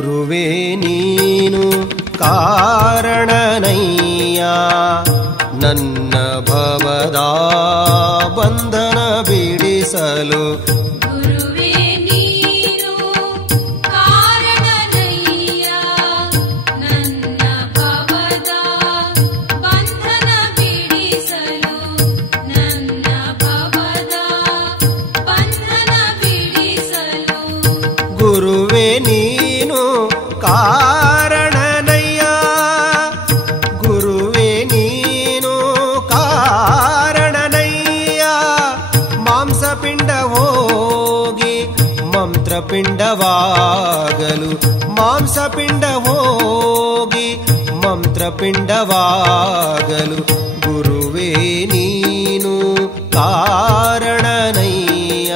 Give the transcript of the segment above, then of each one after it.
ಗುರುವೇ ನೀನು ಕಾರಣನಯ್ಯ ನನ್ನ ಭವದ ಬಂಧನ ಬಿಡಿಸಲು. ಗುರುವೇ ನೀನು ಕಾರಣನಯ್ಯ ನನ್ನ ಭವದ ಬಂಧನ ಬಿಡಿಸಲು. ನನ್ನ ಭವದ ಬಂಧನ ಬಿಡಿಸಲು. ಗುರುವೇ ನೀನು ಕಾರಣನಯ್ಯ ಗುರುವೇ ನೀನು ಕಾರಣನಯ್ಯ ಮಾಂಸಪಿಂಡ ಹೋಗಿ ಮಂತ್ರಪಿಂಡವಾಗಲು. ಮಾಂಸಪಿಂಡ ಹೋಗಿ ಮಂತ್ರಪಿಂಡವಾಗಲು. ಗುರುವೇ ನೀನು ಕಾರಣನಯ್ಯ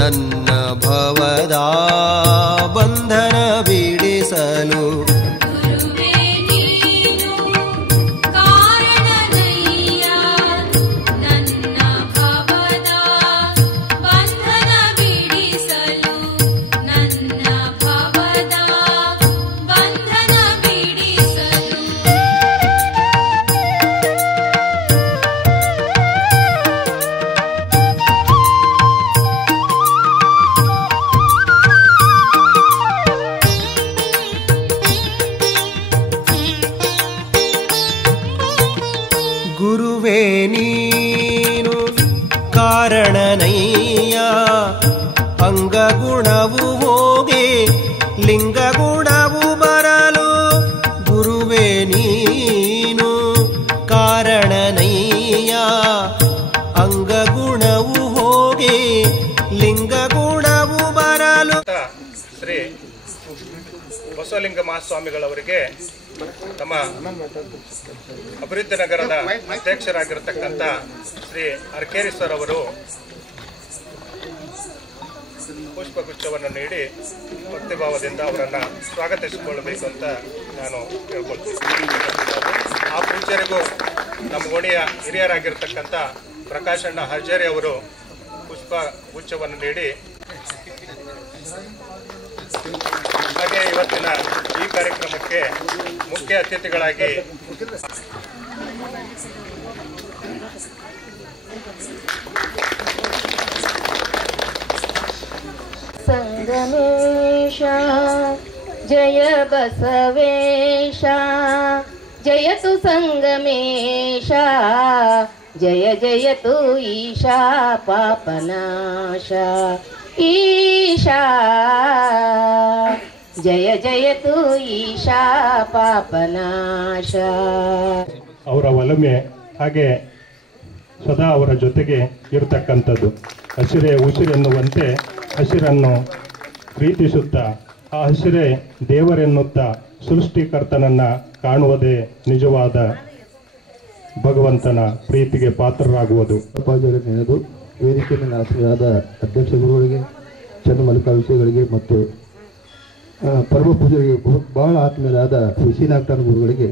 ನನ್ನ ಭವದ ಬಂಧನ ಬಿಡಿಸಲು. ಗುರುವೇ ನೀನು ಕಾರಣನಯ್ಯ ನನ್ನ ಭವದ ಬಂಧನ ಬಿಡಿಸಲು. ನನ್ನ ಭವದ ಬಂಧನ ಬಿಡಿಸಲು. ಗುರುವೇ ನೀನು ಕಾರಣನಯ್ಯ ಅಂಗಗುಣವು ಹೋಗಿ ಲಿಂಗಗುಣವು ಬರಲು. ಗುರುವೇ ನೀನು ಕಾರಣನಯ್ಯ ಅಂಗಗುಣವು ಹೋಗಿ ಲಿಂಗಗುಣವು ಬರಲು. ಶ್ರೀ ಬಸವಲಿಂಗ ಮಹಾಸ್ವಾಮಿಗಳವರಿಗೆ ನಮ್ಮ ಅಭಿವೃದ್ಧಿ ನಗರದ ಅಧ್ಯಕ್ಷರಾಗಿರತಕ್ಕಂಥ ಶ್ರೀ ಅರ್ಕೇರಿ ಸರ್ ಅವರು ಪುಷ್ಪಗುಚ್ಛವನ್ನು ನೀಡಿ ಭಕ್ತಿಭಾವದಿಂದ ಅವರನ್ನು ಸ್ವಾಗತಿಸಿಕೊಳ್ಳಬೇಕು ಅಂತ ನಾನು ಕೇಳ್ಕೊಳ್ತೀನಿ. ಆ ಪೂಜ್ಯರಿಗೂ ನಮ್ಮ ಓಣಿಯ ಹಿರಿಯರಾಗಿರ್ತಕ್ಕಂಥ ಪ್ರಕಾಶಣ್ಣ ಹರ್ಜೇರಿ ಅವರು ಪುಷ್ಪಗುಚ್ಛವನ್ನು ನೀಡಿ ಹಾಗೆ ಇವತ್ತಿನ ಈ ಕಾರ್ಯಕ್ರಮಕ್ಕೆ ಮುಖ್ಯ ಅತಿಥಿಗಳಾಗಿ ಸಂಗಮೇಶ ಜಯ ಬಸವೇಶ ಜಯತು ಸಂಗಮೇಶ ಜಯ ಜಯತು ಈಶಾ ಪಾಪನಾಶ ಈಶಾ ಜಯ ಜಯತು ಈಶಾ ಪಾಪನಾಶ. ಅವರ ಒಲಮೆ ಹಾಗೆ ಸದಾ ಅವರ ಜೊತೆಗೆ ಇರತಕ್ಕಂಥದ್ದು. ಹಸಿರೇ ಉಸಿರೆನ್ನುವಂತೆ ಹಸಿರನ್ನು ಪ್ರೀತಿಸುತ್ತಾ ಆ ಹಸಿರೇ ದೇವರೆನ್ನುತ್ತಾ ಸೃಷ್ಟಿಕರ್ತನನ್ನು ಕಾಣುವುದೇ ನಿಜವಾದ ಭಗವಂತನ ಪ್ರೀತಿಗೆ ಪಾತ್ರರಾಗುವುದು. ನೆನೆದು ವೇದಿಕೆಯಲ್ಲಿ ಆಸರಾದ ಅಧ್ಯಕ್ಷ ಗುರುಗಳಿಗೆ ಚನ್ನಮಲ್ಲಿಕಾರ್ಜುನಗಳಿಗೆ ಮತ್ತು ಪರಮ ಪೂಜೆಗೆ ಬಹಳ ಆತ್ಮೀಯರಾದ ಶ್ರೀನಾಗ್ತಾನ ಗುರುಗಳಿಗೆ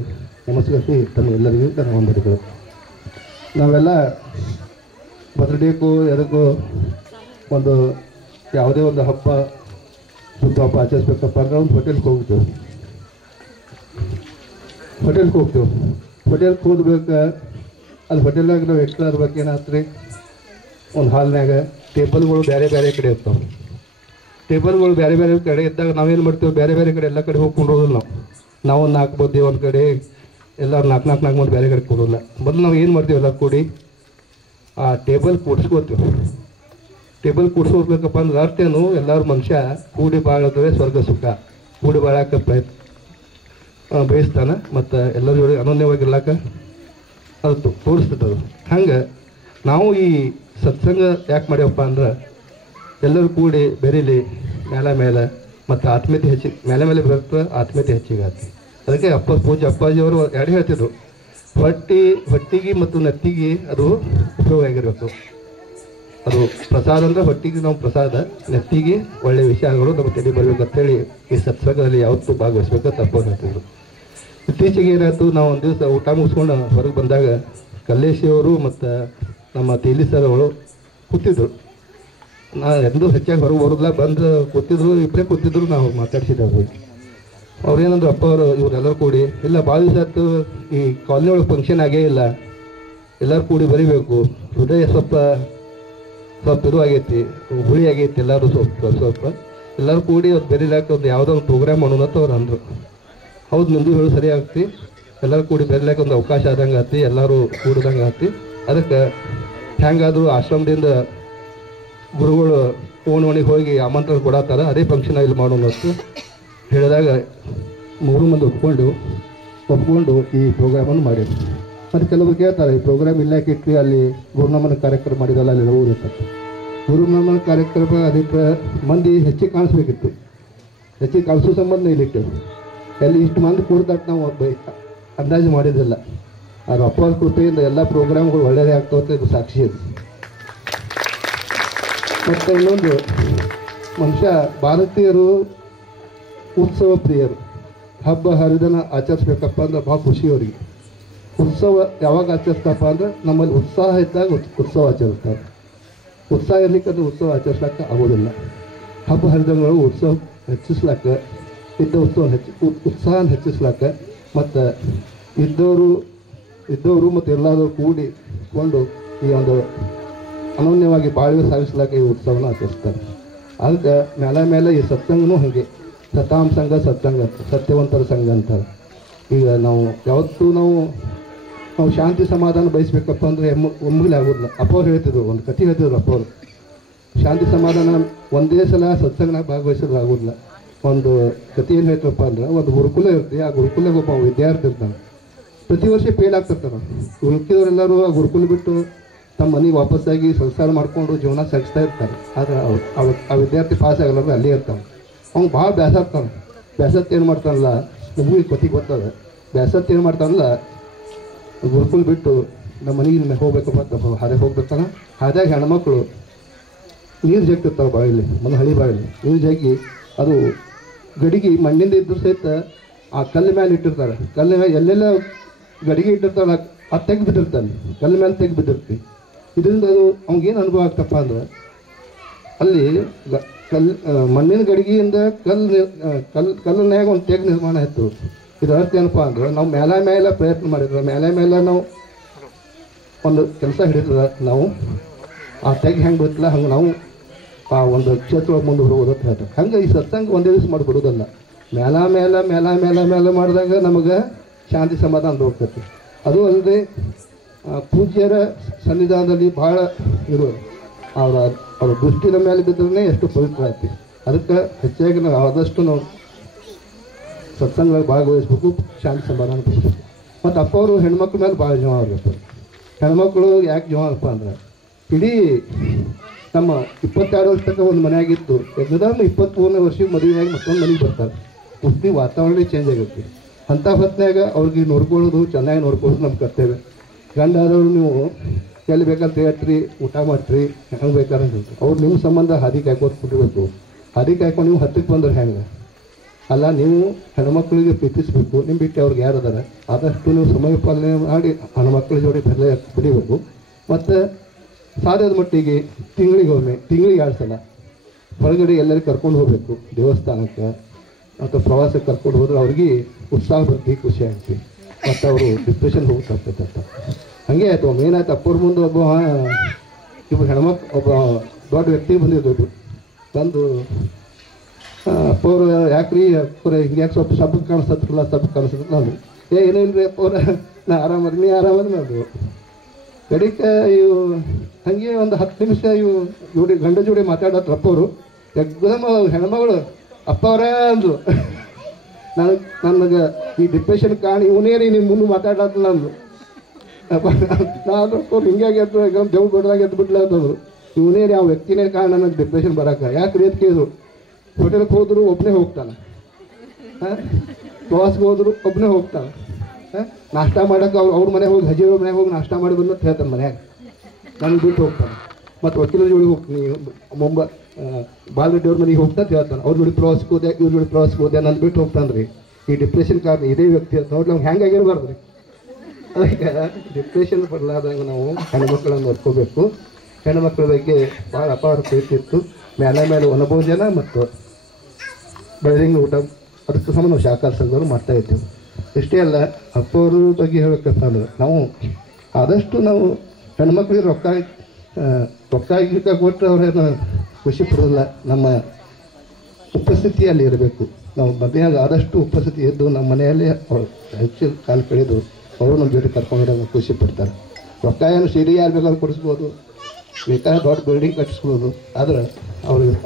ನಮಸ್ಕರಿಸಿ ತಮ್ಮ ಎಲ್ಲರಿಗೂ ನನ್ನ ವಂದನೆಗಳು. ನಾವೆಲ್ಲ ಬರ್ಡೇಗೂ ಎದಕ್ಕೂ ಒಂದು ಯಾವುದೇ ಒಂದು ಹಬ್ಬ ಸುತ್ತ ಹಬ್ಬ ಆಚರಿಸ್ಬೇಕಪ್ಪ ಅಂದ್ರೆ ಒಂದು ಹೋಟೆಲ್ಗೆ ಹೋಗ್ತೇವೆ. ಹೋಟೆಲ್ಗೆ ಹೋಗ್ಬೇಕು. ಅಲ್ಲಿ ಹೋಟೆಲ್ನಾಗ ನಾವು ಎಕ್ಸ್ಟ್ರಾ ಇರ್ಬೇಕು. ಏನಾಗ್ತದೆ, ಒಂದು ಹಾಲ್ನಾಗ ಟೇಬಲ್ಗಳು ಬೇರೆ ಬೇರೆ ಕಡೆ ಇರ್ತಾವೆ. ಟೇಬಲ್ಗಳು ಬೇರೆ ಬೇರೆ ಕಡೆ ಇದ್ದಾಗ ನಾವೇನು ಮಾಡ್ತೇವೆ, ಬೇರೆ ಬೇರೆ ಕಡೆ ಎಲ್ಲ ಕಡೆ ಹೋಗಿ ಕೊಂಡೋದಿಲ್ಲ. ನಾವು ಒಂದು 4 ಮಂದಿ ಒಂದು ಕಡೆ, ಎಲ್ಲರೂ 4 ಮಂದಿ ಬೇರೆ ಕಡೆ ಕೊಡೋಲ್ಲ. ಮೊದಲು ನಾವು ಏನು ಮಾಡ್ತೀವಿ, ಎಲ್ಲ ಕೂಡಿ ಆ ಟೇಬಲ್ ಕೂಡಿಸ್ಕೋತೀವಿ. ಟೇಬಲ್ ಕೂಡಿಸ್ಕೋಬೇಕಪ್ಪ ಅಂದ್ರೆ ಅರ್ಥೇನು, ಎಲ್ಲರೂ ಮನುಷ್ಯ ಕೂಡಿ ಬಾಳೋದ್ರೆ ಸ್ವರ್ಗ ಸುಖ, ಕೂಡಿ ಬಾಳಕ್ಕೆ ಬಯಸ್ತಾನೆ ಮತ್ತು ಎಲ್ಲರ ಜೋಡಿ ಅನನ್ಯವಾಗಿರ್ಲಾಕ ಅದು ತೋರಿಸ್ತದೆ. ಹಂಗೆ ನಾವು ಈ ಸತ್ಸಂಗ ಯಾಕೆ ಮಾಡ್ಯವಪ್ಪ ಅಂದ್ರೆ ಎಲ್ಲರೂ ಕೂಡಿ ಬೆರೀಲಿ ಮೇಲೆ ಮತ್ತು ಆತ್ಮೀಯತೆ ಮೇಲೆ ಬರುತ್ತೆ, ಆತ್ಮೀಯತೆ ಹೆಚ್ಚಿಗಾತಿ. ಅದಕ್ಕೆ ಪೂಜ್ಯ ಅಪ್ಪಾಜಿಯವರು ಎರಡು ಹೇಳ್ತಿದ್ರು, ಹೊಟ್ಟಿಗೆ ಮತ್ತು ನೆತ್ತಿಗೆ ಅದು ಉಪಯೋಗ ಆಗಿರಬೇಕು. ಅದು ಪ್ರಸಾದ ಅಂದರೆ ಹೊಟ್ಟಿಗೆ ನಾವು ಪ್ರಸಾದ, ನೆತ್ತಿಗೆ ಒಳ್ಳೆಯ ವಿಷಯಗಳು ನಮ್ಮ ತಲೆ ಬರಬೇಕಂತೇಳಿ ಈ ಸತ್ಸಂಗದಲ್ಲಿ ಯಾವತ್ತೂ ಭಾಗವಹಿಸ್ಬೇಕು ತಪ್ಪು ಹೇಳ್ತಿದ್ರು. ಇತ್ತೀಚೆಗೆ ಏನಾಯಿತು, ನಾವು ಒಂದು ದಿವಸ ಊಟ ಮುಗಿಸ್ಕೊಂಡು ಹೊರಗೆ ಬಂದಾಗ ಕಲ್ಲೇಶಿಯವರು ಮತ್ತು ನಮ್ಮ ತೇಲಿ ಸರ್ ಅವರು ಕೂತಿದ್ರು. ನಾ ಎಂದೂ ಹೆಚ್ಚಾಗಿ ಹೊರಗೆ ಬರೋದಿಲ್ಲ, ಬಂದು ಕೂತಿದ್ರು, ಇಬ್ಬರೇ ಕೂತಿದ್ರು, ನಾವು ಮಾತಾಡ್ಸಿದ್ದೇವೆ. ಅವ್ರೇನಂದ್ರು ಅಪ್ಪ ಅವರು ಇವರೆಲ್ಲರೂ ಕೂಡಿ, ಇಲ್ಲ ಭಾಳ ದಿವಸ ಆಯ್ತು ಈ ಕಾಲನಿ ಒಳಗೆ ಫಂಕ್ಷನ್ ಆಗೇ ಇಲ್ಲ, ಎಲ್ಲರೂ ಕೂಡಿ ಬರೀಬೇಕು, ಹೃದಯ ಸ್ವಲ್ಪ ಇದು ಆಗೈತಿ, ಹುಳಿ ಆಗೈತಿ, ಎಲ್ಲರೂ ಸ್ವಲ್ಪ ಎಲ್ಲರೂ ಕೂಡಿ ಅದು ಬೆರೀಲಾಕ ಒಂದು ಯಾವುದೋ ಒಂದು ಪ್ರೋಗ್ರಾಮ್ ಮಾಡೋಣ ಅಂತ ಅವ್ರು ಅಂದರು. ಹೌದು, ನಿಮ್ಮದು ಹೇಳು ಸರಿ ಆಗ್ತಿ, ಎಲ್ಲರೂ ಕೂಡಿ ಬೆರೀಲಾಕ ಒಂದು ಅವಕಾಶ ಆದಂಗೆ ಆತಿ, ಎಲ್ಲರೂ ಕೂಡಿದಂಗೆ ಆತಿ. ಅದಕ್ಕೆ ಹೆಂಗಾದರೂ ಆಶ್ರಮದಿಂದ ಗುರುಗಳು ಓಣಿಗೆ ಹೋಗಿ ಆಮಂತ್ರಣ ಕೊಡತ್ತಾರ, ಅದೇ ಫಂಕ್ಷನ್ ಇಲ್ಲಿ ಮಾಡೋಣ ಅಂತ ಹೇಳಿದಾಗ 3 ಮಂದಿ ಒಪ್ಕೊಂಡು ಈ ಪ್ರೋಗ್ರಾಮನ್ನು ಮಾಡಿದ್ರು. ಮತ್ತು ಕೆಲವರು ಕೇಳ್ತಾರೆ, ಈ ಪ್ರೋಗ್ರಾಮ್ ಇಲ್ಲಕ್ಕೆ ಇಟ್ಟು ಅಲ್ಲಿ ಗುರುನಮನ ಕಾರ್ಯಕ್ರಮ ಮಾಡಿದಲ್ಲ, ಅಲ್ಲಿ ಊರಿರ್ತದೆ. ಗುರುನಮನ ಕಾರ್ಯಕ್ರಮ ಅದಕ್ಕೆ ಮಂದಿ ಹೆಚ್ಚಿಗೆ ಕಾಣಿಸ್ಬೇಕಿತ್ತು, ಹೆಚ್ಚಿಗೆ ಕಾಣಿಸೋ ಸಂಬಂಧ ಇಲ್ಲಿಟ್ಟು ಅಲ್ಲಿ ಇಷ್ಟು ಮಂದಿ ಕೂಡ್ದಾಗ ನಾವು ಅಂದಾಜು ಮಾಡಿದ್ದಿಲ್ಲ. ಅದು ಅಪ್ಪರ ಕೃಪೆಯಿಂದ ಎಲ್ಲ ಪ್ರೋಗ್ರಾಮ್ಗಳು ಒಳ್ಳೆಯದೇ ಆಗ್ತಾವಂತ ಇದು ಸಾಕ್ಷಿ ಅದು. ಮತ್ತು ಇನ್ನೊಂದು, ಮನುಷ್ಯ ಭಾರತೀಯರು ಉತ್ಸವ ಪ್ರಿಯರು, ಹಬ್ಬ ಹರಿದನ ಆಚರಿಸ್ಬೇಕಪ್ಪ ಅಂದ್ರೆ ಭಾಳ ಖುಷಿ ಅವರಿಗೆ. ಉತ್ಸವ ಯಾವಾಗ ಆಚರಿಸ್ತಪ್ಪ ಅಂದ್ರೆ ನಮ್ಮಲ್ಲಿ ಉತ್ಸಾಹ ಇದ್ದಾಗ ಉತ್ಸವ ಆಚರಿಸ್ತಾರೆ. ಉತ್ಸಾಹ ಇರ್ಲಿಕ್ಕಂದ್ರೆ ಉತ್ಸವ ಆಚರಿಸ್ಲಾಕ ಆಗೋದಿಲ್ಲ. ಹಬ್ಬ ಹರಿದನಗಳು ಉತ್ಸವ ಹೆಚ್ಚಿಸ್ಲಾಕ, ಇದ್ದ ಉತ್ಸಾಹ ಹೆಚ್ಚಿಸ್ಲಾಕ, ಮತ್ತು ಇದ್ದವರು ಮತ್ತು ಎಲ್ಲರೂ ಕೂಡಿಕೊಂಡು ಈ ಒಂದು ಅನನ್ಯವಾಗಿ ಬಾಳ್ವೆ ಸಾಗಿಸ್ಲಾಕ ಈ ಉತ್ಸವನ ಆಚರಿಸ್ತಾರೆ. ಅದಕ್ಕೆ ಮೇಲೆ ಈ ಸತ್ಸಂಗನೂ ಹಾಗೆ, ಸತಾಂ ಸಂಘ ಸತ್ಸಂಗ, ಸತ್ಯವಂತರ ಸಂಘ ಅಂತಾರೆ. ಈಗ ಯಾವತ್ತೂ ನಾವು ಶಾಂತಿ ಸಮಾಧಾನ ಬಯಸ್ಬೇಕಪ್ಪ ಅಂದರೆ ಒಮ್ಮೆಲೆ ಆಗೋದಿಲ್ಲ. ಅಪ್ಪವ್ರು ಹೇಳ್ತಿದ್ರು, ಒಂದು ಕಥೆ ಹೇಳ್ತಿದ್ರು ಅಪ್ಪವ್ರು, ಶಾಂತಿ ಸಮಾಧಾನ ಒಂದೇ ಸಲ ಸತ್ಸಂಗನಾಗ ಭಾಗವಹಿಸೋದು ಆಗೋದಿಲ್ಲ. ಒಂದು ಕಥೆ ಏನು ಹೇಳ್ತಪ್ಪ ಅಂದ್ರೆ, ಒಂದು ಗುರುಕುಲ ಇರ್ತೀವಿ, ಆ ಗುರುಕುಲಾಗ ಒಬ್ಬ ವಿದ್ಯಾರ್ಥಿ ಇರ್ತಾನೆ, ಪ್ರತಿ ವರ್ಷ ಫೇಲ್ ಆಗ್ತಿರ್ತಾನೆ. ಉಳ್ಕಿದವರೆಲ್ಲರೂ ಆ ಗುರುಕುಲ ಬಿಟ್ಟು ತಮ್ಮ ಮನೆಗೆ ವಾಪಸ್ಸಾಗಿ ಸಂಸಾರ ಮಾಡಿಕೊಂಡು ಜೀವನ ಸಾಗಿಸ್ತಾ ಇರ್ತಾರೆ. ಆದರೆ ಆ ವಿದ್ಯಾರ್ಥಿ ಪಾಸ್ ಆಗಲಾರ್ದು ಅಲ್ಲೇ ಇರ್ತಾನೆ. ಅವ್ನು ಭಾಳ ಬೇಸತ್ತಾನೆ. ಬೇಸತ್ತು ಏನು ಮಾಡ್ತಾನಲ್ಲ, ನಮಗೂ ಈ ಕಥೆ ಗೊತ್ತದ. ಬೇಸತ್ತು ಏನು ಮಾಡ್ತಾನಲ್ಲ, ಗುರುಕುಲ ಬಿಟ್ಟು ನಮ್ಮ ಮನೆಗೆ ಹೋಗ್ಬೇಕಪ್ಪ ಅಂತ ಹಾಗೆ ಹೋಗ್ಬಿಡ್ತಾನೆ. ಹಾದಾಗ ಹೆಣ್ಮಕ್ಳು ನೀರು ಜಗ್ತಿರ್ತಾವೆ ಬಾಯಲ್ಲಿ, ಹಳಿ ಬಾಯಲ್ಲಿ ನೀರು ಜಗ್ಗಿ ಅದು ಗಡಿಗೆ ಮಣ್ಣಿಂದ ಇದ್ದರೂ ಸಹಿತ ಆ ಕಲ್ಲು ಮೇಲೆ ಇಟ್ಟಿರ್ತಾರೆ. ಕಲ್ಲು ಮೇಲೆ ಎಲ್ಲೆಲ್ಲ ಗಡಿಗೆ ಇಟ್ಟಿರ್ತಾರಲ್ಲ, ಅದು ತೆಗೆದುಬಿಟ್ಟಿರ್ತಾನೆ, ಕಲ್ಲು ಮೇಲೆ ತೆಗೆದುಬಿಟ್ಟಿರ್ತೀವಿ. ಇದರಿಂದ ಅದು ಅವ್ನಿಗೇನು ಅನುಭವ ಆಗ್ತಪ್ಪ ಅಂದ್ರೆ, ಅಲ್ಲಿ ಮಣ್ಣಿನ ಗಡಿಗೆಯಿಂದ ಕಲ್ಲಿನಾಗ ಒಂದು ತೆಗ್ ನಿರ್ಮಾಣ ಆಯಿತು. ಇದರ ಅರ್ಥ ಏನಪ್ಪ ಅಂದ್ರೆ, ನಾವು ಮೇಲೆ ಪ್ರಯತ್ನ ಮಾಡಿದ್ರೆ, ಮೇಲೆ ನಾವು ಒಂದು ಕೆಲಸ ಹಿಡಿದ್ರೆ ನಾವು ಆ ತೆಗ್ ಹೆಂಗೆ ಬಿಡ್ತಿಲ್ಲ ಹಂಗೆ ನಾವು ಆ ಒಂದು ಕ್ಷೇತ್ರ ಮುಂದೆ ಹೋಗೋದು ಅಂತ ಹೇಳ್ತಾರೆ. ಹಂಗೆ ಈ ಸತ್ಸಂಗ ಒಂದೇ ದಿವಸ ಮಾಡಿಬಿಡೋದಲ್ಲ, ಮೇಲೆ ಮಾಡಿದಾಗ ನಮಗೆ ಶಾಂತಿ ಸಮಾಧಾನ ಹೋಗ್ತೈತಿ. ಅದು ಅಲ್ಲದೆ ಪೂಜ್ಯರ ಸನ್ನಿಧಾನದಲ್ಲಿ ಭಾಳ ಇರು ಅವರ ದೃಷ್ಟಿನ ಮೇಲೆ ಬಿದ್ದರೆ ಎಷ್ಟು ಪವಿತ್ರ ಆಯ್ತು. ಅದಕ್ಕೆ ಹೆಚ್ಚಾಗಿ ನಾವು ಆದಷ್ಟು ನಾವು ಸತ್ಸಂಗದಲ್ಲಿ ಭಾಗವಹಿಸ್ಬೇಕು, ಶಾಂತಿ ಸಮಾಧಾನ ಕೊಡಬೇಕು. ಮತ್ತು ಅಪ್ಪ ಅವರು ಹೆಣ್ಮಕ್ಳ ಮೇಲೆ ಭಾಳ ಜೀವ ಆಗಿರ್ತಾರೆ. ಹೆಣ್ಮಕ್ಳು ಯಾಕೆ ಜೀವ ಅಪ್ಪ ಅಂದ್ರೆ, ಇಡೀ ನಮ್ಮ 22 ವರ್ಷ ತನಕ ಒಂದು ಮನೆಯಾಗಿತ್ತು, ಎಗ್ದಾದ್ರೂ 23ನೇ ವರ್ಷಕ್ಕೆ ಮದುವೆಯಾಗಿ ಮತ್ತೊಂದು ಮನೆಗೆ ಬರ್ತಾರೆ. ಪೂರ್ತಿ ವಾತಾವರಣ ಚೇಂಜ್ ಆಗಿರ್ತೀವಿ. ಅಂಥ ಹೊತ್ತಿನಾಗ ಅವ್ರಿಗೆ ನೋಡ್ಕೊಳ್ಳೋದು, ಚೆನ್ನಾಗಿ ನೋಡ್ಕೊಳ್ಳೋದು ನಮ್ಮ ಕರ್ತವ್ಯ. ಗಂಡ ಆದವರು ನೀವು ಎಲ್ಲಿ ಬೇಕಂತ ಹೇಳ್ತೀರಿ, ಊಟ ಮಾಡ್ತೀರಿ, ಹೆಂಗೆ ಬೇಕಾದ್ರೆ ಹೇಳ್ತೀವಿ. ಅವ್ರು ನಿಮ್ಮ ಸಂಬಂಧ ಹಾದಿ ಕಾಯ್ಕೊಂಡು ಕೊಟ್ಟಿರ್ಬೇಕು. ಹಾದಿ ಕಾಯ್ಕೊಂಡು ನೀವು ಹತ್ತಕ್ಕೆ ಬಂದ್ರೆ ಹೆಂಗೆ ಅಲ್ಲ, ನೀವು ಹೆಣ್ಮಕ್ಳಿಗೆ ಪ್ರೀತಿಸಬೇಕು. ನಿಮ್ಮ ಬಿಟ್ಟು ಅವ್ರಿಗೆ ಯಾರು ಅದಾರ, ಆದಷ್ಟು ನೀವು ಸಮಯ ಪಾಲನೆ ಮಾಡಿ ಹೆಣ್ಮಕ್ಳ ಜೋಡಿ ಬೆಳಿಬೇಕು. ಮತ್ತು ಸಾಧ್ಯದ ಮಟ್ಟಿಗೆ ತಿಂಗಳಿಗೆ 2 ಸಲ ಹೊರಗಡೆ ಎಲ್ಲರಿಗೂ ಕರ್ಕೊಂಡು ಹೋಗಬೇಕು, ದೇವಸ್ಥಾನಕ್ಕೆ ಮತ್ತು ಪ್ರವಾಸಕ್ಕೆ ಕರ್ಕೊಂಡು ಹೋದ್ರೆ ಅವ್ರಿಗೆ ಉತ್ಸಾಹ ಬರ್ತಿ, ಖುಷಿ ಆಗ್ತಿ, ಮತ್ತು ಅವರು ಡಿಪ್ರೆಷನ್ ಹೋಗ್ತರ್ತೈತೆ ಅಂತ. ಹಾಗೆ ಆಯ್ತು. ಒಮ್ಮೆ ಏನಾಯ್ತು, ಅಪ್ಪವ್ರ ಮುಂದೆ ಇಬ್ಬರು ಹೆಣ್ಮಕ್ಳು, ಒಬ್ಬ ದೊಡ್ಡ ವ್ಯಕ್ತಿ ಬಂದಿದ್ದು. ಬಂದು ಅಪ್ಪವ್ರು ಯಾಕ್ರಿ ಅಪ್ಪವ್ರ ಹಿಂಗ್ಯಾಕೆ ಸ್ವಲ್ಪ ಸಬ್ಬು ಕಾಣಿಸ್ತಲ್ಲ ನಾನು ಏನೂ ಇಲ್ರಿ ಅಪ್ಪವ್ರ, ನಾ ಆರಾಮದ, ನೀ ಆರಾಮದ ಅದು ಕಡಿಕೆ ಇವು ಹಾಗೆ ಒಂದು 10 ನಿಮಿಷ ಇವು ಗಂಡ ಜೋಡಿ ಮಾತಾಡತ್ರ ಅಪ್ಪವರು. ಎಕ್ದಮ್ ಹೆಣ್ಮಗಳು ಅಪ್ಪವ್ರ ಅಂದ್ರು. ನನಗೆ ಈ ಡಿಪ್ರೆಷನ್ ಕಾರಣ ಇವನೇ ರೀ, ನಿಮ್ಮ ಮುಂದೆ ಮಾತಾಡತ್ತ ನಂದು. ನಾನು ಹಿಂಗಾಗಿ ಎದ್ದು ದೇವ್ ಬಿಡ್ದಾಗ ಎದ್ದು ಬಿಡ್ಲ ಅಂತಂದ್ರು. ಇವನೇ ರೀ, ಆ ವ್ಯಕ್ತಿನೇ ಕಾರಣ ನನಗೆ ಡಿಪ್ರೆಷನ್ ಬರೋಕೆ. ಯಾಕೆ ರೀ ಅಂತ ಕೇಳಿದ್ರು. ಹೋಟೆಲ್ಗೆ ಹೋದ್ರು ಒಬ್ಬನೇ ಹೋಗ್ತಾನೆ, ಪ್ರವಾಸಕ್ಕೆ ಹೋದ್ರು ಒಬ್ಬನೇ ಹೋಗ್ತಾನೆ, ನಾಷ್ಟ ಮಾಡೋಕೆ ಅವ್ರ ಮನೆಗೆ ಹೋಗಿ ಹಜಿರ ಮನೆಗೆ ಹೋಗಿ ನಾಷ್ಟ ಮಾಡಿ ಬಂದು ಅಂತ ಹೇಳ್ತಾನೆ ಮನ್ಯಾಗ. ನನಗೆ ಬಿಟ್ಟು ಹೋಗ್ತಾನೆ. ಮತ್ತು ವಕೀಲರ ಜೋಡಿ ಹೋಗ್ತೀನಿ, ಬಾಲರೆಡ್ಡಿ ಅವ್ರ ಮನೆಗೆ ಹೋಗ್ತಾ ಅಂತ ಹೇಳ್ತಾನೆ. ಅವ್ರ ಜೋಡಿ ಪ್ರವಾಸಕ್ಕೆ ಹೋದೆ, ಇವ್ರ ಜೋಡಿ ಪ್ರವಾಸಕ್ಕೆ ಹೋದೆ, ನಾನು ಬಿಟ್ಟು ಹೋಗ್ತಾನೆ ರೀ. ಈ ಡಿಪ್ರೆಷನ್ ಕಾರಣ ಇದೇ ವ್ಯಕ್ತಿ ಅಂತ ನೋಡ್ಲಿ, ಅವ್ನು ಹೆಂಗಾಗಿರ್ಬಾರ್ದು ರೀ. ಅದಕ್ಕೆ ಡಿಪ್ರೆಷನ್ ಬರಲಾದಂಗೆ ನಾವು ಹೆಣ್ಮಕ್ಳನ್ನು ನೋಡ್ಕೋಬೇಕು. ಹೆಣ್ಣುಮಕ್ಕಳ ಬಗ್ಗೆ ಭಾಳ ಅಪಾರ ಪ್ರೀತಿ ಇತ್ತು. ಮೇಲೆ ವನಭೋಜನ ಮತ್ತು ಬೆಳದಿಂಗಳ ಊಟ ಅದಕ್ಕೆ ಸಂಬಂಧ ನಾವು ಶಾಖಾಹಾರ ಸಂಘದವರು ಮಾಡ್ತಾ ಇದ್ದೇವೆ. ಇಷ್ಟೇ ಅಲ್ಲ, ಅಪ್ಪವ್ರ ಬಗ್ಗೆ ಹೇಳಬೇಕಪ್ಪ ಅಂದ್ರೆ ನಾವು ಆದಷ್ಟು ನಾವು ಹೆಣ್ಮಕ್ಳಿಗೆ ರೊಕ್ಕ ಕೊಟ್ಟರೆ ಅವ್ರೇನು ಖುಷಿ ಪಡೋದಿಲ್ಲ. ನಮ್ಮ ಉಪಸ್ಥಿತಿಯಲ್ಲಿ ಇರಬೇಕು. ನಾವು ಮನೆಯಾಗ ಆದಷ್ಟು ಉಪಸ್ಥಿತಿ ಎದ್ದು ನಮ್ಮ ಮನೆಯಲ್ಲೇ ಅವ್ರು ಹೆಚ್ಚು ಕಾಲ ಕಳೆದು ಅವರು ನಮ್ಮ ಜೊತೆ ಕರ್ಕೊಂಡಿರೋ ಖುಷಿ ಪಡ್ತಾರೆ. ರೊಕ್ಕ ಏನು ಸಿಡಿ ಯಾರು ಬೇಕಾದ್ರೂ ಕೊಡಿಸ್ಬೋದು, ಬೇಕಾದ್ರೆ ದೊಡ್ಡ ಬಿಲ್ಡಿಂಗ್ ಕಟ್ಟಿಸ್ಬೋದು, ಆದರೆ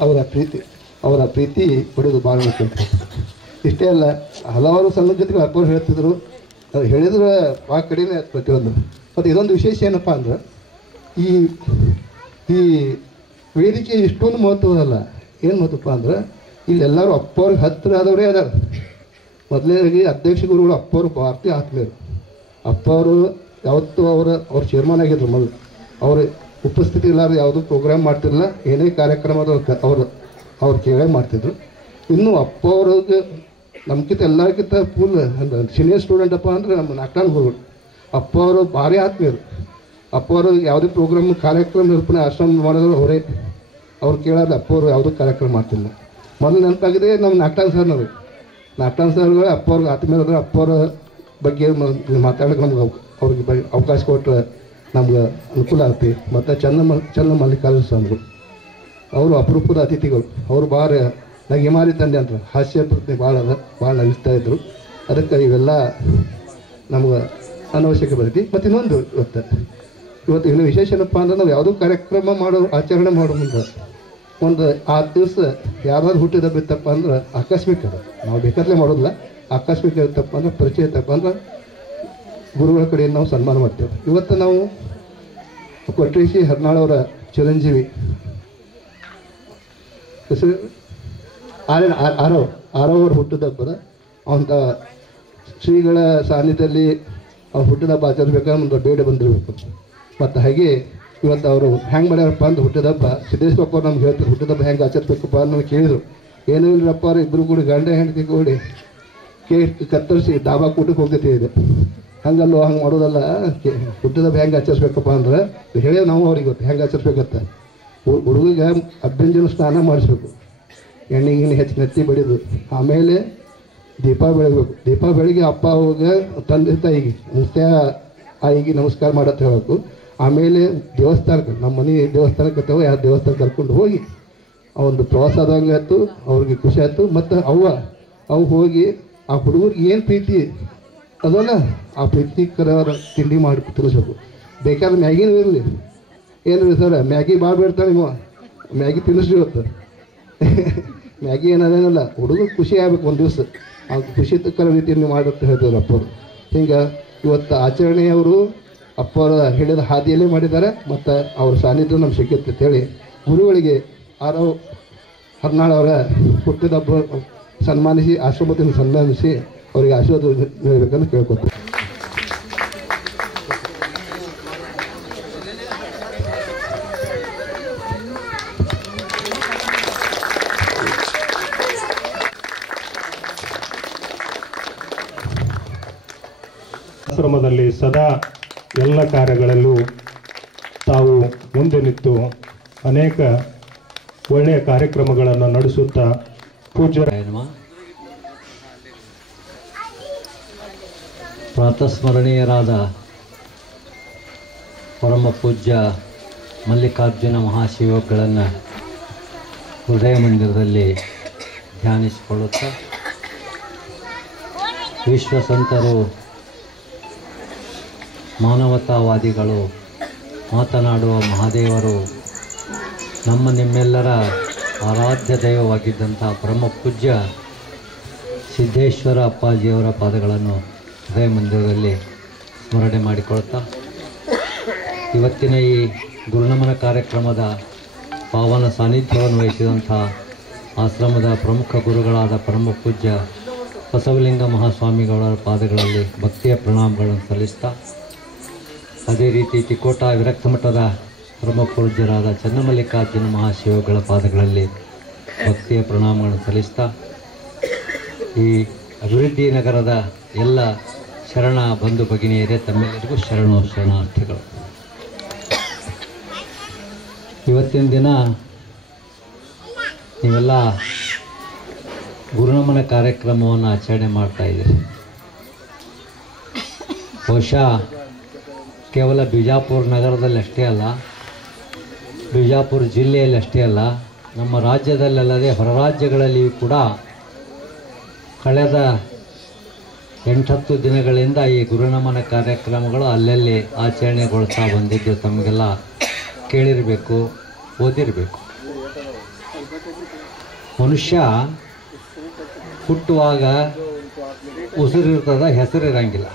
ಅವರ ಪ್ರೀತಿ ಪಡೆಯೋದು ಭಾಳ ಮುಖ್ಯ. ಇಷ್ಟೇ ಅಲ್ಲ, ಹಲವಾರು ಸಂಘದ ಜೊತೆಗೆ ಅಪ್ಪವ್ರು ಹೇಳ್ತಿದ್ರು, ಅವ್ರು ಹೇಳಿದ್ರೆ ಭಾಳ ಕಡಿಮೆ ಪ್ರತಿಯೊಂದು. ಮತ್ತು ಇದೊಂದು ವಿಶೇಷ ಏನಪ್ಪ ಅಂದ್ರೆ ಈ ವೇದಿಕೆ ಇಷ್ಟೊಂದು ಮಹತ್ವದಲ್ಲ. ಏನು ಮಹತ್ವಪ್ಪ ಅಂದ್ರೆ ಇಲ್ಲೆಲ್ಲರೂ ಅಪ್ಪವ್ರಿಗೆ ಹತ್ತಿರ ಆದವರೇ ಅದಾರ. ಮೊದಲನೇದಾಗಿ ಅಧ್ಯಕ್ಷ ಗುರುಗಳು ಅಪ್ಪವರು ಭಾರತೀಯ ಆತ್ಮೀಯರು. ಅಪ್ಪವರು ಯಾವತ್ತೂ ಅವ್ರ ಚೇರ್ಮನ್ ಆಗಿದ್ರು. ಮೊದಲು ಅವ್ರ ಉಪಸ್ಥಿತಿ ಇಲ್ಲಾರ ಯಾವುದೂ ಪ್ರೋಗ್ರಾಮ್ ಮಾಡ್ತಿರಲಿಲ್ಲ. ಏನೇ ಕಾರ್ಯಕ್ರಮ ಅವ್ರು ಕೇಳೇ ಮಾಡ್ತಿದ್ರು. ಇನ್ನು ಅಪ್ಪವ್ರಿಗೆ ನಮ್ಗಿಂತ ಎಲ್ಲರಿಗಿಂತ ಫುಲ್ ಸೀನಿಯರ್ ಸ್ಟೂಡೆಂಟ್ ಅಪ್ಪ ಅಂದರೆ ನಮ್ಮ ನಾಲ್ಕಾನ್ ಗುರುಗಳು. ಅಪ್ಪವರು ಭಾರಿ ಆತ್ಮೀಯರು. ಅಪ್ಪವರು ಯಾವುದೇ ಪ್ರೋಗ್ರಾಮ್ ಕಾರ್ಯಕ್ರಮ ನಿರೂಪಣೆ ಆಶ್ರಮ ಮಾಡಿದ್ರು ಅವರೇ. ಅವ್ರು ಕೇಳೋದು ಅಪ್ಪವರು ಯಾವುದೂ ಕಾರ್ಯಕ್ರಮ ಮಾಡ್ತಿಲ್ಲ. ಮೊದಲು ನೆನಪಾಗಿದೆ ನಮ್ಮ ನಾಲ್ಕಾನ್ ಸರ್ಗಳು ಅಪ್ಪವ್ರಿಗೆ ಆತ್ಮೀಯರಾದ್ರೆ ಅಪ್ಪವ್ರ ಬಗ್ಗೆ ಮಾತಾಡೋಕೆ ನಮ್ಗೆ ಅವ್ರಿಗೆ ಅವಕಾಶ ಕೊಟ್ಟರೆ ನಮ್ಗೆ ಅನುಕೂಲ ಆಗ್ತಿ. ಮತ್ತು ಚನ್ನ ಮಲ್ಲಿಕಾರ್ಜುನ ಸ್ವಾಮಿಗಳು ಅವರು ಅಪರೂಪದ ಅತಿಥಿಗಳು. ಅವರು ಭಾಳ ನಗೆಮಾರಿ ತಂದೆ ಅಂತ ಹಾಸ್ಯ ಪ್ರತಿ ಭಾಳ ನಗಿಸ್ತಾ ಇದ್ರು. ಅದಕ್ಕೆ ಇವೆಲ್ಲ ನಮ್ಗೆ ಅನವಶ್ಯಕ ಬರ್ತೈತಿ. ಮತ್ತು ಇನ್ನೊಂದು ಇವತ್ತು ಇನ್ನೂ ವಿಶೇಷ ಏನಪ್ಪ ಅಂದ್ರೆ ನಾವು ಯಾವುದೋ ಕಾರ್ಯಕ್ರಮ ಆಚರಣೆ ಮಾಡೋ ಮುಂದೆ ಒಂದು ಆ ದಿವಸ ಯಾರಾದ್ರು ಹುಟ್ಟಿದ ಬಿತ್ತಪ್ಪ ಅಂದ್ರೆ ಆಕಸ್ಮಿಕ ಅದು, ನಾವು ಬೇಕಾದಲೇ ಮಾಡೋದಿಲ್ಲ. ಆಕಸ್ಮಿಕ ಇರುತ್ತಪ್ಪ ಅಂದ್ರೆ ಪರಿಚಯ ಇರ್ತಪ್ಪ ಅಂದ್ರೆ ಗುರುಗಳ ಕಡೆಯಿಂದ ನಾವು ಸನ್ಮಾನ ಮಾಡ್ತೇವೆ. ಇವತ್ತು ನಾವು ಕೊಟ್ರೇಶಿ ಹರ್ನಾಳವರ ಚಿರಂಜೀವಿ ಹೆಸರು ಆರವರ ಹುಟ್ಟಿದಬ್ಬರ ಅಂಥ ಶ್ರೀಗಳ ಸಾನ್ನಿಧ್ಯದಲ್ಲಿ ಅವ್ರು ಹುಟ್ಟಿದಬ್ಬ ಆಚರಿಸ್ಬೇಕಾದ್ರೆ ಒಂದು ಬೇಡ ಬಂದಿರಬೇಕು. ಮತ್ತು ಹಾಗೆ ಇವತ್ತು ಅವರು ಹೆಂಗೆ ಮಾಡ್ಯಾರಪ್ಪ ಅಂದ್ರೆ ಹುಟ್ಟಿದಬ್ಬ ಸಿದ್ದೇಶ್ವರಪ್ಪ ಅವ್ರು ನಮ್ಗೆ ಹೇಳ್ತಾರೆ ಹುಟ್ಟಿದಬ್ಬ ಹೆಂಗೆ ಆಚರಿಸ್ಬೇಕಪ್ಪ ಅಂತ ನಮ್ಗೆ ಕೇಳಿದ್ರು. ಏನೂ ಇಲ್ಲರಪ್ಪ ಅವ್ರು ಇಬ್ಬರು ಕೂಡ ಗಂಡ ಹೆಂಡತಿ ಕೂಡಿ ಕೇಕ್ ಕತ್ತರಿಸಿ ಡಾಬಾ ಕೂಟಕ್ಕೆ ಹೋಗ್ತೈತಿ ಇದೆ. ಹಂಗಲ್ಲೋ ಹಂಗೆ ಮಾಡೋದಲ್ಲ. ಹುಟ್ಟಿದಬ್ಬ ಹೆಂಗೆ ಆಚರಿಸ್ಬೇಕಪ್ಪ ಅಂದ್ರೆ ಹೇಳಿ ನಾವು ಅವ್ರಿಗೆ ಗೊತ್ತು ಹೆಂಗೆ ಆಚರಿಸ್ಬೇಕತ್ತ. ಹುಡುಗಿಗೆ ಅಭ್ಯಂಜನ ಸ್ನಾನ ಮಾಡಿಸ್ಬೇಕು, ಎಣ್ಣೆಗಿಣ್ಣೆ ಹೆಚ್ಚು ನೆತ್ತಿ ಬೆಳೆದು, ಆಮೇಲೆ ದೀಪ ಬೆಳಗಬೇಕು. ದೀಪ ಬೆಳಗ್ಗೆ ಅಪ್ಪ ಅವಾಗ ತಂದೆ ತಾಯಿಗೆ ಮುತ್ಯ ಆಯಿಗೆ ನಮಸ್ಕಾರ ಮಾಡತ್ತೆ ಹೇಳಬೇಕು. ಆಮೇಲೆ ದೇವಸ್ಥಾನಕ್ಕೆ ನಮ್ಮ ಮನೆ ದೇವಸ್ಥಾನಕ್ಕೆ ಅಥವಾ ಯಾವ ದೇವಸ್ಥಾನಕ್ಕೆ ಕರ್ಕೊಂಡು ಹೋಗಿ ಆ ಒಂದು ಪ್ರವಾಸ ಆದಂಗೆ ಆಯ್ತು, ಅವ್ರಿಗೆ ಖುಷಿ ಆಯಿತು. ಮತ್ತು ಅವು ಹೋಗಿ ಆ ಹುಡುಗರಿಗೆ ಏನು ಪ್ರೀತಿ ಅದಲ್ಲ ಆ ಪ್ರೀತಿಕರ ತಿಂಡಿ ಮಾಡಿ ತಿನ್ನಿಸ್ಬೇಕು. ಬೇಕಾದ್ರೆ ಮ್ಯಾಗಿನೂ ಇರಲಿ, ಏನು ಸರ್ ಮ್ಯಾಗಿ ಭಾಳ ಬೇಡ್ತಾನೆ ನೀವು ಮ್ಯಾಗಿ ತಿನ್ನಿಸ್ರಿ ಇವತ್ತು. ಮ್ಯಾಗಿ ಏನದೇನಲ್ಲ, ಹುಡುಗರು ಖುಷಿ ಆಗ್ಬೇಕು ಒಂದು ದಿವಸ. ಆ ಖುಷಿ ತಕ್ಕರ ರೀತಿಯಲ್ಲಿ ಮಾಡುತ್ತೆ ಹೇಳ್ತಾರೆ ಅಪ್ಪವರು. ಹಿಂಗೆ ಇವತ್ತು ಆಚರಣೆಯವರು ಅಪ್ಪವರ ಹೇಳಿದ ಹಾದಿಯಲ್ಲೇ ಮಾಡಿದ್ದಾರೆ. ಮತ್ತು ಅವ್ರ ಸಾನ್ನಿಧ್ಯ ನಮ್ಗೆ ಸಿಕ್ಕುತ್ತೆ ಅಂತೇಳಿ ಗುರುಗಳಿಗೆ ಹರ್ನಾಳ್ ಅವರ ಹುಟ್ಟಿದಬ್ಬ ಸನ್ಮಾನಿಸಿ ಆಶ್ರಮದಿಂದ ಸನ್ಮಾನಿಸಿ ಅವರಿಗೆ ಆಶೀರ್ವಾದ ನೀಡಬೇಕಂತ ಕೇಳ್ಕೊತಾರೆ. ಆಶ್ರಮದಲ್ಲಿ ಸದಾ ಎಲ್ಲ ಕಾರ್ಯಗಳಲ್ಲೂ ತಾವು ಮುಂದೆ ನಿಂತು ಅನೇಕ ಒಳ್ಳೆಯ ಕಾರ್ಯಕ್ರಮಗಳನ್ನು ನಡೆಸುತ್ತಾ ಪೂಜ್ಯ ಪ್ರಾತಸ್ಮರಣೀಯರಾದ ಪರಮ ಪೂಜ್ಯ ಮಲ್ಲಿಕಾರ್ಜುನ ಮಹಾಶಿವಗಳನ್ನು ಹೃದಯ ಮಂದಿರದಲ್ಲಿ ಧ್ಯಾನಿಸಿಕೊಳ್ಳುತ್ತಾ ವಿಶ್ವಸಂತರು ಮಾನವತಾವಾದಿಗಳು ಮಾತನಾಡುವ ಮಹಾದೇವರು ನಮ್ಮ ನಿಮ್ಮೆಲ್ಲರ ಆರಾಧ್ಯ ದೈವವಾಗಿದ್ದಂಥ ಪರಮ ಪೂಜ್ಯ ಸಿದ್ದೇಶ್ವರ ಅಪ್ಪಾಜಿಯವರ ಪಾದಗಳನ್ನು ಹೃದಯ ಮಂದಿರದಲ್ಲಿ ಸ್ಮರಣೆ ಮಾಡಿಕೊಳ್ತಾ ಇವತ್ತಿನ ಈ ಗುರುನಮನ ಕಾರ್ಯಕ್ರಮದ ಪಾವನ ಸಾನ್ನಿಧ್ಯವನ್ನು ವಹಿಸಿದಂಥ ಆಶ್ರಮದ ಪ್ರಮುಖ ಗುರುಗಳಾದ ಪರಮ ಪೂಜ್ಯ ಬಸವಲಿಂಗ ಮಹಾಸ್ವಾಮಿಗಳ ಪಾದಗಳಲ್ಲಿ ಭಕ್ತಿಯ ಪ್ರಣಾಮಗಳನ್ನು ಸಲ್ಲಿಸ್ತಾ ಅದೇ ರೀತಿ ತಿಕೋಟ ವಿರಕ್ತ ಮಠದ ಪರಮ ಪೂಜ್ಯರಾದ ಚನ್ನಮಲ್ಲಿಕಾರ್ಜುನ ಮಹಾಶಿವಗಳ ಪಾದಗಳಲ್ಲಿ ಭಕ್ತಿಯ ಪ್ರಣಾಮಗಳನ್ನು ಸಲ್ಲಿಸ್ತಾ ಈ ಅಭಿವೃದ್ಧಿ ನಗರದ ಎಲ್ಲ ಶರಣ ಬಂಧು ಭಗಿನಿಯರೇ ತಮ್ಮೆಲ್ಲರಿಗೂ ಶರಣಾರ್ಥಿಗಳು. ಇವತ್ತಿನ ದಿನ ನೀವೆಲ್ಲ ಗುರುನಮನ ಕಾರ್ಯಕ್ರಮವನ್ನು ಆಚರಣೆ ಮಾಡ್ತಾಯಿದ್ದೀರಿ. ಬಹುಶಃ ಕೇವಲ ಬಿಜಾಪುರ ನಗರದಲ್ಲಿ ಅಷ್ಟೇ ಅಲ್ಲ, ಬಿಜಾಪುರ ಜಿಲ್ಲೆಯಲ್ಲಿ ಅಷ್ಟೇ ಅಲ್ಲ, ನಮ್ಮ ರಾಜ್ಯದಲ್ಲಲ್ಲದೆ ಹೊರ ರಾಜ್ಯಗಳಲ್ಲಿಯೂ ಕೂಡ ಕಳೆದ 8-10 ದಿನಗಳಿಂದ ಈ ಗುರುನಮನ ಕಾರ್ಯಕ್ರಮಗಳು ಅಲ್ಲಲ್ಲಿ ಆಚರಣೆಗೊಳ್ತಾ ಬಂದಿದ್ದು ತಮಗೆಲ್ಲ ಕೇಳಿರಬೇಕು, ಓದಿರಬೇಕು. ಮನುಷ್ಯ ಹುಟ್ಟುವಾಗ ಉಸಿರಿರ್ತದ, ಹೆಸರಿರಂಗಿಲ್ಲ.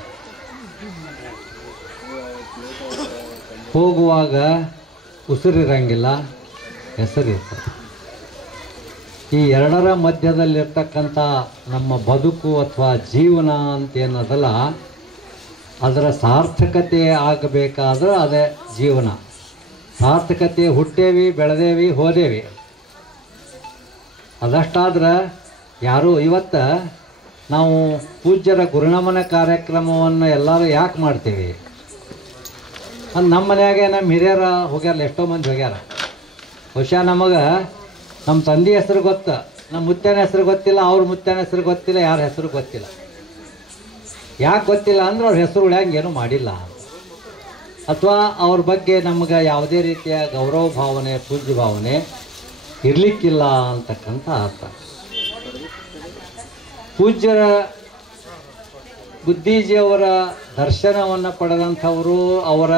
ಹೋಗುವಾಗ ಉಸಿರಿರಂಗಿಲ್ಲ, ಹೆಸರಿರ್ತದೆ. ಈ ಎರಡರ ಮಧ್ಯದಲ್ಲಿರ್ತಕ್ಕಂಥ ನಮ್ಮ ಬದುಕು ಅಥವಾ ಜೀವನ ಅಂತ ಏನದಲ್ಲ, ಅದರ ಸಾರ್ಥಕತೆ ಆಗಬೇಕಾದ್ರೆ ಅದೇ ಜೀವನ. ಸಾರ್ಥಕತೆ ಹುಟ್ಟೇವಿ, ಬೆಳೆದೇವಿ, ಹೋದೇವಿ. ಅದಷ್ಟಾದ್ರೆ ಯಾರು ಇವತ್ತು ನಾವು ಪೂಜ್ಯರ ಗುರುನಮನ ಕಾರ್ಯಕ್ರಮವನ್ನು ಎಲ್ಲರೂ ಯಾಕೆ ಮಾಡ್ತೀವಿ? ನಮ್ಮ ಮನ್ಯಾಗೆ ನಮ್ಮ ಹಿರಿಯರ ಹೋಗ್ಯಾರ, ಎಷ್ಟೋ ಮಂದಿ ಹೋಗ್ಯಾರ. ಬಹುಶಃ ನಮಗೆ ನಮ್ಮ ತಂದೆ ಹೆಸರು ಗೊತ್ತು, ನಮ್ಮ ಮುತ್ತನ ಹೆಸರು ಗೊತ್ತಿಲ್ಲ, ಅವ್ರ ಮುತ್ತನ ಹೆಸರು ಗೊತ್ತಿಲ್ಲ, ಯಾರ ಹೆಸರು ಗೊತ್ತಿಲ್ಲ. ಯಾಕೆ ಗೊತ್ತಿಲ್ಲ ಅಂದ್ರೆ ಅವ್ರ ಹೆಸರು ಉಳ್ಯಾಂಗೆ ಏನೂ ಮಾಡಿಲ್ಲ, ಅಥವಾ ಅವ್ರ ಬಗ್ಗೆ ನಮ್ಗೆ ಯಾವುದೇ ರೀತಿಯ ಗೌರವ ಭಾವನೆ, ಪೂಜ್ಯ ಭಾವನೆ ಇರಲಿಕ್ಕಿಲ್ಲ ಅಂತಕ್ಕಂಥ ಅರ್ಥ. ಪೂಜ್ಯರ ಬುದ್ಧೀಜಿಯವರ ದರ್ಶನವನ್ನು ಪಡೆದಂಥವರು, ಅವರ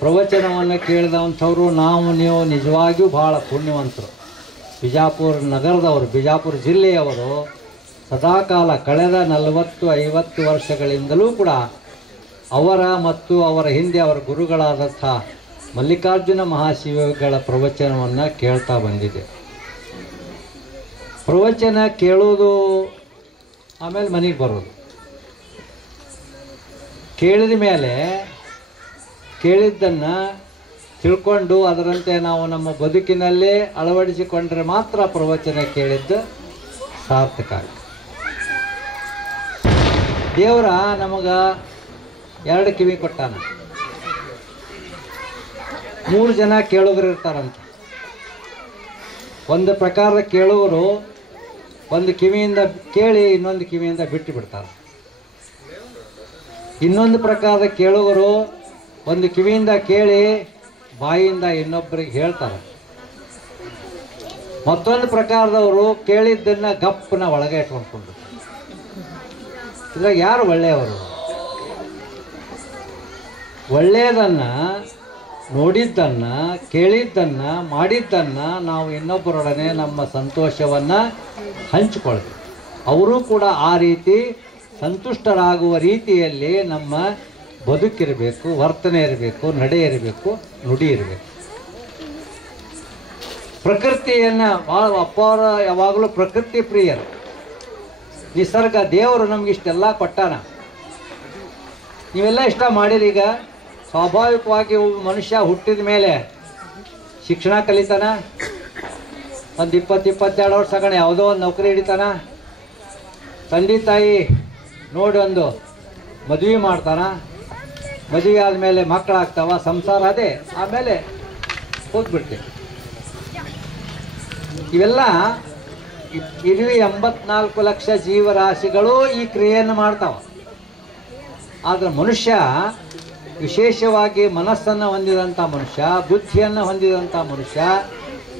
ಪ್ರವಚನವನ್ನು ಕೇಳಿದಂಥವರು ನಾವು ನೀವು ನಿಜವಾಗಿಯೂ ಭಾಳ ಪುಣ್ಯವಂತರು. ಬಿಜಾಪುರ ನಗರದವರು, ಬಿಜಾಪುರ ಜಿಲ್ಲೆಯವರು ಸದಾಕಾಲ ಕಳೆದ 40-50 ವರ್ಷಗಳಿಂದಲೂ ಕೂಡ ಅವರ ಮತ್ತು ಅವರ ಹಿಂದೆ ಅವರ ಗುರುಗಳಾದಂಥ ಮಲ್ಲಿಕಾರ್ಜುನ ಮಹಾಶಿವಗಳ ಪ್ರವಚನವನ್ನು ಕೇಳ್ತಾ ಬಂದಿದೆ. ಪ್ರವಚನ ಕೇಳೋದು, ಆಮೇಲೆ ಮನೆಗೆ ಬರೋದು. ಕೇಳಿದ ಮೇಲೆ ಕೇಳಿದ್ದನ್ನು ತಿಳ್ಕೊಂಡು ಅದರಂತೆ ನಾವು ನಮ್ಮ ಬದುಕಿನಲ್ಲೇ ಅಳವಡಿಸಿಕೊಂಡ್ರೆ ಮಾತ್ರ ಪ್ರವಚನ ಕೇಳಿದ್ದು ಸಾರ್ಥಕ. ದೇವರ ನಮಗೆ 2 ಕಿವಿ ಕೊಟ್ಟಾನ. 3 ಜನ ಕೇಳುಗರು ಇರ್ತಾರಂತೆ. ಒಂದು ಪ್ರಕಾರದ ಕೇಳುವರು ಒಂದು ಕಿವಿಯಿಂದ ಕೇಳಿ ಇನ್ನೊಂದು ಕಿವಿಯಿಂದ ಬಿಟ್ಟು ಬಿಡ್ತಾರೆ. ಇನ್ನೊಂದು ಪ್ರಕಾರದ ಕೇಳುಗರು ಒಂದು ಕಿವಿಯಿಂದ ಕೇಳಿ ಬಾಯಿಯಿಂದ ಇನ್ನೊಬ್ಬರಿಗೆ ಹೇಳ್ತಾರೆ. ಮತ್ತೊಂದು ಪ್ರಕಾರದವರು ಕೇಳಿದ್ದನ್ನು ಗಪ್ಪನ ಒಳಗೆ ಇಟ್ಕೊಂಡ್ಕೊಂಡು. ಇದ್ರಾಗ ಯಾರು ಒಳ್ಳೆಯವರು? ಒಳ್ಳೆಯದನ್ನು, ನೋಡಿದ್ದನ್ನು, ಕೇಳಿದ್ದನ್ನು, ಮಾಡಿದ್ದನ್ನು ನಾವು ಇನ್ನೊಬ್ಬರೊಡನೆ ನಮ್ಮ ಸಂತೋಷವನ್ನು ಹಂಚಿಕೊಳ್ಬೇಕು. ಅವರು ಕೂಡ ಆ ರೀತಿ ಸಂತುಷ್ಟರಾಗುವ ರೀತಿಯಲ್ಲಿ ನಮ್ಮ ಬದುಕಿರಬೇಕು, ವರ್ತನೆ ಇರಬೇಕು, ನಡೆ ಇರಬೇಕು, ನುಡಿ ಇರಬೇಕು. ಪ್ರಕೃತಿಯನ್ನು ಭಾಳ ಅಪ್ಪವರ ಯಾವಾಗಲೂ ಪ್ರಕೃತಿ ಪ್ರಿಯರು. ನಿಸರ್ಗ ದೇವರು ನಮಗಿಷ್ಟೆಲ್ಲ ಕೊಟ್ಟಾನ. ನೀವೆಲ್ಲ ಇಷ್ಟ ಮಾಡಿರಿ. ಈಗ ಸ್ವಾಭಾವಿಕವಾಗಿ ಮನುಷ್ಯ ಹುಟ್ಟಿದ ಮೇಲೆ ಶಿಕ್ಷಣ ಕಲಿತಾನ, ಒಂದು 20-22 ವರ್ಷ ಆಗಣ ಯಾವುದೋ ಒಂದು ನೌಕರಿ ಹಿಡಿತಾನ, ತಂದೆ ತಾಯಿ ನೋಡಿ ಒಂದು ಮದುವೆ ಮಾಡ್ತಾನ, ಮದುವೆ ಆದಮೇಲೆ ಮಕ್ಕಳಾಗ್ತಾವ, ಸಂಸಾರ ಅದೇ, ಆಮೇಲೆ ಹೋಗ್ಬಿಡ್ತೀವಿ. ಇವೆಲ್ಲ 84 ಲಕ್ಷ ಜೀವರಾಶಿಗಳು ಈ ಕ್ರಿಯೆಯನ್ನು ಮಾಡ್ತಾವ. ಆದರೆ ಮನುಷ್ಯ, ವಿಶೇಷವಾಗಿ ಮನಸ್ಸನ್ನು ಹೊಂದಿದಂಥ ಮನುಷ್ಯ, ಬುದ್ಧಿಯನ್ನು ಹೊಂದಿದಂಥ ಮನುಷ್ಯ,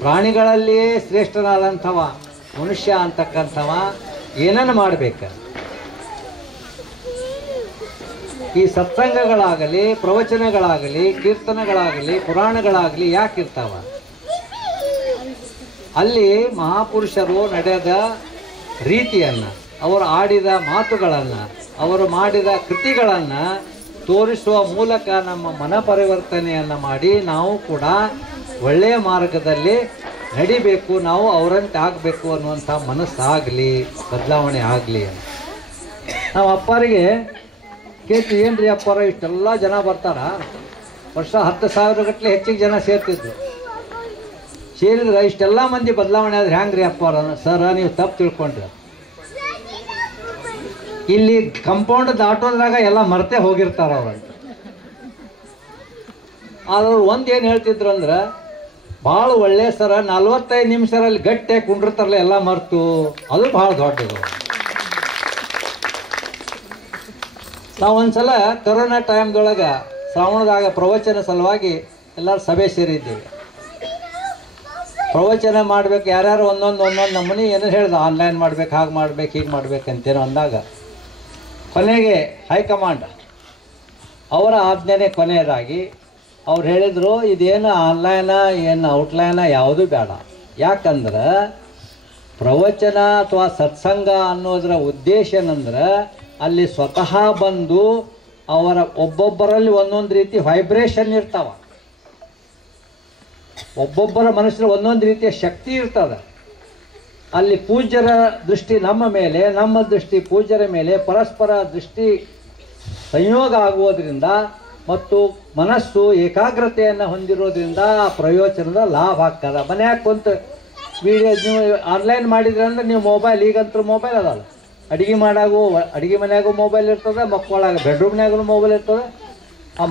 ಪ್ರಾಣಿಗಳಲ್ಲಿಯೇ ಶ್ರೇಷ್ಠನಾದಂಥವ ಮನುಷ್ಯ ಅಂತಕ್ಕಂಥವ ಏನನ್ನು ಮಾಡಬೇಕು? ಈ ಸತ್ಸಂಗಗಳಾಗಲಿ, ಪ್ರವಚನಗಳಾಗಲಿ, ಕೀರ್ತನೆಗಳಾಗಲಿ, ಪುರಾಣಗಳಾಗಲಿ ಯಾಕಿರ್ತಾವ? ಅಲ್ಲಿ ಮಹಾಪುರುಷರು ನಡೆದ ರೀತಿಯನ್ನು, ಅವರು ಆಡಿದ ಮಾತುಗಳನ್ನು, ಅವರು ಮಾಡಿದ ಕೃತಿಗಳನ್ನು ತೋರಿಸುವ ಮೂಲಕ ನಮ್ಮ ಮನ ಪರಿವರ್ತನೆಯನ್ನು ಮಾಡಿ ನಾವು ಕೂಡ ಒಳ್ಳೆಯ ಮಾರ್ಗದಲ್ಲಿ ನಡಿಬೇಕು, ನಾವು ಅವರಂತೆ ಆಗಬೇಕು ಅನ್ನುವಂಥ ಮನಸ್ಸಾಗಲಿ, ಬದಲಾವಣೆ ಆಗಲಿ ಅಂತ. ನಾವು ಅಪ್ಪರಿಗೆ ಕೇಳ್ತೀವಿ, ಏನು ರೀ ಅಪ್ಪಾರ ಇಷ್ಟೆಲ್ಲ ಜನ ಬರ್ತಾರ, ವರ್ಷ 10,000 ಗಟ್ಟಲೆ ಹೆಚ್ಚಿಗೆ ಜನ ಸೇರ್ತಿದ್ರು, ಸೇರಿದ್ರೆ ಇಷ್ಟೆಲ್ಲ ಮಂದಿ ಬದಲಾವಣೆ ಆದ್ರೆ ಹ್ಯಾಂಗೆ ರೀ ಅಪ್ಪಾರ? ಸರ, ನೀವು ತಪ್ಪು ತಿಳ್ಕೊಂಡ್ರಿ. ಇಲ್ಲಿ ಕಂಪೌಂಡ್ ದಾಟೋದ್ರಾಗ ಎಲ್ಲ ಮರೆತೇ ಹೋಗಿರ್ತಾರ ಅವ್ರಂತ. ಆದ್ರೆ ಒಂದು ಏನು ಹೇಳ್ತಿದ್ರು ಅಂದ್ರೆ, ಭಾಳ ಒಳ್ಳೆ ಸರ 45 ನಿಮಿಷದಲ್ಲಿ ಗಟ್ಟಿಯಾಗಿ ಕುಂಡಿರ್ತಾರಲ್ಲ ಎಲ್ಲ ಮರ್ತು, ಅದು ಭಾಳ ದೊಡ್ಡದು. ನಾವು ಒಂದ್ಸಲ ಕೊರೋನಾ ಟೈಮ್ದೊಳಗೆ ಶ್ರಾವಣದಾಗ ಪ್ರವಚನ ಸಲುವಾಗಿ ಎಲ್ಲರೂ ಸಭೆ ಸೇರಿದ್ದೀವಿ. ಪ್ರವಚನ ಮಾಡ್ಬೇಕು, ಯಾರ್ಯಾರು ಒಂದೊಂದು ನಮ್ಮನೆ ಏನೋ ಹೇಳ್ದೆ, ಆನ್ಲೈನ್ ಮಾಡ್ಬೇಕು, ಹಾಗೆ ಮಾಡ್ಬೇಕು, ಹೀಗೆ ಮಾಡ್ಬೇಕಂತೇನೋ ಅಂದಾಗ ಕೊನೆಗೆ ಹೈಕಮಾಂಡ್ ಅವರ ಆಜ್ಞೆನೇ ಕೊನೆಯದಾಗಿ ಅವ್ರು ಹೇಳಿದರು, ಇದೇನು ಆನ್ಲೈನ ಏನು ಔಟ್ಲೈನ ಯಾವುದೂ ಬೇಡ. ಯಾಕಂದ್ರೆ ಪ್ರವಚನ ಅಥವಾ ಸತ್ಸಂಗ ಅನ್ನೋದರ ಉದ್ದೇಶ ಏನಂದ್ರೆ ಅಲ್ಲಿ ಸ್ವತಃ ಬಂದು ಅವರ ಒಬ್ಬೊಬ್ಬರಲ್ಲಿ ಒಂದೊಂದು ರೀತಿ ವೈಬ್ರೇಷನ್ ಇರ್ತಾವ, ಒಬ್ಬೊಬ್ಬರ ಮನಸ್ಸಲ್ಲಿ ಒಂದೊಂದು ರೀತಿಯ ಶಕ್ತಿ ಇರ್ತದೆ. ಅಲ್ಲಿ ಪೂಜ್ಯರ ದೃಷ್ಟಿ ನಮ್ಮ ಮೇಲೆ, ನಮ್ಮ ದೃಷ್ಟಿ ಪೂಜ್ಯರ ಮೇಲೆ ಪರಸ್ಪರ ದೃಷ್ಟಿ ಸಂಯೋಗ ಆಗುವುದರಿಂದ ಮತ್ತು ಮನಸ್ಸು ಏಕಾಗ್ರತೆಯನ್ನು ಹೊಂದಿರೋದ್ರಿಂದ ಆ ಪ್ರಯೋಜನದ ಲಾಭ ಆಗ್ತದೆ. ಮನ್ಯಾಗ ಕುಂತು ವಿಡಿಯೋ ನೀವು ಆನ್ಲೈನ್ ಮಾಡಿದ್ರೆ ಅಂದ್ರೆ ನೀವು ಮೊಬೈಲ್, ಈಗಂತೂ ಮೊಬೈಲ್ ಅದಲ್ಲ, ಅಡುಗೆ ಮಾಡಾಗೂ ಅಡುಗೆ ಮನ್ಯಾಗೂ ಮೊಬೈಲ್ ಇರ್ತದೆ, ಮಕ್ಕಳಾಗ ಬೆಡ್ರೂಮ್ನಾಗೂ ಮೊಬೈಲ್ ಇರ್ತದೆ. ಆ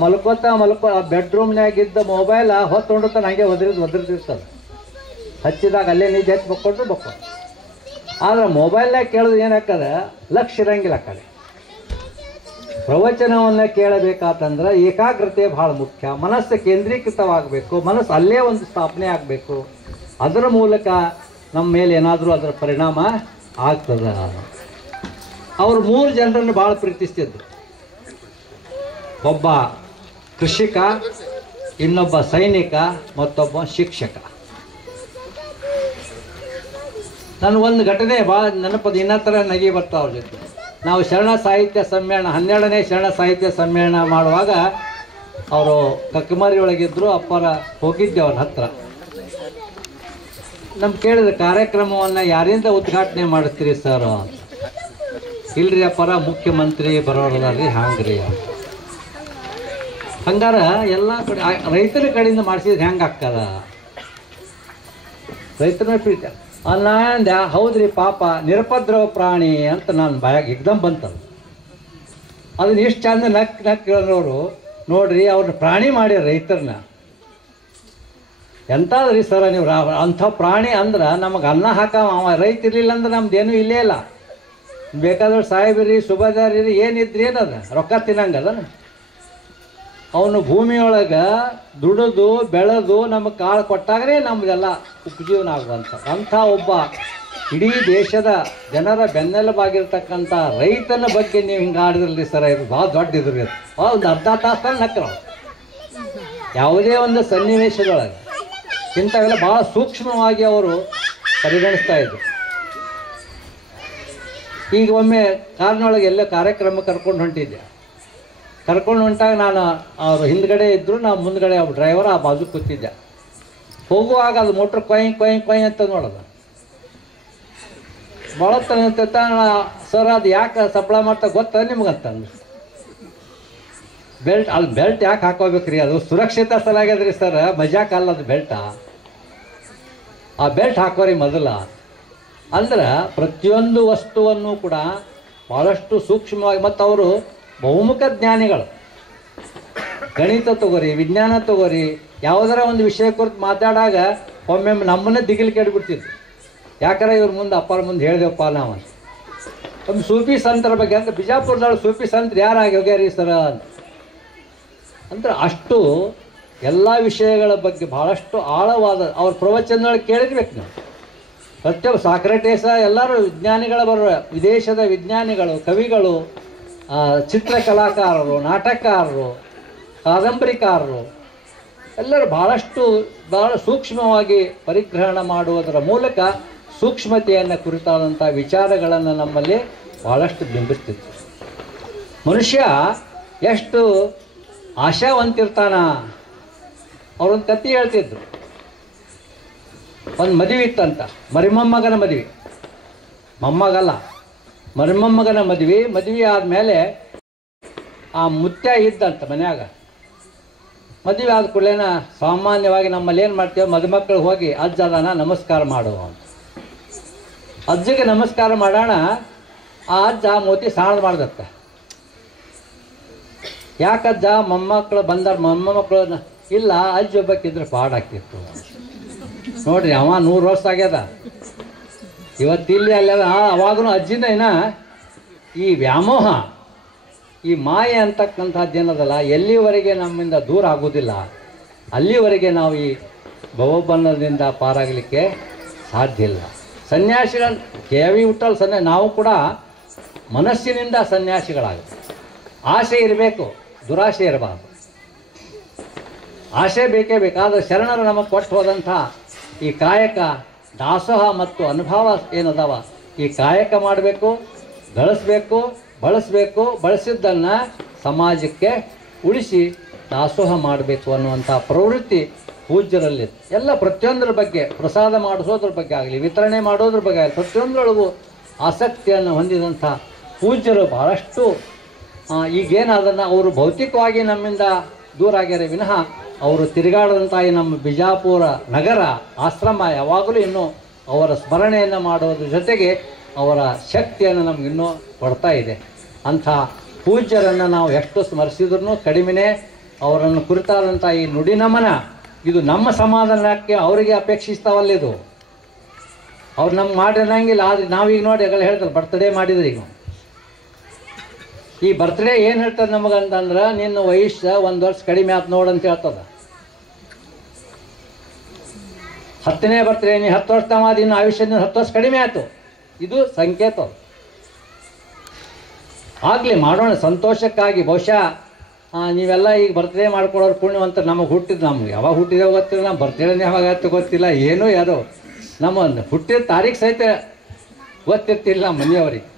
ಆ ಬೆಡ್ರೂಮ್ನಾಗಿದ್ದ ಮೊಬೈಲ್ ಹೊತ್ತೊಂಡುತ್ತಾನೆ ಹಾಗೆ ಒದರಿರ್ತದೆ. ಹಚ್ಚಿದಾಗ ಅಲ್ಲೇ ನಿಜ ಹಚ್ಚಿ ಬಕ್ಕೊಂಡು. ಆದ್ರೆ ಮೊಬೈಲ್ನಾಗ ಕೇಳೋದು ಏನಾಗ್ತದೆ, ಲಕ್ಷ್ಯ ಇರಂಗಿಲ್ಲ. ಆ ಕಡೆ ಪ್ರವಚನವನ್ನು ಕೇಳಬೇಕಾತಂದ್ರೆ ಏಕಾಗ್ರತೆ ಭಾಳ ಮುಖ್ಯ. ಮನಸ್ಸು ಕೇಂದ್ರೀಕೃತವಾಗಬೇಕು, ಮನಸ್ಸು ಅಲ್ಲೇ ಒಂದು ಸ್ಥಾಪನೆ ಆಗಬೇಕು. ಅದರ ಮೂಲಕ ನಮ್ಮ ಮೇಲೆ ಏನಾದರೂ ಅದರ ಪರಿಣಾಮ ಆಗ್ತದೆ. ಅವರು 3 ಜನರನ್ನು ಭಾಳ ಪ್ರೀತಿಸ್ತಿದ್ರು. ಒಬ್ಬ ಕೃಷಿಕ, ಇನ್ನೊಬ್ಬ ಸೈನಿಕ, ಮತ್ತೊಬ್ಬ ಶಿಕ್ಷಕ. ನನಗೊಂದು ಘಟನೆ ಭಾಳ ನೆನಪದು, ಇನ್ನೊಂಥರ ನಗಿ ಬರ್ತಾ ಅವ್ರ ಜೊತೆ. ನಾವು ಶರಣ ಸಾಹಿತ್ಯ ಸಮ್ಮೇಳನ 12ನೇ ಶರಣ ಸಾಹಿತ್ಯ ಸಮ್ಮೇಳನ ಮಾಡುವಾಗ ಅವರು ಕಕ್ಕಮರಿ ಒಳಗಿದ್ರು. ಅಪ್ಪರ ಹೋಗಿದ್ದೆ ಅವ್ರ ಹತ್ರ. ನಮ್ಗೆ ಕೇಳಿದ ಕಾರ್ಯಕ್ರಮವನ್ನು ಯಾರಿಂದ ಉದ್ಘಾಟನೆ ಮಾಡಿಸ್ತೀರಿ ಸರ್ ಅಂತ. ಇಲ್ರಿ ಅಪ್ಪರ ಮುಖ್ಯಮಂತ್ರಿ ಬರೋರಲ್ಲ ರೀ, ಹಾಂಗ್ರಿ ಅಂತ. ಹಂಗಾರ ಎಲ್ಲ ಕಡೆ ರೈತರ ಕಡೆಯಿಂದ ಮಾಡಿಸಿದ್ರೆ ಹೆಂಗೆ ಆಗ್ತದ? ರೈತರ ಪ್ರೀತಿ ಅಲ್ಲ. ಹೌದ್ರಿ ಪಾಪ ನಿರಪದ್ರವ ಪ್ರಾಣಿ ಅಂತ ನಾನು ಬಾಯಾಗ ಎಕ್ದಮ್ ಬಂತದ. ಅದನ್ನ ಇಷ್ಟು ಚಂದ ನಕ್ ಕೇಳೋರು ನೋಡ್ರಿ, ಅವ್ರನ್ನ ಪ್ರಾಣಿ ಮಾಡಿ ರೈತರನ್ನ ಎಂತಾದ್ರಿ ಸರ ನೀವು ಅಂಥ ಪ್ರಾಣಿ ಅಂದ್ರೆ ನಮಗೆ ಅನ್ನ ಅವ ರೈತ ಇರ್ಲಿಲ್ಲ ಅಂದ್ರೆ ನಮ್ದೇನೂ ಇಲ್ಲೇ ಇಲ್ಲ. ಬೇಕಾದ್ರೆ ಸಾಹೇಬ್ರಿ ಸುಬೇದಾರಿ ಏನಿದ್ರಿ ಏನದ ರೊಕ್ಕ ತಿನ್ನಂಗದ. ಅವನು ಭೂಮಿಯೊಳಗೆ ದುಡಿದು ಬೆಳೆದು ನಮಗೆ ಕಾಳು ಕೊಟ್ಟಾಗಲೇ ನಮ್ಮದೆಲ್ಲ ಉಪಜೀವನ ಆಗುವಂಥ ಅಂಥ ಒಬ್ಬ ಇಡೀ ದೇಶದ ಜನರ ಬೆನ್ನೆಲುಬಾಗಿರ್ತಕ್ಕಂಥ ರೈತನ ಬಗ್ಗೆ ನೀವು ಹಿಂಗೆ ಆಡಿದ್ರಲ್ರಿ ಸರ, ಇದು ಭಾಳ ದೊಡ್ಡ ಇದ್ರಿ. ಒಂದು ಅರ್ಧ ತಾಸಲ್ಲಿ ನಕ್ಕರು. ಯಾವುದೇ ಒಂದು ಸನ್ನಿವೇಶದೊಳಗೆ ಇಂಥವೆಲ್ಲ ಭಾಳ ಸೂಕ್ಷ್ಮವಾಗಿ ಅವರು ಪರಿಗಣಿಸ್ತಾ ಇದ್ರು. ಈಗ ಒಮ್ಮೆ ಕಾರ್ನೊಳಗೆ ಎಲ್ಲ ಕಾರ್ಯಕ್ರಮ ಕರ್ಕೊಂಡು ಹೊಂಟಿದ್ದೆ. ಕರ್ಕೊಂಡು ಹೊಂಟಾಗ ನಾನು ಅವರು ಹಿಂದ್ಗಡೆ ಇದ್ದರು, ನಾವು ಮುಂದ್ಗಡೆ ಒಬ್ಬ ಡ್ರೈವರ್ ಆ ಬಾಜು ಕೂತಿದ್ದೆ. ಹೋಗುವಾಗ ಅದು ಮೋಟ್ರ್ ಕೊಯ್ ಅಂತ ನೋಡೋದು. ಭಾಳ ಅಂತ ಸರ್ ಅದು ಯಾಕೆ ಸಪ್ಲೈ ಮಾಡ್ತಾ ಗೊತ್ತ ನಿಮ್ಗಂತಂದು. ಬೆಲ್ಟ್ ಯಾಕೆ ಹಾಕೋಬೇಕ್ರಿ, ಅದು ಸುರಕ್ಷಿತ ಸಲಾಗ್ಯದ್ರಿ ಸರ್, ಮಜಾಕ್ ಅಲ್ಲ ಅದು ಬೆಲ್ಟ. ಆ ಬೆಲ್ಟ್ ಹಾಕೋರಿ ಮೊದಲ. ಅಂದ್ರೆ ಪ್ರತಿಯೊಂದು ವಸ್ತುವನ್ನು ಕೂಡ ಭಾಳಷ್ಟು ಸೂಕ್ಷ್ಮವಾಗಿ, ಮತ್ತು ಅವರು ಬಹುಮುಖ ಜ್ಞಾನಿಗಳು. ಗಣಿತ ತಗೋರಿ, ವಿಜ್ಞಾನ ತಗೋರಿ, ಯಾವುದರ ಒಂದು ವಿಷಯ ಕುರಿತು ಮಾತಾಡಾಗ ಒಮ್ಮೆ ನಮ್ಮನ್ನೇ ದಿಗಿಲು ಕೆಡ್ಬಿಡ್ತಿದ್ರು. ಯಾಕಂದ್ರೆ ಇವ್ರ ಮುಂದೆ ಅಪ್ಪರ ಮುಂದೆ ಹೇಳಿದೆವಪ್ಪ ನಾವು. ಒಂದು ಸೂಫಿ ಸಂತರ ಬಗ್ಗೆ ಅಂತ ಬಿಜಾಪುರದೊಳಗೆ ಸೂಫಿ ಸಂತರು ಯಾರಾಗಿ ಹೋಗ್ಯಾರಿ ಸರ ಅಂತ. ಅಂದ್ರೆ ಅಷ್ಟು ಎಲ್ಲ ವಿಷಯಗಳ ಬಗ್ಗೆ ಭಾಳಷ್ಟು ಆಳವಾದ ಅವ್ರ ಪ್ರವಚನದೊಳಗೆ ಕೇಳಿರ್ಬೇಕು ನಾವು. ಪ್ರತಿಯೊಬ್ಬ ಸಾಕ್ರೆಟೇಸ ಎಲ್ಲರೂ ವಿಜ್ಞಾನಿಗಳ ಬರುವ, ವಿದೇಶದ ವಿಜ್ಞಾನಿಗಳು, ಕವಿಗಳು, ಚಿತ್ರಕಲಾಕಾರರು, ನಾಟಕಕಾರರು, ಕಾದಂಬರಿಕಾರರು ಎಲ್ಲರೂ ಭಾಳ ಸೂಕ್ಷ್ಮವಾಗಿ ಪರಿಗ್ರಹಣ ಮಾಡುವುದರ ಮೂಲಕ ಸೂಕ್ಷ್ಮತೆಯನ್ನು ಕುರಿತಾದಂಥ ವಿಚಾರಗಳನ್ನು ನಮ್ಮಲ್ಲಿ ಭಾಳಷ್ಟು ಬಿಂಬಿಸ್ತಿತ್ತು. ಮನುಷ್ಯ ಎಷ್ಟು ಆಶಾವಂತಿರ್ತಾನ. ಅವರೊಂದು ಕಥೆ ಹೇಳ್ತಿದ್ರು. ಒಂದು ಮದುವೆ ಇತ್ತಂತ, ಮರಿಮೊಮ್ಮಗನ ಮದುವೆ, ಮೊಮ್ಮಗಲ್ಲ ಮರಿಮೊಮ್ಮಗನ ಮದುವೆ ಆದಮೇಲೆ ಆ ಮುತ್ಯ ಇದ್ದಂತ ಮನ್ಯಾಗ. ಮದುವೆ ಆದ ಕೂಡಲೇನ ಸಾಮಾನ್ಯವಾಗಿ ನಮ್ಮಲ್ಲಿ ಏನು ಮಾಡ್ತೇವೆ, ಮದುಮಕ್ಕಳು ಹೋಗಿ ಅಜ್ಜ ಅದಾನ ನಮಸ್ಕಾರ ಮಾಡುವ ಅಂತ. ಅಜ್ಜಿಗೆ ನಮಸ್ಕಾರ ಮಾಡೋಣ, ಆ ಅಜ್ಜ ಮೋತಿ ಸಾಣ ಮಾಡ್ದತ್ತ. ಯಾಕಜ್ಜ ಮೊಮ್ಮಕ್ಕಳು ಬಂದಾರ, ಮೊಮ್ಮಕ್ಕಳು ಇಲ್ಲ, ಅಜ್ಜಿ ಒಬ್ಬಕ್ಕಿದ್ರೆ ಪಾಡಾಗ್ತಿತ್ತು. ನೋಡ್ರಿ ಅವ 100 ವರ್ಷ ಆಗ್ಯದ, ಇವತ್ತಿಲ್ಲಿ ಅಲ್ಲ. ಅವಾಗೂ ಅಜ್ಜಿನ ಏನ ಈ ವ್ಯಾಮೋಹ, ಈ ಮಾಯೆ ಅಂತಕ್ಕಂಥದ್ದೇನದಲ್ಲ, ಎಲ್ಲಿವರೆಗೆ ನಮ್ಮಿಂದ ದೂರ ಆಗೋದಿಲ್ಲ ಅಲ್ಲಿವರೆಗೆ ನಾವು ಈ ಭವಬಂಧನದಿಂದ ಪಾರಾಗಲಿಕ್ಕೆ ಸಾಧ್ಯ ಇಲ್ಲ. ಸನ್ಯಾಸಿಗಳ ಕೆ.ವಿ. ವಿಠ್ಠಲ್ ನಾವು ಕೂಡ ಮನಸ್ಸಿನಿಂದ ಸನ್ಯಾಸಿಗಳಾಗುತ್ತೆ. ಆಸೆ ಇರಬೇಕು, ದುರಾಸೆ ಇರಬಾರ್ದು. ಆಸೆ ಬೇಕೇ ಬೇಕಾದ ಶರಣರು ನಮಗೆ ಕೊಟ್ಟು ಹೋದಂಥ ಈ ಕಾಯಕ ದಾಸೋಹ ಮತ್ತು ಅನುಭವ ಏನದಾವ, ಈ ಕಾಯಕ ಮಾಡಬೇಕು, ಗಳಿಸ್ಬೇಕು, ಬಳಸಬೇಕು, ಬಳಸಿದ್ದನ್ನು ಸಮಾಜಕ್ಕೆ ಉಳಿಸಿ ದಾಸೋಹ ಮಾಡಬೇಕು ಅನ್ನುವಂಥ ಪ್ರವೃತ್ತಿ ಪೂಜ್ಯರಲ್ಲಿ ಎಲ್ಲ. ಪ್ರತಿಯೊಂದರ ಬಗ್ಗೆ, ಪ್ರಸಾದ ಮಾಡಿಸೋದ್ರ ಬಗ್ಗೆ ಆಗಲಿ, ವಿತರಣೆ ಮಾಡೋದ್ರ ಬಗ್ಗೆ ಆಗಲಿ, ಪ್ರತಿಯೊಂದರೊಳಗೂ ಆಸಕ್ತಿಯನ್ನು ಹೊಂದಿದಂಥ ಪೂಜ್ಯರು ಬಹಳಷ್ಟು. ಈಗೇನು ಅದನ್ನು ಅವರು ಭೌತಿಕವಾಗಿ ನಮ್ಮಿಂದ ದೂರ ಆಗ್ಯಾರೆ ವಿನಃ ಅವರು ತಿರುಗಾಡದಂಥ ಈ ನಮ್ಮ ಬಿಜಾಪುರ ನಗರ ಆಶ್ರಮ ಯಾವಾಗಲೂ ಇನ್ನೂ ಅವರ ಸ್ಮರಣೆಯನ್ನು ಮಾಡೋದ್ರ ಜೊತೆಗೆ ಅವರ ಶಕ್ತಿಯನ್ನು ನಮಗಿನ್ನೂ ಕೊಡ್ತಾ ಇದೆ. ಅಂಥ ಪೂಜ್ಯರನ್ನು ನಾವು ಎಷ್ಟು ಸ್ಮರಿಸಿದ್ರೂ ಕಡಿಮೆನೇ. ಅವರನ್ನು ಕುರಿತಾದಂಥ ಈ ನುಡಿ ನಮನ ಇದು ನಮ್ಮ ಸಮಾಧಾನಕ್ಕೆ ಅವರಿಗೆ ಅಪೇಕ್ಷಿಸ್ತಾವಲ್ಲಿದು. ಅವ್ರು ನಮ್ಗೆ ಮಾಡಿರಂಗಿಲ್ಲ. ಆದರೆ ನಾವೀಗ ನೋಡಿ ಆಗಲ್ಲ ಹೇಳ್ತಾರೆ ಬರ್ತ್ಡೇ ಮಾಡಿದ್ರಿ. ಈಗ ಈ ಬರ್ತ್ಡೇ ಏನು ಹೇಳ್ತದೆ ನಮಗಂತಂದ್ರೆ ನಿನ್ನ ವಯಸ್ಸು 1 ವರ್ಷ ಕಡಿಮೆ ಆಯ್ತು ನೋಡಂತ ಹೇಳ್ತದೆ. 10ನೇ ಬರ್ತ್ಡೇ ನೀ 10 ವರ್ಷ ತಮಾದ, ಇನ್ನು ಆಯುಷ್ಯದಿಂದ 10 ವರ್ಷ ಕಡಿಮೆ ಆಯಿತು. ಇದು ಸಂಕೇತ. ಆಗಲಿ ಮಾಡೋಣ ಸಂತೋಷಕ್ಕಾಗಿ. ಬಹುಶಃ ನೀವೆಲ್ಲ ಈಗ ಬರ್ತ್ಡೇ ಮಾಡ್ಕೊಳ್ಳೋರು ಪುಣ್ಯವಂತ. ನಮಗೆ ಹುಟ್ಟಿದ್ದು, ನಮ್ಗೆ ಯಾವಾಗ ಹುಟ್ಟಿದೇವೆ ಗೊತ್ತಿಲ್ಲ, ನಮ್ಮ ಬರ್ತ್ಡೇನೇ ಯಾವಾಗ ಆಯ್ತು ಗೊತ್ತಿಲ್ಲ, ಏನೂ ಯಾರೋ ನಮ್ಮ ಹುಟ್ಟಿದ ತಾರೀಖು ಸಹಿತ ಗೊತ್ತಿರ್ತಿಲ್ಲ ನಮ್ಮ ಮನೆಯವ್ರಿಗೆ.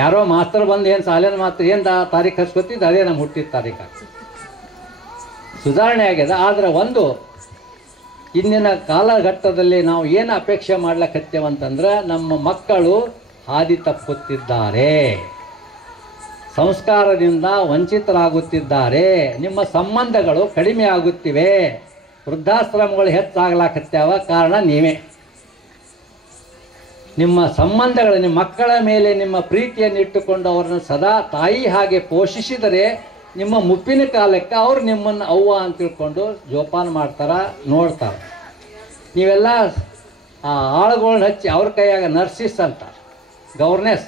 ಯಾರೋ ಮಾಸ್ತರ್ ಬಂದು ಏನು ಸಾಲಿನ ಮಾತ್ರ ಏನು ತಾರೀಖು ಹಚ್ಕೊತಿದ್ದು ಅದೇ ನಮ್ಮ ಹುಟ್ಟಿದ ತಾರೀಖು ಸುಧಾರಣೆ ಆಗ್ಯದ. ಆದರೆ ಒಂದು ಇಂದಿನ ಕಾಲಘಟ್ಟದಲ್ಲಿ ನಾವು ಏನು ಅಪೇಕ್ಷೆ ಮಾಡ್ಲಕತ್ತೇವಂತಂದ್ರೆ ನಮ್ಮ ಮಕ್ಕಳು ಹಾದಿ ತಪ್ಪುತ್ತಿದ್ದಾರೆ, ಸಂಸ್ಕಾರದಿಂದ ವಂಚಿತರಾಗುತ್ತಿದ್ದಾರೆ, ನಿಮ್ಮ ಸಂಬಂಧಗಳು ಕಡಿಮೆ ಆಗುತ್ತಿವೆ, ವೃದ್ಧಾಶ್ರಮಗಳು ಹೆಚ್ಚಾಗ್ಲಾಕತ್ಯಾವ. ಕಾರಣ ನೀವೇ. ನಿಮ್ಮ ಸಂಬಂಧಗಳು, ನಿಮ್ಮ ಮಕ್ಕಳ ಮೇಲೆ ನಿಮ್ಮ ಪ್ರೀತಿಯನ್ನು ಇಟ್ಟುಕೊಂಡು ಅವರನ್ನು ಸದಾ ತಾಯಿ ಹಾಗೆ ಪೋಷಿಸಿದರೆ ನಿಮ್ಮ ಮುಪ್ಪಿನ ಕಾಲಕ್ಕೆ ಅವ್ರು ನಿಮ್ಮನ್ನು ಅವ್ವ ಅಂತ ತಿಳ್ಕೊಂಡು ಜೋಪಾನ ಮಾಡ್ತಾರೆ, ನೋಡ್ತಾರೆ. ನೀವೆಲ್ಲ ಆಳುಗಳನ್ನ ಹಚ್ಚಿ ಅವ್ರ ಕೈಯಾಗ ನರ್ಸಿಸ್ ಅಂತ, ಗವರ್ನೆಸ್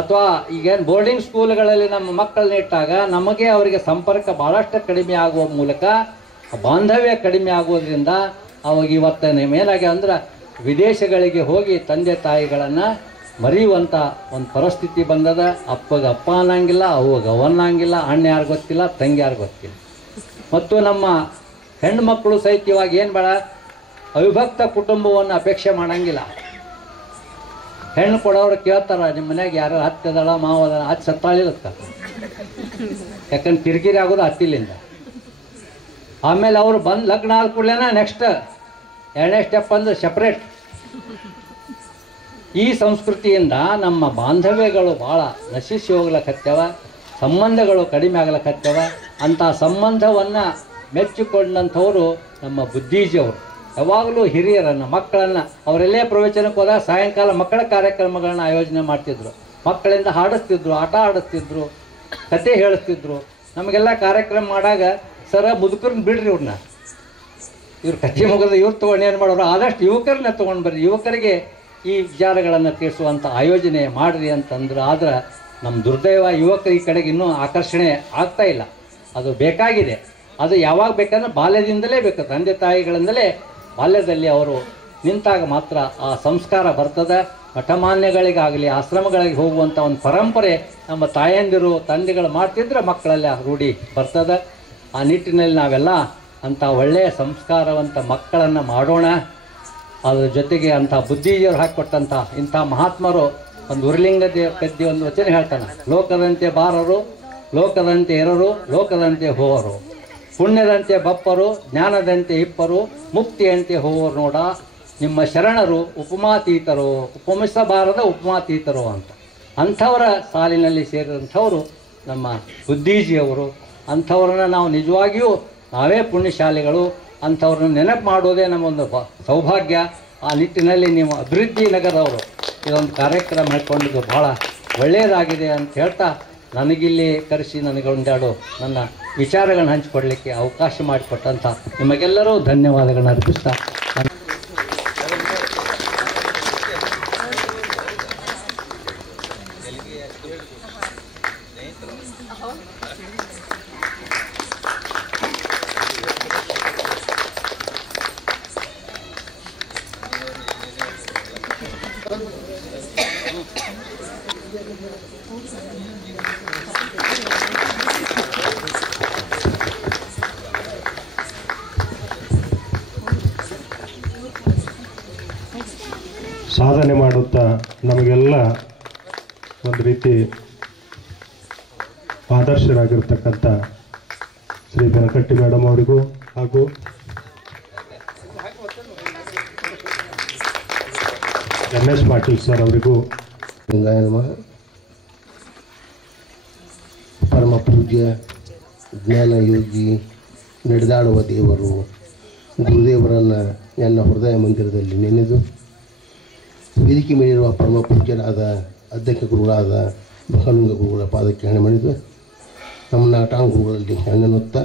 ಅಥವಾ ಈಗೇನು ಬೋರ್ಡಿಂಗ್ ಸ್ಕೂಲ್ಗಳಲ್ಲಿ ನಮ್ಮ ಮಕ್ಕಳನ್ನ ಇಟ್ಟಾಗ ನಮಗೆ ಅವರಿಗೆ ಸಂಪರ್ಕ ಭಾಳಷ್ಟು ಕಡಿಮೆ ಆಗುವ ಮೂಲಕ ಬಾಂಧವ್ಯ ಕಡಿಮೆ ಆಗೋದ್ರಿಂದ ಅವಾಗ ಇವತ್ತು ಮೇಲಾಗೆ ಅಂದ್ರೆ ವಿದೇಶಗಳಿಗೆ ಹೋಗಿ ತಂದೆ ತಾಯಿಗಳನ್ನು ಮರೆಯುವಂಥ ಒಂದು ಪರಿಸ್ಥಿತಿ ಬಂದದ. ಅಪ್ಪಗೆ ಅಪ್ಪ ಅನ್ನಂಗಿಲ್ಲ, ಅವ್ವಗೆ ಅವ್ವ ಅನ್ನಂಗಿಲ್ಲ, ಅಣ್ಣ ಯಾರು ಗೊತ್ತಿಲ್ಲ, ತಂಗಿ ಯಾರು ಗೊತ್ತಿಲ್ಲ. ಮತ್ತು ನಮ್ಮ ಹೆಣ್ಣುಮಕ್ಕಳು ಸಹಿತ ಇವಾಗ ಏನು ಬೇಡ, ಅವಿಭಕ್ತ ಕುಟುಂಬವನ್ನು ಅಪೇಕ್ಷೆ ಮಾಡಂಗಿಲ್ಲ. ಹೆಣ್ಣು ಕೊಡೋರು ಕೇಳ್ತಾರ, ನಿಮ್ಮ ಮನ್ಯಾಗ ಯಾರು ಹತ್ತದಳ ಮಾವದ ಹತ್ತು ಸತ್ತಾಳಿರುತ್ತ, ಯಾಕಂದ್ರೆ ಕಿರಿಕಿರಿ ಆಗೋದು ಹತ್ತಿಲಿಂದ. ಆಮೇಲೆ ಅವರು ಬಂದು ಲಗ್ನ ಆದ ಕೂಡಲೇನ ನೆಕ್ಸ್ಟ್ 2ನೇ ಸ್ಟೆಪ್ ಅಂದ್ರೆ ಸಪ್ರೇಟ್. ಈ ಸಂಸ್ಕೃತಿಯಿಂದ ನಮ್ಮ ಬಾಂಧವ್ಯಗಳು ಭಾಳ ನಶಿಸಿ ಹೋಗ್ಲಕತ್ತವ, ಸಂಬಂಧಗಳು ಕಡಿಮೆ ಆಗ್ಲಕತ್ತವ. ಅಂಥ ಸಂಬಂಧವನ್ನು ಮೆಚ್ಚಿಕೊಂಡಂಥವರು ನಮ್ಮ ಬುದ್ಧೀಜಿಯವರು. ಯಾವಾಗಲೂ ಹಿರಿಯರನ್ನು, ಮಕ್ಕಳನ್ನು, ಅವರೆಲ್ಲೇ ಪ್ರವಚನಕ್ಕೆ ಹೋದಾಗ ಸಾಯಂಕಾಲ ಮಕ್ಕಳ ಕಾರ್ಯಕ್ರಮಗಳನ್ನ ಆಯೋಜನೆ ಮಾಡ್ತಿದ್ರು. ಮಕ್ಕಳಿಂದ ಹಾಡಿಸ್ತಿದ್ರು, ಆಟ ಆಡಿಸ್ತಿದ್ರು, ಕತೆ ಹೇಳಿಸ್ತಿದ್ರು. ನಮಗೆಲ್ಲ ಕಾರ್ಯಕ್ರಮ ಮಾಡಾಗ ಸರ ಮುದುಕರನ್ನ ಬಿಡ್ರಿ, ಇವ್ರನ್ನ ಇವ್ರು ಕತೆ ಮುಗಿದ ಇವ್ರು ತೊಗೊಂಡು ಏನು ಮಾಡೋರು, ಆದಷ್ಟು ಯುವಕರನ್ನ ತೊಗೊಂಡು ಬರ್ರಿ, ಯುವಕರಿಗೆ ಈ ವಿಚಾರಗಳನ್ನು ತಿಳಿಸುವಂಥ ಆಯೋಜನೆ ಮಾಡಿರಿ ಅಂತಂದ್ರೆ. ಆದ್ರೆ ನಮ್ಮ ದುರ್ದೈವ ಯುವಕರ ಈ ಕಡೆಗೆ ಇನ್ನೂ ಆಕರ್ಷಣೆ ಆಗ್ತಾ ಇಲ್ಲ. ಅದು ಬೇಕಾಗಿದೆ. ಅದು ಯಾವಾಗ ಬೇಕಂದ್ರೆ ಬಾಲ್ಯದಿಂದಲೇ ಬೇಕು. ತಂದೆ ತಾಯಿಗಳಿಂದಲೇ ಬಾಲ್ಯದಲ್ಲಿ ಅವರು ನಿಂತಾಗ ಮಾತ್ರ ಆ ಸಂಸ್ಕಾರ ಬರ್ತದೆ. ಮಠಮಾನ್ಯಗಳಿಗಾಗಲಿ ಆಶ್ರಮಗಳಿಗೆ ಹೋಗುವಂಥ ಒಂದು ಪರಂಪರೆ ನಮ್ಮ ತಾಯಂದಿರು ತಂದೆಗಳು ಮಾಡ್ತಿದ್ರೆ ಮಕ್ಕಳಲ್ಲಿ ಆ ರೂಢಿ ಬರ್ತದೆ. ಆ ನಿಟ್ಟಿನಲ್ಲಿ ನಾವೆಲ್ಲ ಅಂಥ ಒಳ್ಳೆಯ ಸಂಸ್ಕಾರವಂತ ಮಕ್ಕಳನ್ನು ಮಾಡೋಣ. ಅದ್ರ ಜೊತೆಗೆ ಅಂಥ ಬುದ್ಧಿಜಿಯವರು ಹಾಕಿಕೊಟ್ಟಂಥ ಇಂಥ ಮಹಾತ್ಮರು ಒಂದು ಉರ್ಲಿಂಗ ಪದ್ಯ ಒಂದು ವಚನ ಹೇಳ್ತಾನೆ, ಲೋಕದಂತೆ ಬಾರರು, ಲೋಕದಂತೆ ಇರರು, ಲೋಕದಂತೆ ಹೋವರು, ಪುಣ್ಯದಂತೆ ಬಪ್ಪರು, ಜ್ಞಾನದಂತೆ ಇಪ್ಪರು, ಮುಕ್ತಿಯಂತೆ ಹೋವರು ನೋಡ, ನಿಮ್ಮ ಶರಣರು ಉಪಮಾತೀತರು, ಉಪಮಿಸಬಾರದ ಉಪಮಾತೀತರು ಅಂತ. ಅಂಥವರ ಸಾಲಿನಲ್ಲಿ ಸೇರಿದಂಥವರು ನಮ್ಮ ಬುದ್ಧೀಜಿಯವರು. ಅಂಥವ್ರನ್ನ ನಾವು ನಿಜವಾಗಿಯೂ ನಾವೇ ಪುಣ್ಯಶಾಲಿಗಳು. ಅಂಥವ್ರನ್ನ ನೆನಪು ಮಾಡೋದೇ ನಮ್ಮೊಂದು ಸೌಭಾಗ್ಯ. ಆ ನಿಟ್ಟಿನಲ್ಲಿ ನೀವು ಅಭಿವೃದ್ಧಿ ನಗರದವರು ಇದೊಂದು ಕಾರ್ಯಕ್ರಮ ಮಾಡಿಕೊಂಡಿದ್ದು ಭಾಳ ಒಳ್ಳೆಯದಾಗಿದೆ ಅಂತ ಹೇಳ್ತಾ, ನನಗಿಲ್ಲಿ ಕರೆಸಿ ನನಗೊಂದೆರಡು ನನ್ನ ವಿಚಾರಗಳನ್ನ ಹಂಚಿಕೊಡ್ಲಿಕ್ಕೆ ಅವಕಾಶ ಮಾಡಿಕೊಟ್ಟಂಥ ನಿಮಗೆಲ್ಲರೂ ಧನ್ಯವಾದಗಳನ್ನ ಅರ್ಪಿಸ್ತಾ ಸಾಧನೆ ಮಾಡುತ್ತಾ ನಮಗೆಲ್ಲ ಒಂದು ರೀತಿ ಆದರ್ಶರಾಗಿರ್ತಕ್ಕಂಥ ಶ್ರೀ ಬೆನಕಟ್ಟಿ ಮೇಡಮ್ ಅವರಿಗೂ ಹಾಗೂ MS ಪಾಟೀಲ್ ಸರ್ ಅವರಿಗೂ ಪರಮ ಪೂಜ್ಯ ಜ್ಞಾನ ಯೋಗಿ ನಡೆದಾಡುವ ದೇವರು ಗುರುದೇವರನ್ನು ನನ್ನ ಹೃದಯ ಮಂದಿರದಲ್ಲಿ ನೆನೆದು ವೇದಿಕೆ ಮೇಲಿರುವ ಪರಮ ಪೂಜ್ಯರಾದ ಅಧ್ಯಕ್ಷ ಗುರುಗಳಾದ ಬಸವಲಿಂಗ ಗುರುಗಳ ಪಾದಕ್ಕೆ ಹಣೆ ಮಾಡಿದ್ದು ನಮ್ಮ ನಾಟಾಂಗ ಗುರುಗಳಲ್ಲಿ ಹಣ್ಣೆನ್ನುತ್ತಾ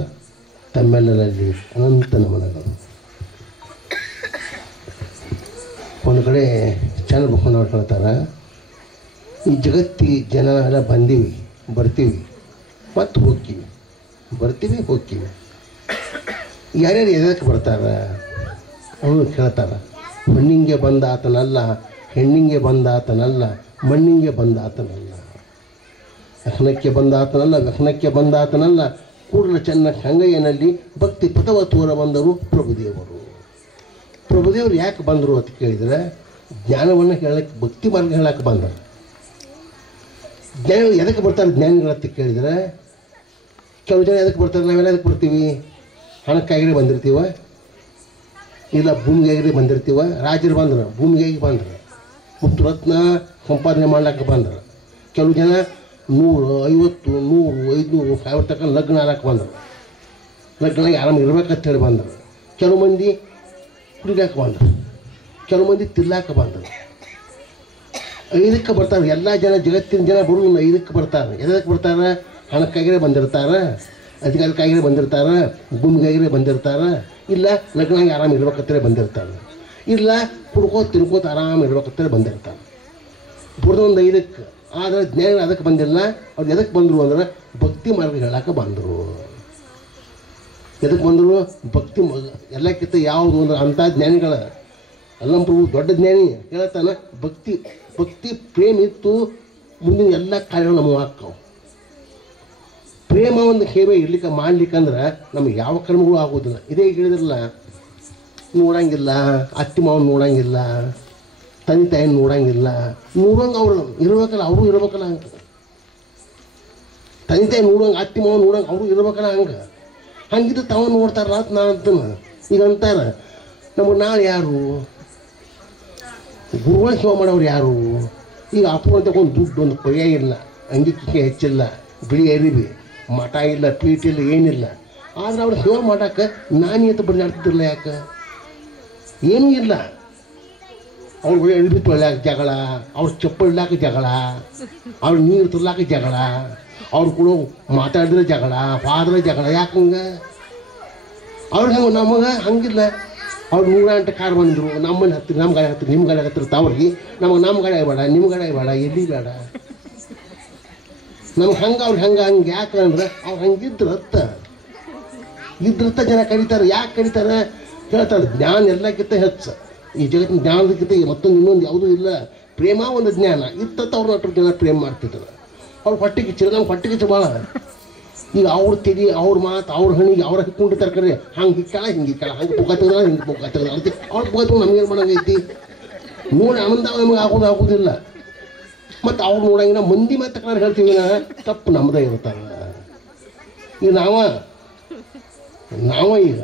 ತಮ್ಮೆಲ್ಲರಲ್ಲಿ ಅನಂತ ನಮನಗಳು. ಒಂದು ಕಡೆ ಚಂದ್ರ ಬಸವಣ್ಣವ್ರು ಹೇಳ್ತಾರೆ, ಈ ಜಗತ್ತಿ ಜನ ಎಲ್ಲ ಬಂದೀವಿ ಬರ್ತೀವಿ ಮತ್ತು ಹೋಗ್ತೀವಿ, ಬರ್ತೀವಿ ಹೋಗ್ತೀವಿ. ಯಾರ್ಯಾರು ಎದಕ್ಕೆ ಬರ್ತಾರೆ ಅವರು ಕೇಳ್ತಾರೆ. ಹೆಣ್ಣಿಂಗೆ ಬಂದ ಆತನಲ್ಲ, ಹೆಣ್ಣಿಂಗೆ ಬಂದ ಆತನಲ್ಲ, ಮಣ್ಣಿಂಗೆ ಬಂದ ಆತನಲ್ಲ, ವ್ಯಸನಕ್ಕೆ ಬಂದ ಆತನಲ್ಲ, ವ್ಯಸನಕ್ಕೆ ಬಂದ ಆತನಲ್ಲ, ಕೂಡಲ ಚೆನ್ನ ಸಂಗಯ್ಯನಲ್ಲಿ ಭಕ್ತಿ ಪಥವ ತೋರ ಬಂದರು ಪ್ರಭುದೇವರು. ಪ್ರಭುದೇವರು ಯಾಕೆ ಬಂದರು ಅಂತ ಕೇಳಿದರೆ ಜ್ಞಾನವನ್ನು ಹೇಳಕ್ಕೆ, ಭಕ್ತಿ ಮಾರ್ಗ ಹೇಳಕ್ಕೆ ಬಂದರು. ಜ್ಞಾನಿಗಳು ಎದಕ್ಕೆ ಬರ್ತಾರೆ ಜ್ಞಾನಿಗಳಂತ ಕೇಳಿದರೆ, ಕೆಲವು ಜನ ಎದಕ್ಕೆ ಬರ್ತಾರೆ, ನಾವೆಲ್ಲ ಎದಕ್ಕೆ ಬರ್ತೀವಿ? ಹಣಕ್ಕಾಗಿರೇ ಬಂದಿರ್ತೀವ, ಇಲ್ಲ ಭೂಮಿಗಾಗಿರೇ ಬಂದಿರ್ತೀವ. ರಾಜರು ಬಂದರು ಭೂಮಿಗಾಗಿ ಬಂದರು, ಮುತ್ತು ರತ್ನ ಸಂಪಾದನೆ ಮಾಡ್ಲಿಕ್ಕೆ ಬಂದರು. ಕೆಲವು ಜನ 100, 50, 100, 500, 1000 ತಕ್ಕ ಲಗ್ನ ಆಗಕ್ಕೆ ಬಂದರು, ಲಗ್ನಾಗಿ ಆರಾಮ ಇರ್ಬೇಕಂತೇಳಿ ಬಂದರು. ಕೆಲವು ಮಂದಿ ಕುಡಿಲಾಕ ಬಂದರು, ಕೆಲವು ಮಂದಿ ತಿರ್ಲಾಕ ಬಂದರು. ಇದಕ್ಕೆ ಬರ್ತಾರೆ ಎಲ್ಲ ಜನ, ಜಗತ್ತಿನ ಜನ ಬರುವುದಿಲ್ಲ. ಇದಕ್ಕೆ ಬರ್ತಾರೆ. ಎದಕ್ಕೆ ಬರ್ತಾರೆ? ಹಣಕ್ಕಾಗಿರೇ ಬಂದಿರ್ತಾರೆ, ಅಧಿಕಾರಕ್ಕಾಗಿರೇ ಬಂದಿರ್ತಾರೆ, ಭೂಮಿಗಾಗಿರೇ ಬಂದಿರ್ತಾರೆ, ಇಲ್ಲ ಲಗ್ನಾಗಿ ಆರಾಮ ಇರ್ಬೇಕಂತೇಳಿ ಬಂದಿರ್ತಾರೆ, ಇಲ್ಲ ಕುಡ್ಕೋತ ತಿನ್ಕೋತ ಆರಾಮ ಇರ್ಬೇಕಂತೇಳಿ ಬಂದಿರ್ತಾರೆ. ಬರೋದೊಂದು ಇದಕ್ಕೆ. ಆದರೆ ಜ್ಞಾನಿಗಳು ಅದಕ್ಕೆ ಬಂದಿಲ್ಲ. ಅವ್ರು ಎದಕ್ಕೆ ಬಂದರು ಅಂದ್ರೆ ಭಕ್ತಿ ಮಾರ್ಗ ಹೇಳಕ್ಕೆ ಬಂದರು. ಎದಕ್ಕೆ ಬಂದರು? ಭಕ್ತಿ ಎಲ್ಲಕ್ಕಿಂತ ಯಾವುದು ಅಂದ್ರೆ ಅಂಥ ಜ್ಞಾನಿಗಳ ಅಲ್ಲಂ ಪ್ರಭು ದೊಡ್ಡ ಜ್ಞಾನಿ ಹೇಳ್ತಾನೆ, ಭಕ್ತಿ ಭಕ್ತಿ ಪ್ರೇಮ ಇತ್ತು ಮುಂದಿನ ಎಲ್ಲ ಕಾರ್ಯಗಳು ನಮಗೆ ಆಗ್ತಾವೆ. ಪ್ರೇಮ ಒಂದು ಸೇವೆ ಇರ್ಲಿಕ್ಕೆ ಮಾಡ್ಲಿಕ್ಕಂದ್ರೆ ನಮಗೆ ಯಾವ ಕರ್ಮಗಳು ಆಗೋದಿಲ್ಲ. ಇದೇ ಹೇಳಿದ್ರಲ್ಲ, ನೋಡಂಗಿಲ್ಲ, ಅತ್ತಿ ಮಾವನ ನೋಡಂಗಿಲ್ಲ, ತಂದೆ ತಾಯಿನ ನೋಡಂಗಿಲ್ಲ, ನೋಡೋಂಗೆ ಅವರು ಇರ್ಬೇಕಲ್ಲ, ಅವರು ಇರ್ಬೇಕಲ್ಲ ಹಂಗೆ. ತಂದೆ ತಾಯಿ ನೋಡೋಂಗೆ, ಅತ್ತಿ ಮಾವನ ನೋಡೋಂಗೆ ಅವರು ಇರ್ಬೇಕಲ್ಲ ಹಂಗೆ. ಹಂಗಿದ್ದು ತಾವು ನೋಡ್ತಾರಲ್ಲ ಅಂತ ನಾನು ಅಂತಾನೆ. ಈಗ ಅಂತಾರೆ ನಮಗೆ ನಾಳೆ ಯಾರು ಗುರುಗಳ ಸೇವೆ ಮಾಡೋರು ಯಾರು? ಈಗ ಅಪ್ಪ ತಗೊಂಡು ದುಡ್ಡು ಒಂದು ಪರ್ಯಾಯ ಇಲ್ಲ, ಅಂಗಿಕೆ ಹೆಚ್ಚಿಲ್ಲ, ಬಿಳಿ ಅರಿವಿ, ಮಠ ಇಲ್ಲ, ಪೀಠ ಇಲ್ಲ, ಏನಿಲ್ಲ. ಆದರೆ ಅವ್ರ ಸೇವೆ ಮಾಡೋಕೆ ನಾನು ಅಂತ ಬಡಿದಾಡ್ತಿದ್ದಿಲ್ಲ. ಯಾಕೆ? ಏನೂ ಇಲ್ಲ. ಅವ್ರು ಅರಿವಿ ತೊಳ್ಯಾಕ ಜಗಳ, ಅವ್ರ ಚಪ್ಪಲ್ ಇಡ್ಲಾಕ ಜಗಳ, ಅವ್ರ ನೀರು ತರ್ಲಾಕ ಜಗಳ, ಅವ್ರು ಕೂಡ ಮಾತಾಡಿದ್ರೆ ಜಗಳ, ಹೋದ್ರೆ ಜಗಳ. ಯಾಕೆ ಹಂಗೆ? ಅವ್ರಿಗೆ ಹಂಗೆ ನಮಗೆ ಹಂಗಿಲ್ಲ. ಅವ್ರು 108 ಕಾರ್ ಬಂದರು, ನಮ್ಮಲ್ಲಿ ಹತ್ತಿರ, ನಮ್ಮ ಗಾಡಿ ಹತ್ತಿರ, ನಿಮ್ಮ ಗಾಡಿ ಹತ್ತಿರ ಅವ್ರಿಗೆ. ನಮಗೆ ನಮ್ಮ ಗಾಡಿ ಬೇಡ, ನಿಮ್ಮ ಗಾಡಿ ಬೇಡ, ಎಲ್ಲಿ ಬೇಡ ನಮ್ಗೆ ಹಂಗೆ. ಅವ್ರಿಗೆ ಹಂಗೆ ಯಾಕೆ ಅಂದ್ರೆ ಅವ್ರು ಹಂಗಿದ್ರತ್ತ ಜನ ಕರೀತಾರೆ. ಯಾಕೆ ಕರೀತಾರೆ ಹೇಳ್ತಾರೆ, ಜ್ಞಾನ ಎಲ್ಲಕ್ಕಿಂತ ಹೆಚ್ಚು ಈ ಜಗತ್ತಿನ ಜ್ಞಾನದಕ್ಕಿಂತ ಮತ್ತೊಂದು ಇನ್ನೊಂದು ಯಾವುದೂ ಇಲ್ಲ. ಪ್ರೇಮ ಒಂದು ಜ್ಞಾನ ಇತ್ತತ್ತ ಅವ್ರನ್ನ ಅಷ್ಟು ಜನ ಪ್ರೇಮ ಮಾಡ್ತಿದ್ರು. ಅವ್ರು ಹೊಟ್ಟೆಗೆ ಚಿರ, ನಮ್ಗೆ ಹೊಟ್ಟೆಗೆ ಭಾಳ. ಈಗ ಅವ್ರ ತೆಗಿ, ಅವ್ರ ಮಾತು, ಅವ್ರ ಹಣಿಗೆ ಅವ್ರ ಹಿಕ್ಕೊಂಡಿರ್ತಾರೆ. ಕರೆ ಹಂಗೆ ಹಿಕ್ಕಳ, ಹಿಂಗೆ ಹಿಕ್ಕಳ, ಹಂಗೆ ಪುಕ್ಕ ತೆಗೆದ, ಹಿಂಗೆ ಪುಕ್ಕ ತೆಗೆದ ಅಂತ ಅವ್ರ ಪುಕ್ಕ ತಗೊಂಡು ನಮಗೇನು ಮಾಡಂಗೈತಿ? ನೋಡಿ ಆನಂದ ನಮಗೆ ಆಗೋದಿಲ್ಲ. ಮತ್ತು ಅವ್ರು ನೋಡಂಗಿನ ಮಂದಿ ಮಾತು ತಗೊಂಡು ಹೇಳ್ತೀವಿ ನಾ, ತಪ್ಪು ನಮ್ಮದೇ ಇರ್ತಾರೆ. ಈಗ ನಾವು ಈಗ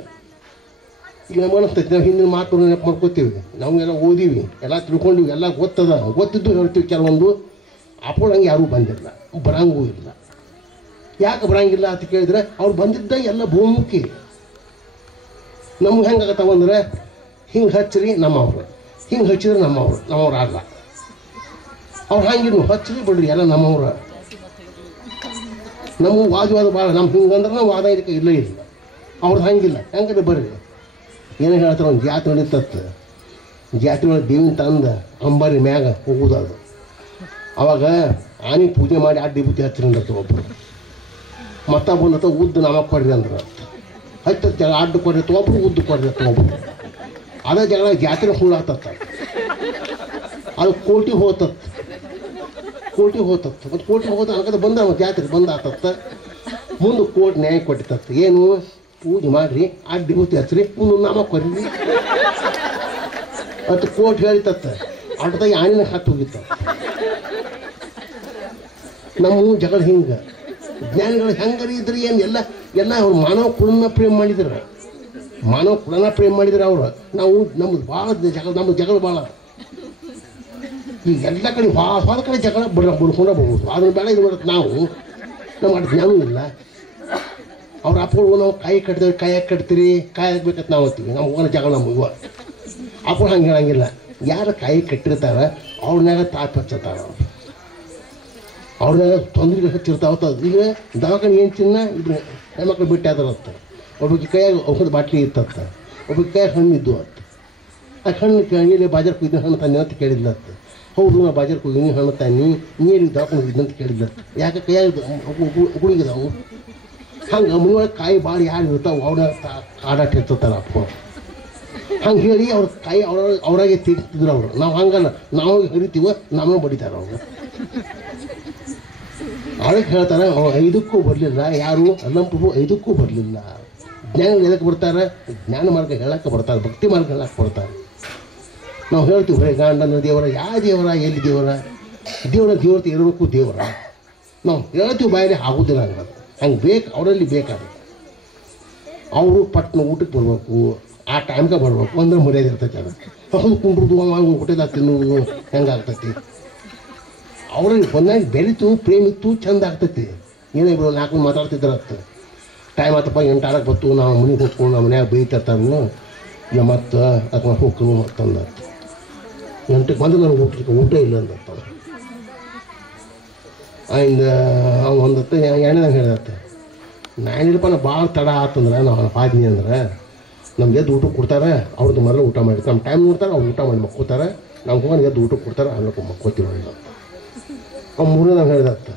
ನಮ್ಗೆ ಅನಿಸ್ತೈತಿ, ನಾವು ಹಿಂದಿನ ಮಾತು ನೆನಪು ಮಾಡ್ಕೋತೀವಿ. ನಮಗೆಲ್ಲ ಓದೀವಿ, ಎಲ್ಲ ತಿಳ್ಕೊಂಡಿವಿ, ಎಲ್ಲ ಗೊತ್ತಿದ್ದು ಹೇಳ್ತೀವಿ. ಕೆಲವೊಂದು ಅಪ್ಪಳಂಗೆ ಯಾರೂ ಬಂದಿಲ್ಲ, ಬರಂಗೂ ಇಲ್ಲ. ಯಾಕೆ ಬರಂಗಿಲ್ಲ ಅಂತ ಕೇಳಿದ್ರೆ ಅವ್ರು ಬಂದಿದ್ದ ಎಲ್ಲ ಬಹುಮುಖಿ. ನಮ್ಗೆ ಹೆಂಗಾಗತ್ತವ ಅಂದ್ರೆ ಹಿಂಗೆ ಹಚ್ಚಿರಿ ನಮ್ಮವ್ರು, ಹಿಂಗೆ ಹಚ್ಚಿದ್ರೆ ನಮ್ಮವ್ರು ಆಗಲ್ಲ. ಅವ್ರು ಹಂಗಿನ್ನು ಹಚ್ಚಿರಿ ಬಿಡ್ರಿ ಎಲ್ಲ ನಮ್ಮವ್ರು. ನಮಗೆ ವಾದವಾದ ಭಾಳ. ನಮ್ಮ ಹಿಂಗಂದ್ರೆ ನಾವು ವಾದ ಇದಕ್ಕೆ ಇಲ್ಲ. ಅವ್ರದ್ದು ಹಂಗಿಲ್ಲ. ಹೆಂಗಂದ್ರೆ ಬರ್ರಿ ಏನೋ ಹೇಳ್ತಾರೆ, ಒಂದು ಜಾತ್ರೆ ನಡೀತತ್ತು. ಜಾತ್ರೆ ಒಳಗೆ ದೇವಿನ ತಂದು ಅಂಬಾರಿ ಮ್ಯಾಗ ಹೋಗುವುದು. ಅದು ಅವಾಗ ಆನೆ ಪೂಜೆ ಮಾಡಿ ಅಡ್ಡಿ ಬುದ್ಧಿ ಹಚ್ಚಿರಂತ ಒಬ್ಬರು ಮತ್ತೊಬ್ಬನ ಉದ್ದು ನಮಕ್ಕೆ ಕೊಡ್ರಿ ಅಂದ್ರೆ ಹಚ್ಚ ಜಗಳ ಅಡ್ಡು ಕೊಡ್ರಿ ಒಬ್ಬರು, ಉದ್ದು ಕೊಡ್ರಿ ಒಬ್ಬರು. ಅದೇ ಜಗಳ ಜಾತ್ರೆ ಸುಳ್ಳಾಗ್ತತ್ತ. ಅದು ಕೋಟಿ ಹೋತತ್ತು. ಮತ್ತು ಕೋಟಿ ಹೋದ ಅನ್ಕದ ಬಂದ ಜಾತ್ರೆ ಬಂದ ಆತತ್ತ. ಮುಂದೆ ಕೋರ್ಟ್ ನ್ಯಾಯ ಕೊಟ್ಟಿತ್ತ. ಏನು? ಪೂಜೆ ಮಾಡಿರಿ, ಅಡ್ಡಿ ಬುತ್ತಿ ಹಚ್ಚಿರಿ, ಮುಂದೆ ನಾಮ ಕೊಡ್ರಿ ಅಂತ ಕೋರ್ಟ್ ಹೇಳಿತತ್ತ. ಆಟದಾಗ ಆಣಿನ ಹತ್ತು ಹೋಗಿತ್ತು. ನಮ್ಮ ಜಗಳ ಹಿಂಗೆ ಜ್ಞಾನಿಗಳು ಹೆಂಗರಿ ಇದ್ರಿ ಏನು ಎಲ್ಲ ಅವ್ರು ಮಾನವ ಕುಲನ ಪ್ರೇಮ ಮಾಡಿದ್ರು, ಮಾನವ ಕುಲನ ಪ್ರೇಮ ಮಾಡಿದ್ರು ಅವ್ರು. ನಾವು ನಮ್ದು ಭಾಳ ನಮ್ದು ಜಗಳ ಭಾಳ. ಈಗ ಎಲ್ಲ ಕಡೆ ಹೊರ ಕಡೆ ಜಗಳ ಬಿಡ್ಕೊಂಡ ಬರ್ಬೋದು. ಅದನ್ನ ಬೇಡ ಇದು ಮಾಡೋದು ನಾವು ನಮ್ಗೆ ಅಷ್ಟು ಜ್ಞಾನವೂ ಇಲ್ಲ. ಅವ್ರ ಅಪ್ಪಗಳು ನಾವು ಕಾಯಿ ಕಟ್ತೀವಿ, ಕಾಯಿ ಯಾಕೆ ಕಟ್ತೀರಿ, ಕಾಯಿ ಹಾಕ್ಬೇಕಂತ ನಾವು ಅಂತೀವಿ. ನಮ್ಮ ಹೋಗೋಣ ಜಗಳ ನಮ್ಮ ಇವ ಅಪ್ಪಗಳು ಹಂಗೆ ಹೇಳಂಗಿಲ್ಲ. ಯಾರು ಕಾಯಿ ಕಟ್ಟಿರ್ತಾರೆ ಅವ್ರನ್ಯಾಗ ತಾಪ ಹಚ್ಚತ್ತಾರ, ಅವ್ರನ್ಯಾಗ ತೊಂದರೆ ಹಚ್ಚಿರ್ತಾವ. ಈಗ ದವಾಖಾನೆ ಏನು ಚಿನ್ನ ಇಬ್ಬರು ಹೆಣ್ಮಕ್ಳು ಬಿಟ್ಟು ಆದ್ರತ್ತ. ಒಬ್ಬಕ್ಕೆ ಕೈಯಾಗ ಔಷಧ ಬಾಟ್ಲಿ ಇತ್ತತ್ತ, ಒಬ್ಬಕ್ಕೆ ಕೈಯಾಗ ಹಣ್ಣು ಇದ್ದು ಅತ್ತ. ಆ ಹಣ್ಣು ಇಲ್ಲಿ ಬಾಜಾರ್ಗೆ ಹೋಗಿದ್ದ ಹಣ್ಣು ತಾನೆ ಅಂತ ಕೇಳಿದ್ಲತ್ತ. ಹೌದು ನಾ ಬಾಜಾರ್ಗೆ ಹೋಗಿ ಹಣ್ಣು ತಾನಿ ನೀರು ದವಾಖಾನೆ ಹೋಗಿದ್ದಂತ ಕೇಳಿದ್ಲ. ಯಾಕೆ ಕೈಯಾಗ ಗುಳಿಗಿದಾವು. ಹಂಗೆ ಮನೆಯೊಳಗೆ ಕಾಯಿ ಭಾಳ ಯಾರು ಇರ್ತಾವೆ ಅವ್ರನ್ನ ಕಾಡಾಟ ಇರ್ತಾರ ಅಪ್ಪ. ಹಂಗೆ ಹೇಳಿ ಅವ್ರ ಕಾಯಿ ಅವ್ರಾಗೆ ತೆಗಿತಿದ್ರು ಅವರು. ನಾವು ಹಂಗಲ್ಲ, ನಾವು ಹರಿತೀವ ನಾವೇ ಬಡಿತಾರೆ ಅವರು. ಅದಕ್ಕೆ ಹೇಳ್ತಾರೆ ಐದಕ್ಕೂ ಬರಲಿಲ್ಲ ಯಾರು ಅಲ್ಲಂಪು, ಐದಕ್ಕೂ ಬರಲಿಲ್ಲ. ಜ್ಞಾನಿಗಳು ಎದಕ್ಕೆ ಬರ್ತಾರೆ? ಜ್ಞಾನ ಮಾರ್ಗ ಹೇಳಕ್ಕೆ ಬರ್ತಾರೆ, ಭಕ್ತಿ ಮಾರ್ಗ ಹೇಳಕ್ಕೆ ಬರ್ತಾರೆ. ನಾವು ಹೇಳ್ತೀವಿ ಹೊರಗೆ ಗಂಡನ ದೇವರ, ಯಾವ ದೇವರ, ಎಲ್ಲಿ ದೇವರ, ದೇವರತೆ ಇರಬೇಕು ದೇವರ. ನಾವು ಹೇಳ್ತೀವಿ ಬಾಯಲ್ಲಿ ಆಗೋದಿಲ್ಲ ಹಂಗೆ. ಹಂಗೆ ಬೇಕು, ಅವರಲ್ಲಿ ಬೇಕಾದ್ರೆ ಅವರು ಪಟ್ನ ಊಟಕ್ಕೆ ಬರಬೇಕು, ಆ ಟೈಮ್ಗೆ ಬರ್ಬೇಕು ಅಂದ್ರೆ ಮರ್ಯಾದೆ ಇರ್ತೈತೆ. ಅದು ಹೌದು ಕುಂಡ್ರದು ಹೋಟೆಲ್ದಾಗ ತಿನ್ನೋದು ಹೆಂಗಾಗ್ತೈತಿ. ಅವ್ರಿಗೆ ಒಂದಾಗಿ ಬೆರೀತು, ಪ್ರೇಮಿತ್ತು, ಚಂದ ಆಗ್ತೈತಿ. ಏನೇ ಇಬ್ಬರು ನಾಲ್ಕು ಮಾತಾಡ್ತಿದ್ರತ್ತ. ಟೈಮ್ ಆತಪ್ಪ 8 ಆಡಕ್ಕೆ ಬತ್ತು, ನಾವು ಮನೆಗೆ ಹೋಗ್ಕೊಂಡು ನಮ್ಮ ಮನ್ಯಾಗ ಬೈತಿರ್ತಾನು. ಇಲ್ಲ ಮತ್ತು ಅದಕ್ಕೆ ಹೋಗ್ಕೊಂಡು ಮತ್ತಂದ 8ಕ್ಕೆ ಬಂದು ನನಗೆ ಊಟ ಇಲ್ಲ ಅಂದತ್ತ. ಆಯಿಂದ ಅವ್ನು ಒಂದತ್ತು ಎಣ್ಣೆದಂಗೆ ಹೇಳಿದತ್ತ. ನಾನಿಲ್ಲಪ್ಪ ನಾ ಭಾಳ ತಡ ಆತಂದ್ರೆ ನಾವು ಪಾದ್ನಿ ಅಂದ್ರೆ ನಮ್ಗೆ ಎದ್ದು ಊಟಕ್ಕೆ ಕೊಡ್ತಾರೆ. ಅವ್ರದ್ದು ಮೊದಲು ಊಟ ಮಾಡಿ ನಮ್ಮ ಟೈಮ್ ನೋಡ್ತಾರೆ, ಅವ್ರು ಊಟ ಮಾಡಿ ಮಕ್ಕೋತಾರೆ. ನಾವು ಹೋಗಿ ಎದ್ದು ಊಟಕ್ಕೆ ಕೊಡ್ತಾರೆ, ಆಮೇಲೆ ಮಕ್ಕೋತೀವಿ ಅಂತ. ಅವ್ನು ಮೂರನೇದಂಗೆ ಹೇಳಿದತ್ತ.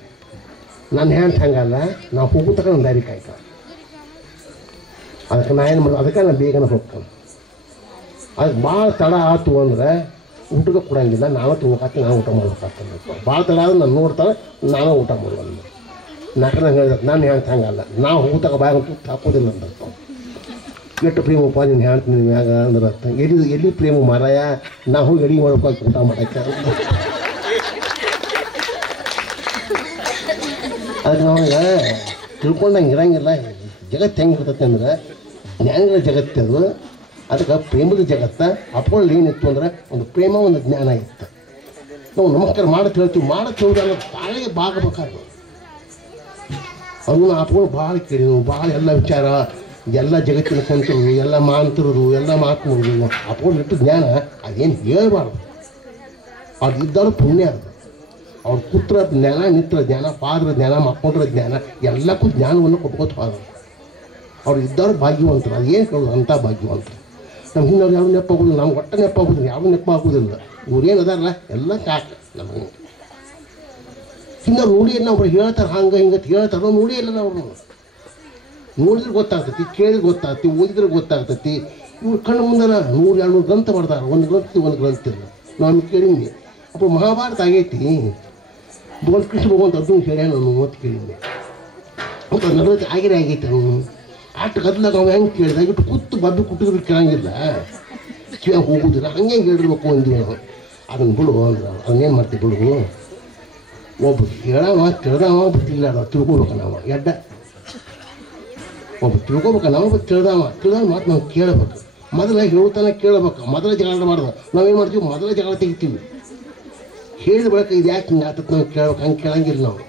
ನಾನು ಹೆಂಡ್ತಿ ಹಂಗಲ್ಲ, ನಾವು ಹೋಗೋ ತಕ್ಕ ನನ್ನ ದಾರಿ ಕಾಯ್ತ. ಅದಕ್ಕೆ ನಾ ಏನು ಮಾಡೋದು, ಅದಕ್ಕೆ ನಾನು ಬೇಗನೆ ಹೋಗ್ತಾನೆ. ಅದಕ್ಕೆ ಭಾಳ ತಡ ಆಯ್ತು ಅಂದ್ರೆ ಊಟಕ್ಕೆ ಕೊಡಂಗಿಲ್ಲ, ನಾವೇ ತಿನ್ಬೇಕಾಗ್ತದೆ, ನಾವು ಊಟ ಮಾಡ್ಬೇಕಾಗ್ತದೆ. ಭಾಳ ತಡ ಆದ್ರೆ ನಾನು ನೋಡ್ತಾರೆ, ನಾವೇ ಊಟ ಮಾಡುವಲ್ಲ. ನಾಲ್ಕರಂಗೆ ಹೇಳಿದ. ನಾನು ಹೆಂಡ್ತಿ ಹಂಗಲ್ಲ, ನಾವು ಹೋಗ್ತಾಗ ಬಾಯಾಗ ಹಾಕೋದಿಲ್ಲ ಅಂತ. ಎಷ್ಟು ಪ್ರೇಮಪ್ಪ ನೀನು ಹೆಂಡ್ತಿ ನೀವು ಮ್ಯಾಗ ಅಂದ್ರೆ ಎಲ್ಲಿ ಪ್ರೇಮ ಮಾರಾಯ, ನಾವು ಹೋಗಿ ಅಡಿಗೆ ಮಾಡ್ಬೇಕು ಊಟ ಮಾಡೋಕ್ಕೆ. ಅದಕ್ಕೆ ನಾವೀಗ ತಿಳ್ಕೊಂಡಂಗೆ ಇರಂಗಿಲ್ಲ. ಜಗತ್ತು ಹೆಂಗೆ ಇರ್ತೈತೆ ಅಂದ್ರೆ ಜ್ಞಾನಿಗಳ ಜಗತ್ತದು. ಅದಕ್ಕೆ ಪ್ರೇಮದ ಜಗತ್ತ. ಅಪ್ಕೊಳ್ಳಿ ಏನಿತ್ತು ಅಂದ್ರೆ ಒಂದು ಪ್ರೇಮ, ಒಂದು ಜ್ಞಾನ ಇತ್ತು. ನಾವು ನಮಸ್ಕಾರ ಮಾಡಕ್ಕೆ ಹೇಳ್ತೀವಿ, ಮಾಡಕ್ಕೆ ಹೇಳೋದು ಅನ್ನೋದು ತಾಳಿಗೆ ಬಾಗಬೇಕಾದ್ರು. ಅದನ್ನು ಅಪ್ಕೊಂಡು ಭಾಳ ಕೇಳಿದ್ವು, ಭಾಳ ಎಲ್ಲ ವಿಚಾರ, ಎಲ್ಲ ಜಗತ್ತಿನ ಸಂತರು, ಎಲ್ಲ ಮಾಂತರದು, ಎಲ್ಲ ಮಾತುಗಳು ಅಪ್ಕೊಂಡು ಇಟ್ಟು ಜ್ಞಾನ ಅದೇನು ಹೇಳಬಾರ್ದು. ಅವ್ರು ಇದ್ದಾರು ಪುಣ್ಯ ಅದು. ಅವ್ರು ಕೂತ್ರ ಜ್ಞಾನ, ನಿತ್ರ ಜ್ಞಾನ, ಪಾದ್ರ ಜ್ಞಾನ, ಮಕ್ಕೊಂಡ್ರ ಜ್ಞಾನ, ಎಲ್ಲಕ್ಕೂ ಜ್ಞಾನವನ್ನು ಕೊಟ್ಕೋತ ಹೋದ್ರು. ಅವ್ರು ಇದ್ದವ್ರು ಭಾಗ್ಯವಂತರು. ಅದು ಏನು ಹೇಳೋದು ಅಂಥ ಭಾಗ್ಯವಂತರು. ನಮ್ಮ ಹಿಂದವ್ರು ಯಾವ ನೆಪ್ಪ ಆಗೋದಿಲ್ಲ, ನಮ್ಗೆ ಒಟ್ಟು ನೆಪ್ಪ ಆಗೋದಿಲ್ಲ, ಯಾವ ನೆಪ್ಪ ಆಗೋದಿಲ್ಲ. ಇವ್ರೇನು ಅದಾರಲ್ಲ ಎಲ್ಲ ಸಾಕು ನಮಗೆ. ಹಿಂದವ್ರು ನೋಡಿ ನಾವು ಹೇಳ್ತಾರೆ ಹಂಗೆ ಹಿಂಗೆ ಹೇಳ್ತಾರೋ ನೋಡಿ ಇಲ್ಲ. ನಾವು ನೋಡಿದ್ರೆ ಗೊತ್ತಾಗ್ತೈತಿ, ಕೇಳಿದ್ರೆ ಗೊತ್ತಾಗ್ತೈತಿ, ಓದಿದ್ರೆ ಗೊತ್ತಾಗ್ತೈತಿ. ಇವ್ರು ಕಣ್ಣು ಮುಂದಲ್ಲ 100-200 ಗ್ರಂಥ ಬರ್ತಾರೆ. ಒಂದು ಗ್ರಂಥ ಇಲ್ಲ. ನಾವು ಕೇಳಿದ್ವಿ ಅಪ್ಪ ಮಹಾಭಾರತ ಆಗೈತಿ, ಕೃಷ್ಣ ಭಗವಂತ ಅರ್ಜುನ್ ಹೇಳ ನಾನು ಓದಿ ಕೇಳಿದ್ದೆ ಅಂತ 40 ಆಗೈತೆ. ಅವನು ಅಷ್ಟು ಗದ್ಲಾಗ ಅವ ಹೆಂಗೆ ಕೇಳಿದ, ಇಟ್ಟು ಕೂತು ಬಬ್ಬಿ ಕುಟ್ಟಿದ್ರು ಕೇಳಂಗಿಲ್ಲ, ಕಿವಿಯಾಗ ಹೋಗುದಿಲ್ಲ. ಹಂಗೆ ಹೇಳಿರ್ಬೇಕು ಅಂದ್ವಿ ನಾವು. ಅದನ್ನು ಬಿಡು ಅಂದ್ರೆ ಅದನ್ನೇನು ಮಾಡ್ತೀವಿ ಬಿಡು. ಒಬ್ಬ ಹೇಳವ ತಿಳಿದವ, ಒಬ್ಬ ತಿಳಿದಾಡ ತಿಳ್ಕೊಬೇಕ ನಾವು ಎಡ್ಡ. ಒಬ್ಬ ತಿಳ್ಕೊಬೇಕ ನಾವು, ಒಬ್ಬ ತಿಳಿದವ ಮಾತು ನಾವು ಕೇಳಬೇಕು. ಮೊದಲ ಹೇಳ್ತಾನೆ ಕೇಳಬೇಕು, ಮೊದಲ ಜಗಳ ಮಾಡಬಾರ್ದು. ನಾವೇನು ಮಾಡ್ತೀವಿ, ಮೊದಲ ಜಗಳ ತೆಗಿತೀವಿ. ಹೇಳಿದ ಬಳಿಕ ಇದು ಯಾಕೆ ಹಿಂಗೆ ಆತಕ್ಕೆ ನಾವು ಕೇಳ್ಬೇಕು, ಹಂಗೆ ಕೇಳಂಗಿಲ್ಲ ನಾವು.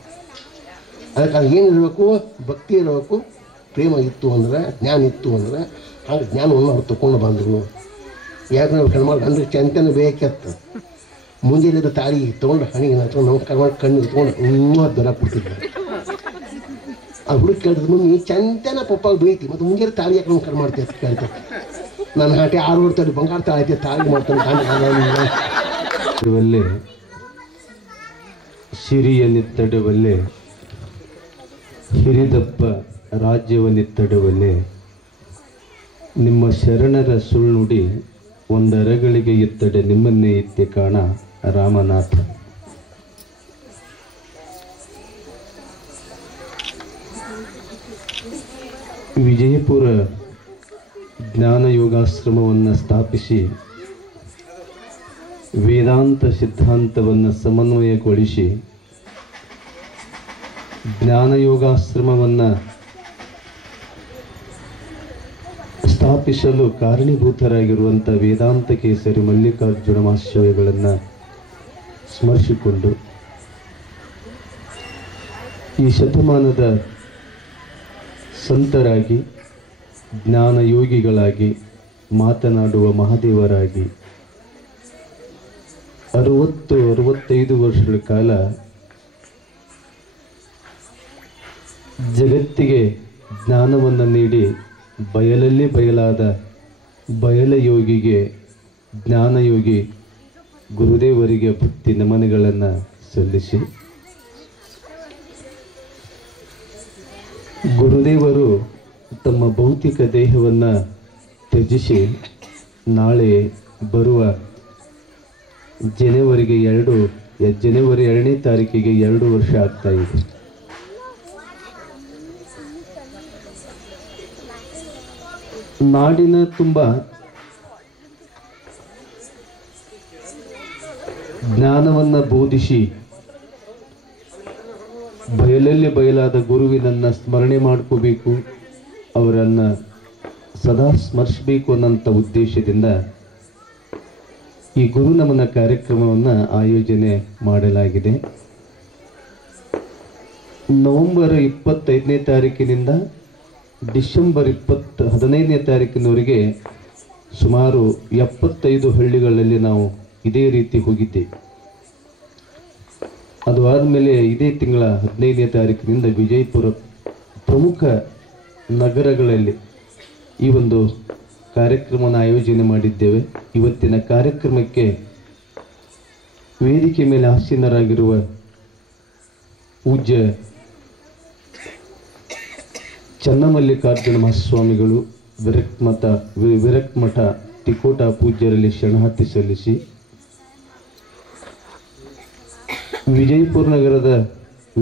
ಅದಕ್ಕೆ ಅದು ಏನಿರಬೇಕು, ಭಕ್ತಿ ಇರಬೇಕು, ಪ್ರೇಮ ಇತ್ತು ಅಂದ್ರೆ, ಜ್ಞಾನ ಇತ್ತು ಅಂದ್ರೆ. ಹಾಗೆ ಜ್ಞಾನವನ್ನು ಅವ್ರು ತೊಗೊಂಡು ಬಂದರು. ಯಾಕಂದ್ರೆ ಹೆಣ್ಮಕ್ಳು ಅಂದ್ರೆ ಚಂತನ ಬೇಕೆತ್ತ ಮುಂಜಾನೆ ತಾಳಿ ತೊಗೊಂಡು ಹಣಿಗೆ ತೊಗೊಂಡು ನಮಸ್ಕಾರ ಮಾಡಿ ಕಣ್ಣಿಗೆ ತೊಗೊಂಡು ದೊರ ಕೊಡ್ತಿದ್ದೆ. ಆ ಹುಡುಗಿ ಕೇಳ್ತಿದ್ದು, ಮಮ್ಮಿ ಚಂತನ ಪಪ್ಪಾಗ ಬೇಯ್ತಿ ಮತ್ತು ಮುಂಜಾನೆ ತಾಳಿ ಯಾಕೆ ನಮಸ್ಕಾರ ಮಾಡ್ತೀವಿ ಅಂತ ಕೇಳ್ತಾರೆ. ನಾನು ಹಾಟೆ 6 ತಾಳಿ ಬಂಗಾರ ತಾಳಿ ಐತೆ, ತಾಳಿ ಮಾಡ್ತಾನೆ ಕಾಣುವಲ್ಲೇ ಸಿರಿಯನ್ನಿತ್ತಡುವಲ್ಲೇ ಹಿರಿದಪ್ಪ ರಾಜ್ಯವನ್ನಿತ್ತಡುವಲ್ಲೇ ನಿಮ್ಮ ಶರಣರ ಸುಳ್ಳುಡಿ ಒಂದರಗಳಿಗೆ ಇತ್ತಡೆ ನಿಮ್ಮನ್ನೇ ಇತ್ತೆ ಕಾಣ ರಾಮನಾಥ. ವಿಜಯಪುರ ಜ್ಞಾನ ಯೋಗಾಶ್ರಮವನ್ನು ಸ್ಥಾಪಿಸಿ ವೇದಾಂತ ಸಿದ್ಧಾಂತವನ್ನು ಸಮನ್ವಯಗೊಳಿಸಿ ಜ್ಞಾನಯೋಗಾಶ್ರಮವನ್ನು ಸ್ಥಾಪಿಸಲು ಕಾರಣೀಭೂತರಾಗಿರುವಂಥ ವೇದಾಂತ ಕೇಸರಿ ಮಲ್ಲಿಕಾರ್ಜುನ ಮಹಾಶಯಗಳನ್ನು ಸ್ಮರಿಸಿಕೊಂಡು ಈ ಶತಮಾನದ ಸಂತರಾಗಿ ಜ್ಞಾನಯೋಗಿಗಳಾಗಿ ಮಾತನಾಡುವ ಮಹಾದೇವರಾಗಿ 60-65 ವರ್ಷಗಳ ಕಾಲ ಜಗತ್ತಿಗೆ ಜ್ಞಾನವನ್ನು ನೀಡಿ ಬಯಲಲ್ಲಿ ಬಯಲಾದ ಬಯಲಯೋಗಿಗೆ ಜ್ಞಾನಯೋಗಿ ಗುರುದೇವರಿಗೆ ಭಕ್ತಿ ನಮನಗಳನ್ನು ಸಲ್ಲಿಸಿ ಗುರುದೇವರು ತಮ್ಮ ಭೌತಿಕ ದೇಹವನ್ನು ತ್ಯಜಿಸಿ ನಾಳೆ ಬರುವ ಜನವರಿ 2ನೇ ತಾರೀಕಿಗೆ 2 ವರ್ಷ ಆಗ್ತಾ ಇದೆ. ನಾಡಿನ ತುಂಬ ಜ್ಞಾನವನ್ನು ಬೋಧಿಸಿ ಬಯಲಲ್ಲಿ ಬಯಲಾದ ಗುರುವಿನನ್ನು ಸ್ಮರಣೆ ಮಾಡ್ಕೋಬೇಕು, ಅವರನ್ನು ಸದಾ ಸ್ಮರಿಸಬೇಕು ಅನ್ನೋಂಥ ಉದ್ದೇಶದಿಂದ ಈ ಗುರು ನಮನ ಕಾರ್ಯಕ್ರಮವನ್ನು ಆಯೋಜನೆ ಮಾಡಲಾಗಿದೆ. ನವೆಂಬರ್ 25ನೇ ತಾರೀಕಿನಿಂದ ಡಿಸೆಂಬರ್ 15ನೇ ತಾರೀಕಿನವರೆಗೆ ಸುಮಾರು 75 ಹಳ್ಳಿಗಳಲ್ಲಿ ನಾವು ಇದೇ ರೀತಿ ಹೋಗಿದ್ದೇವೆ. ಅದು ಆದಮೇಲೆ ಇದೇ ತಿಂಗಳ 15ನೇ ತಾರೀಕಿನಿಂದ ವಿಜಯಪುರ ಪ್ರಮುಖ ನಗರಗಳಲ್ಲಿ ಈ ಒಂದು ಕಾರ್ಯಕ್ರಮನ ಆಯೋಜನೆ ಮಾಡಿದ್ದೇವೆ. ಇವತ್ತಿನ ಕಾರ್ಯಕ್ರಮಕ್ಕೆ ವೇದಿಕೆ ಮೇಲೆ ಆಸೀನರಾಗಿರುವ ಪೂಜ್ಯ ಚನ್ನಮಲ್ಲಿಕಾರ್ಜುನ ಮಹಾಸ್ವಾಮಿಗಳು ವಿರಕ್ತ ಮಠ ತಿಕೋಟ ಪೂಜ್ಯರಲ್ಲಿ ಶರಣಾರ್ಥಿ ಸಲ್ಲಿಸಿ, ವಿಜಯಪುರ ನಗರದ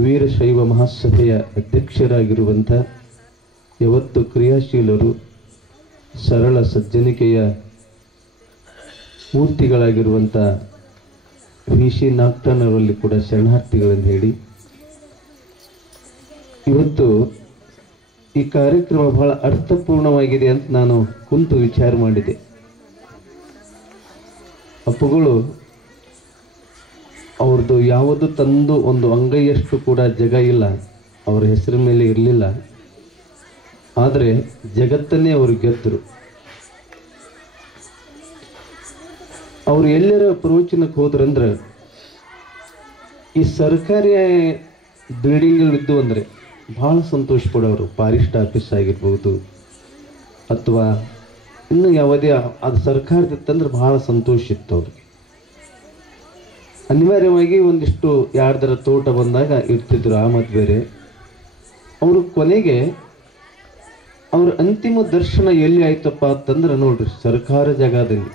ವೀರಶೈವ ಮಹಾಸಭೆಯ ಅಧ್ಯಕ್ಷರಾಗಿರುವಂಥ ಯಾವತ್ತು ಕ್ರಿಯಾಶೀಲರು ಸರಳ ಸಜ್ಜನಿಕೆಯ ಮೂರ್ತಿಗಳಾಗಿರುವಂಥ ವಿ.ಸಿ. ನಾಗ್ತಾನವರಲ್ಲಿ ಕೂಡ ಶರಣಾರ್ಥಿಗಳನ್ನು ಹೇಳಿ ಇವತ್ತು ಈ ಕಾರ್ಯಕ್ರಮ ಬಹಳ ಅರ್ಥಪೂರ್ಣವಾಗಿದೆ ಅಂತ ನಾನು ಕುಂತು ವಿಚಾರ ಮಾಡಿದೆ. ಅಪ್ಪುಗಳು ಅವ್ರದ್ದು ಯಾವುದು ತಂದು ಒಂದು ಅಂಗೈಯಷ್ಟು ಕೂಡ ಜಾಗ ಇಲ್ಲ, ಅವರ ಹೆಸರ ಮೇಲೆ ಇರಲಿಲ್ಲ. ಆದರೆ ಜಗತ್ತನ್ನೇ ಅವರು ಗೆದ್ದರು. ಅವರು ಎಲ್ಲರ ಪ್ರವಚನಕ್ಕೆ ಹೋದ್ರಂದ್ರೆ ಈ ಸರ್ಕಾರಿ ಬಿಲ್ಡಿಂಗ್ಗಳಿದ್ದು ಅಂದರೆ ಭಾಳ ಸಂತೋಷ ಪಡೋರು. ಫಾರೆಸ್ಟ್ ಆಫೀಸ್ ಆಗಿರ್ಬೋದು ಅಥವಾ ಇನ್ನು ಯಾವುದೇ ಅದು ಸರ್ಕಾರದಿತ್ತಂದ್ರೆ ಭಾಳ ಸಂತೋಷ ಇತ್ತು ಅವ್ರಿಗೆ. ಅನಿವಾರ್ಯವಾಗಿ ಒಂದಿಷ್ಟು ಯಾರ್ದರ ತೋಟ ಬಂದಾಗ ಇರ್ತಿದ್ರು. ಆ ಮತ್ತು ಬೇರೆ ಅವರು ಕೊನೆಗೆ ಅವ್ರ ಅಂತಿಮ ದರ್ಶನ ಎಲ್ಲಿ ಆಯ್ತಪ್ಪ ಅಂತಂದ್ರೆ ನೋಡ್ರಿ, ಸರ್ಕಾರ ಜಾಗದಲ್ಲಿ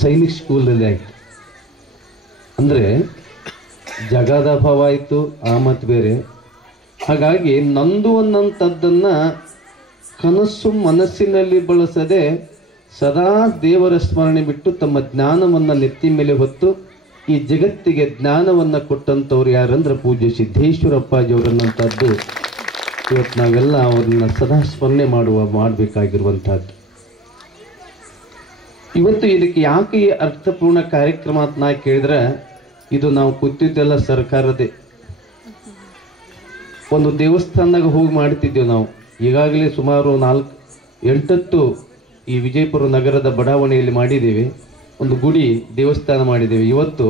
ಸೈನಿಕ್ ಸ್ಕೂಲಲ್ಲಿ ಆಯ್ತು. ಅಂದರೆ ಜಗದ ಅಭಾವ ಆಯಿತು, ಆ ಮತ್ತು ಬೇರೆ. ಹಾಗಾಗಿ ನಂದು ಅನ್ನಂಥದ್ದನ್ನು ಕನಸು ಮನಸ್ಸಿನಲ್ಲಿ ಬಳಸದೆ ಸದಾ ದೇವರ ಸ್ಮರಣೆ ಬಿಟ್ಟು ತಮ್ಮ ಜ್ಞಾನವನ್ನು ನೆತ್ತಿ ಮೇಲೆ ಹೊತ್ತು ಈ ಜಗತ್ತಿಗೆ ಜ್ಞಾನವನ್ನು ಕೊಟ್ಟಂಥವ್ರು ಯಾರಂದ್ರೆ ಪೂಜ್ಯ ಸಿದ್ದೇಶ್ವರಪ್ಪಾಜಿಯವರನ್ನಂಥದ್ದು ಇವತ್ತು ನಾವೆಲ್ಲ ಅವ್ರನ್ನ ಸದಾ ಸ್ಮರಣೆ ಮಾಡಬೇಕಾಗಿರುವಂಥದ್ದು. ಇವತ್ತು ಇದಕ್ಕೆ ಯಾಕೆ ಈ ಅರ್ಥಪೂರ್ಣ ಕಾರ್ಯಕ್ರಮ ಅಂತ ನಾ ಕೇಳಿದ್ರೆ, ಇದು ನಾವು ಕೂತಿದ್ದೆಲ್ಲ ಸರ್ಕಾರದೇ. ಒಂದು ದೇವಸ್ಥಾನದಾಗ ಹೋಗಿ ಮಾಡ್ತಿದ್ದೇವೆ ನಾವು. ಈಗಾಗಲೇ ಸುಮಾರು 8 ಈ ವಿಜಯಪುರ ನಗರದ ಬಡಾವಣೆಯಲ್ಲಿ ಮಾಡಿದ್ದೇವೆ. ಒಂದು ಗುಡಿ ದೇವಸ್ಥಾನ ಮಾಡಿದ್ದೇವೆ. ಇವತ್ತು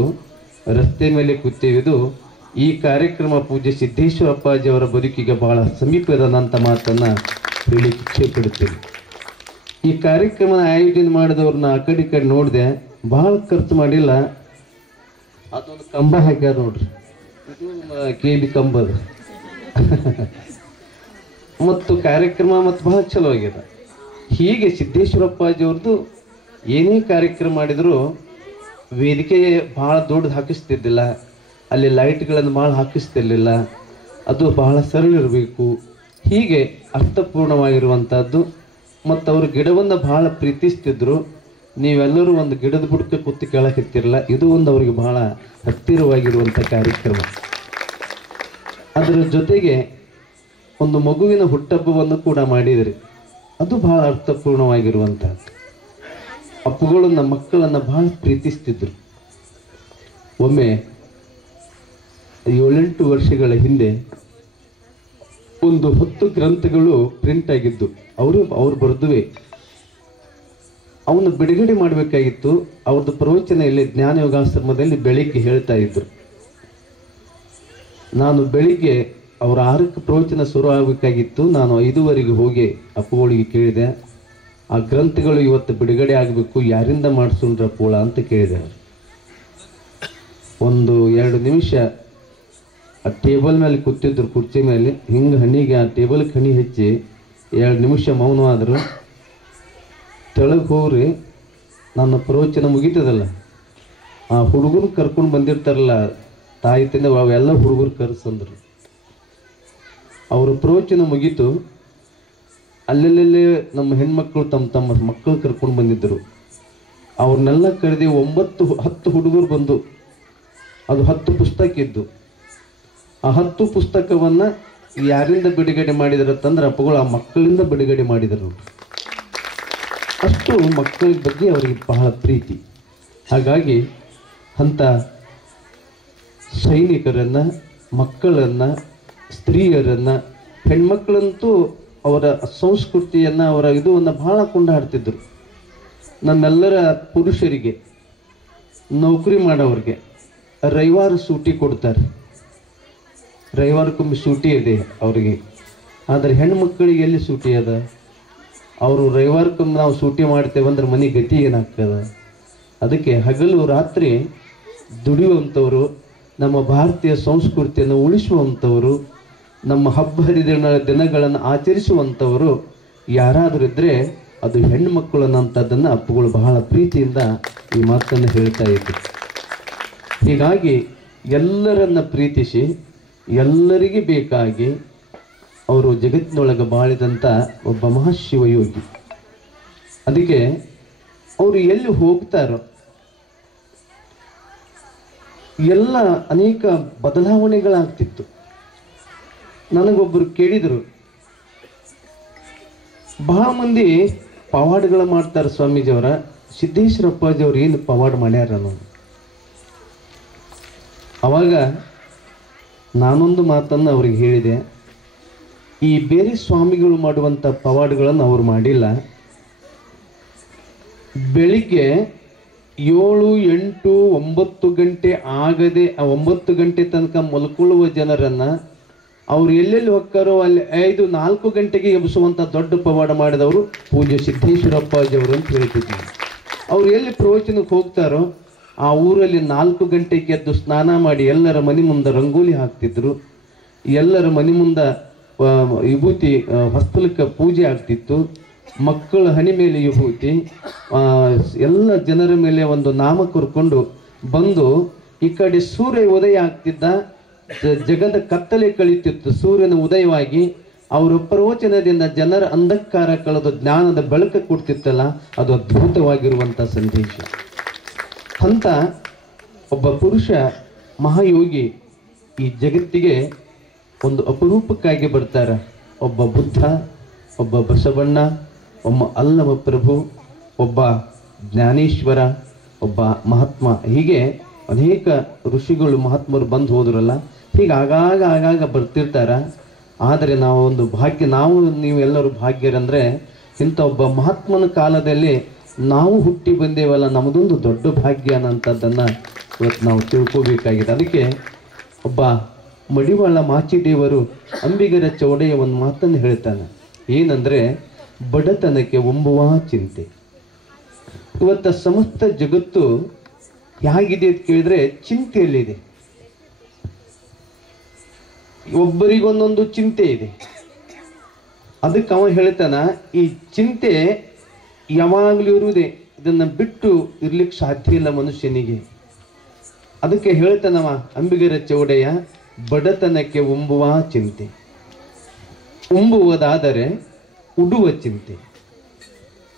ರಸ್ತೆ ಮೇಲೆ ಕೂತೇವಿದು ಈ ಕಾರ್ಯಕ್ರಮ ಪೂಜ್ಯ ಸಿದ್ದೇಶ್ವರಪ್ಪಾಜಿಯವರ ಬದುಕಿಗೆ ಬಹಳ ಸಮೀಪದಂಥ ಮಾತನ್ನು ಹೇಳಲಿಕ್ಕೆ ಇಚ್ಛೆ ಪಡುತ್ತೇನೆ. ಈ ಕಾರ್ಯಕ್ರಮ ಆಯೋಜನೆ ಮಾಡಿದವ್ರನ್ನ ಆ ಕಡೆ ಈ ಕಡೆ ನೋಡಿದೆ, ಭಾಳ ಖರ್ಚು ಮಾಡಿಲ್ಲ. ಅದೊಂದು ಕಂಬ ಹಾಕ್ಯಾರ ನೋಡ್ರಿ, ಇದು KB ಕಂಬದ ಮತ್ತು ಕಾರ್ಯಕ್ರಮ ಮತ್ತು ಬಹಳ ಚಲೋ ಆಗಿದೆ. ಹೀಗೆ ಸಿದ್ದೇಶ್ವರಪ್ಪಾಜಿಯವ್ರದ್ದು ಏನೇ ಕಾರ್ಯಕ್ರಮ ಮಾಡಿದರೂ ವೇದಿಕೆ ಭಾಳ ದೊಡ್ಡದು ಹಾಕಿಸ್ತಿದ್ದಿಲ್ಲ, ಅಲ್ಲಿ ಲೈಟ್ಗಳನ್ನು ಭಾಳ ಹಾಕಿಸ್ತಿರ್ಲಿಲ್ಲ. ಅದು ಬಹಳ ಸರಳ ಇರಬೇಕು. ಹೀಗೆ ಅರ್ಥಪೂರ್ಣವಾಗಿರುವಂಥದ್ದು. ಮತ್ತು ಅವರು ಗಿಡವನ್ನು ಭಾಳ ಪ್ರೀತಿಸ್ತಿದ್ರು. ನೀವೆಲ್ಲರೂ ಒಂದು ಗಿಡದ ಬುಡಕ್ಕೆ ಕೂತು ಕೇಳಕತ್ತಿರಲ್ಲ, ಇದು ಒಂದು ಅವರಿಗೆ ಬಹಳ ಹತ್ತಿರವಾಗಿರುವಂಥ ಕಾರ್ಯಕ್ರಮ. ಅದರ ಜೊತೆಗೆ ಒಂದು ಮಗುವಿನ ಹುಟ್ಟಹಬ್ಬವನ್ನು ಕೂಡ ಮಾಡಿದ್ರಿ, ಅದು ಬಹಳ ಅರ್ಥಪೂರ್ಣವಾಗಿರುವಂಥದ್ದು. ಅಪ್ಪುಗಳು ನಮ್ಮ ಮಕ್ಕಳನ್ನು ಬಹಳ ಪ್ರೀತಿಸ್ತಿದ್ರು. ಒಮ್ಮೆ 7-8 ವರ್ಷಗಳ ಹಿಂದೆ ಒಂದು 10 ಗ್ರಂಥಗಳು ಪ್ರಿಂಟ್ ಆಗಿದ್ದು, ಅವ್ರು ಬರೆದುವೆ. ಅವನು ಬಿಡುಗಡೆ ಮಾಡಬೇಕಾಗಿತ್ತು. ಅವ್ರದ್ದು ಪ್ರವಚನ ಇಲ್ಲಿ ಜ್ಞಾನ ಯೋಗಾಶ್ರಮದಲ್ಲಿ ಬೆಳಿಗ್ಗೆ ಹೇಳ್ತಾ ಇದ್ರು. ನಾನು ಬೆಳಿಗ್ಗೆ ಅವರ 6ಕ್ಕೆ ಪ್ರವಚನ ಶುರು ಆಗಬೇಕಾಗಿತ್ತು. ನಾನು 5ವರೆಗೆ ಹೋಗಿ ಅಪ್ಪುಗಳಿಗೆ ಕೇಳಿದೆ, ಆ ಗ್ರಂಥಗಳು ಇವತ್ತು ಬಿಡುಗಡೆ ಆಗಬೇಕು, ಯಾರಿಂದ ಮಾಡಿಸೋಣ್ರ ಪೋಳ ಅಂತ ಕೇಳಿದೆ. ಒಂದು 2 ನಿಮಿಷ ಆ ಟೇಬಲ್ ಮೇಲೆ ಕೂತಿದ್ರು, ಕುರ್ಚಿ ಮೇಲೆ ಹಿಂಗೆ ಹಣ್ಣಿಗೆ ಆ ಟೇಬಲ್ಗೆ ಹಣ್ಣಿ ಹಚ್ಚಿ 2 ನಿಮಿಷ ಮೌನವಾದರು. ತೆಳಗೆ ಹೋಗ್ರಿ, ನನ್ನ ಪ್ರವಚನ ಮುಗೀತದಲ್ಲ, ಆ ಹುಡುಗರು ಕರ್ಕೊಂಡು ಬಂದಿರ್ತಾರಲ್ಲ ತಾಯಿ ತಂದೆ, ಅವೆಲ್ಲ ಹುಡುಗರು ಕರೆಸಂದ್ರು. ಅವ್ರ ಪ್ರವಚನ ಮುಗೀತು. ಅಲ್ಲೆಲ್ಲೇ ನಮ್ಮ ಹೆಣ್ಮಕ್ಳು ತಮ್ಮ ಮಕ್ಕಳು ಕರ್ಕೊಂಡು ಬಂದಿದ್ದರು. ಅವ್ರನ್ನೆಲ್ಲ ಕರೆದಿ 9-10 ಹುಡುಗರು ಬಂದು, ಅದು 10 ಪುಸ್ತಕ ಇದ್ದು. ಆ 10 ಪುಸ್ತಕವನ್ನು ಯಾರಿಂದ ಬಿಡುಗಡೆ ಮಾಡಿದ್ರಂತಂದ್ರೆ ಅಪ್ಪಗಳು ಆ ಮಕ್ಕಳಿಂದ ಬಿಡುಗಡೆ ಮಾಡಿದರು. ಅಷ್ಟು ಮಕ್ಕಳ ಬಗ್ಗೆ ಅವರಿಗೆ ಬಹಳ ಪ್ರೀತಿ. ಹಾಗಾಗಿ ಅಂಥ ಸೈನಿಕರನ್ನು, ಮಕ್ಕಳನ್ನು, ಸ್ತ್ರೀಯರನ್ನು, ಹೆಣ್ಮಕ್ಳಂತೂ ಅವರ ಸಂಸ್ಕೃತಿಯನ್ನು, ಅವರ ಇದನ್ನು ಬಹಳ ಕೊಂಡಾಡ್ತಿದ್ರು. ನಮ್ಮೆಲ್ಲರ ಪುರುಷರಿಗೆ, ನೌಕರಿ ಮಾಡೋರಿಗೆ ರವಿವಾರ ಸೂಟಿ ಕೊಡ್ತಾರೆ. ರವಿವಾರಕ್ಕೊಮ್ಮೆ ಸೂಟಿ ಇದೆ ಅವರಿಗೆ. ಆದರೆ ಹೆಣ್ಮಕ್ಳಿಗೆ ಎಲ್ಲಿ ಸೂಟಿ ಅದ? ಅವರು ರವಿವಾರಕ್ಕೊಮ್ಮೆ ನಾವು ಸೂಟಿ ಮಾಡ್ತೇವೆ ಅಂದ್ರೆ ಮನೆ ಗತಿ ಏನಾಗ್ತದೆ? ಅದಕ್ಕೆ ಹಗಲು ರಾತ್ರಿ ದುಡಿಯುವಂಥವರು, ನಮ್ಮ ಭಾರತೀಯ ಸಂಸ್ಕೃತಿಯನ್ನು ಉಳಿಸುವಂಥವರು, ನಮ್ಮ ಹಬ್ಬ ದಿನಗಳನ್ನು ಆಚರಿಸುವಂಥವರು ಯಾರಾದರೂ ಇದ್ದರೆ ಅದು ಹೆಣ್ಣುಮಕ್ಕಳು ಅನ್ನೋಂಥದ್ದನ್ನು ಅಪ್ಪುಗಳು ಬಹಳ ಪ್ರೀತಿಯಿಂದ ಈ ಮಾತನ್ನು ಹೇಳ್ತಾ ಇದ್ರು. ಹೀಗಾಗಿ ಎಲ್ಲರನ್ನ ಪ್ರೀತಿಸಿ ಎಲ್ಲರಿಗೆ ಬೇಕಾಗಿ ಅವರು ಜಗತ್ತಿನೊಳಗೆ ಬಾಳಿದಂಥ ಒಬ್ಬ ಮಹಾಶಿವಯೋಗಿ. ಅದಕ್ಕೆ ಅವರು ಎಲ್ಲಿ ಹೋಗ್ತಾರೋ ಎಲ್ಲ ಅನೇಕ ಬದಲಾವಣೆಗಳಾಗ್ತಿತ್ತು. ನನಗೊಬ್ಬರು ಕೇಳಿದರು, ಬಹಳ ಮಂದಿ ಪವಾಡಗಳು ಮಾಡ್ತಾರೆ ಸ್ವಾಮೀಜಿಯವರ, ಸಿದ್ದೇಶ್ವರಪ್ಪಾಜಿಯವರು ಏನು ಪವಾಡ ಮಾಡ್ಯಾರ ಅನ್ನೋದು. ಅವಾಗ ನಾನೊಂದು ಮಾತನ್ನು ಅವ್ರಿಗೆ ಹೇಳಿದೆ, ಈ ಬೇರೆ ಸ್ವಾಮಿಗಳು ಮಾಡುವಂಥ ಪವಾಡಗಳನ್ನು ಅವರು ಮಾಡಿಲ್ಲ. ಬೆಳಿಗ್ಗೆ 7, 8, 9 ಗಂಟೆ ಆಗದೆ 9 ಗಂಟೆ ತನಕ ಮಲ್ಕೊಳ್ಳುವ ಜನರನ್ನು ಅವ್ರು ಎಲ್ಲೆಲ್ಲಿ ಹೋಗ್ತಾರೋ ಅಲ್ಲಿ 4 ಗಂಟೆಗೆ ಎಬ್ಬಿಸುವಂಥ ದೊಡ್ಡ ಪವಾಡ ಮಾಡಿದವರು ಪೂಜ್ಯ ಸಿದ್ದೇಶ್ವರಪ್ಪಾಜಿಯವರು ಅಂತ ಹೇಳ್ತಿದ್ವಿ. ಅವ್ರು ಎಲ್ಲಿ ಪ್ರವಚನಕ್ಕೆ ಹೋಗ್ತಾರೋ ಆ ಊರಲ್ಲಿ 4 ಗಂಟೆಗೆ ಎದ್ದು ಸ್ನಾನ ಮಾಡಿ ಎಲ್ಲರ ಮನೆ ಮುಂದೆ ರಂಗೋಲಿ ಹಾಕ್ತಿದ್ರು. ಎಲ್ಲರ ಮನೆ ಮುಂದೆ ವಿಭೂತಿ ಹಸ್ತಲಕ್ಕೆ ಪೂಜೆ ಆಗ್ತಿತ್ತು. ಮಕ್ಕಳ ಹಣಿ ಮೇಲೆ ವಿಭೂತಿ, ಎಲ್ಲ ಜನರ ಮೇಲೆ ಒಂದು ನಾಮ ಕರ್ಕೊಂಡು ಬಂದು ಈ ಕಡೆ ಸೂರ್ಯ ಉದಯ ಆಗ್ತಿದ್ದ, ಜಗದ ಕತ್ತಲೆ ಕಳೀತಿತ್ತು. ಸೂರ್ಯನ ಉದಯವಾಗಿ ಅವರ ಪ್ರವಚನದಿಂದ ಜನರ ಅಂಧಕಾರ ಕಳೆದು ಜ್ಞಾನದ ಬೆಳಕು ಕೊಡ್ತಿತ್ತಲ್ಲ, ಅದು ಅದ್ಭುತವಾಗಿರುವಂಥ ಸಂದೇಶ. ಅಂತ ಒಬ್ಬ ಪುರುಷ ಮಹಾಯೋಗಿ ಈ ಜಗತ್ತಿಗೆ ಒಂದು ಅಪರೂಪಕ್ಕಾಗಿ ಬರ್ತಾರೆ. ಒಬ್ಬ ಬುದ್ಧ, ಒಬ್ಬ ಬಸವಣ್ಣ, ಒಬ್ಬ ಅಲ್ಲಮ ಪ್ರಭು, ಒಬ್ಬ ಜ್ಞಾನೇಶ್ವರ, ಒಬ್ಬ ಮಹಾತ್ಮ, ಹೀಗೆ ಅನೇಕ ಋಷಿಗಳು ಮಹಾತ್ಮರು ಬಂದು ಹೋದ್ರಲ್ಲ. ಹೀಗೆ ಆಗಾಗ ಬರ್ತಿರ್ತಾರೆ. ಆದರೆ ನಾವು ಒಂದು ಭಾಗ್ಯ, ನಾವು ನೀವೆಲ್ಲರೂ ಭಾಗ್ಯರಂದರೆ ಇಂಥ ಒಬ್ಬ ಮಹಾತ್ಮನ ಕಾಲದಲ್ಲಿ ನಾವು ಹುಟ್ಟಿ ಬಂದೇವಲ್ಲ, ನಮ್ಮದೊಂದು ದೊಡ್ಡ ಭಾಗ್ಯ ಅನ್ನೋಂಥದ್ದನ್ನು ಇವತ್ತು ನಾವು ತಿಳ್ಕೋಬೇಕಾಗಿದೆ. ಅದಕ್ಕೆ ಒಬ್ಬ ಮಡಿವಾಳ ಮಾಚಿದೇವರು ಅಂಬಿಗರ ಚೌಡೆಯ ಒಂದು ಮಾತನ್ನು ಹೇಳ್ತಾನೆ. ಏನಂದರೆ, ಬಡತನಕ್ಕೆ ಒಂಬುವ ಚಿಂತೆ. ಇವತ್ತ ಸಮಸ್ತ ಜಗತ್ತು ಹೇಗಿದೆ ಅಂತ ಕೇಳಿದ್ರೆ ಚಿಂತೆಯಲ್ಲಿದೆ. ಒಬ್ಬರಿಗೊಂದೊಂದು ಚಿಂತೆ ಇದೆ. ಅದಕ್ಕೆ ಅವ ಹೇಳ್ತಾನ, ಈ ಚಿಂತೆ ಯಾವಾಗಲೂ ಇರುವುದೇ, ಇದನ್ನು ಬಿಟ್ಟು ಇರ್ಲಿಕ್ಕೆ ಸಾಧ್ಯ ಇಲ್ಲ ಮನುಷ್ಯನಿಗೆ. ಅದಕ್ಕೆ ಹೇಳ್ತಾನವ ಅಂಬಿಗರ ಚೌಡೆಯ, ಬಡತನಕ್ಕೆ ಒಂಬುವ ಚಿಂತೆ, ಉಂಬುವುದಾದರೆ ಉಡುವ ಚಿಂತೆ,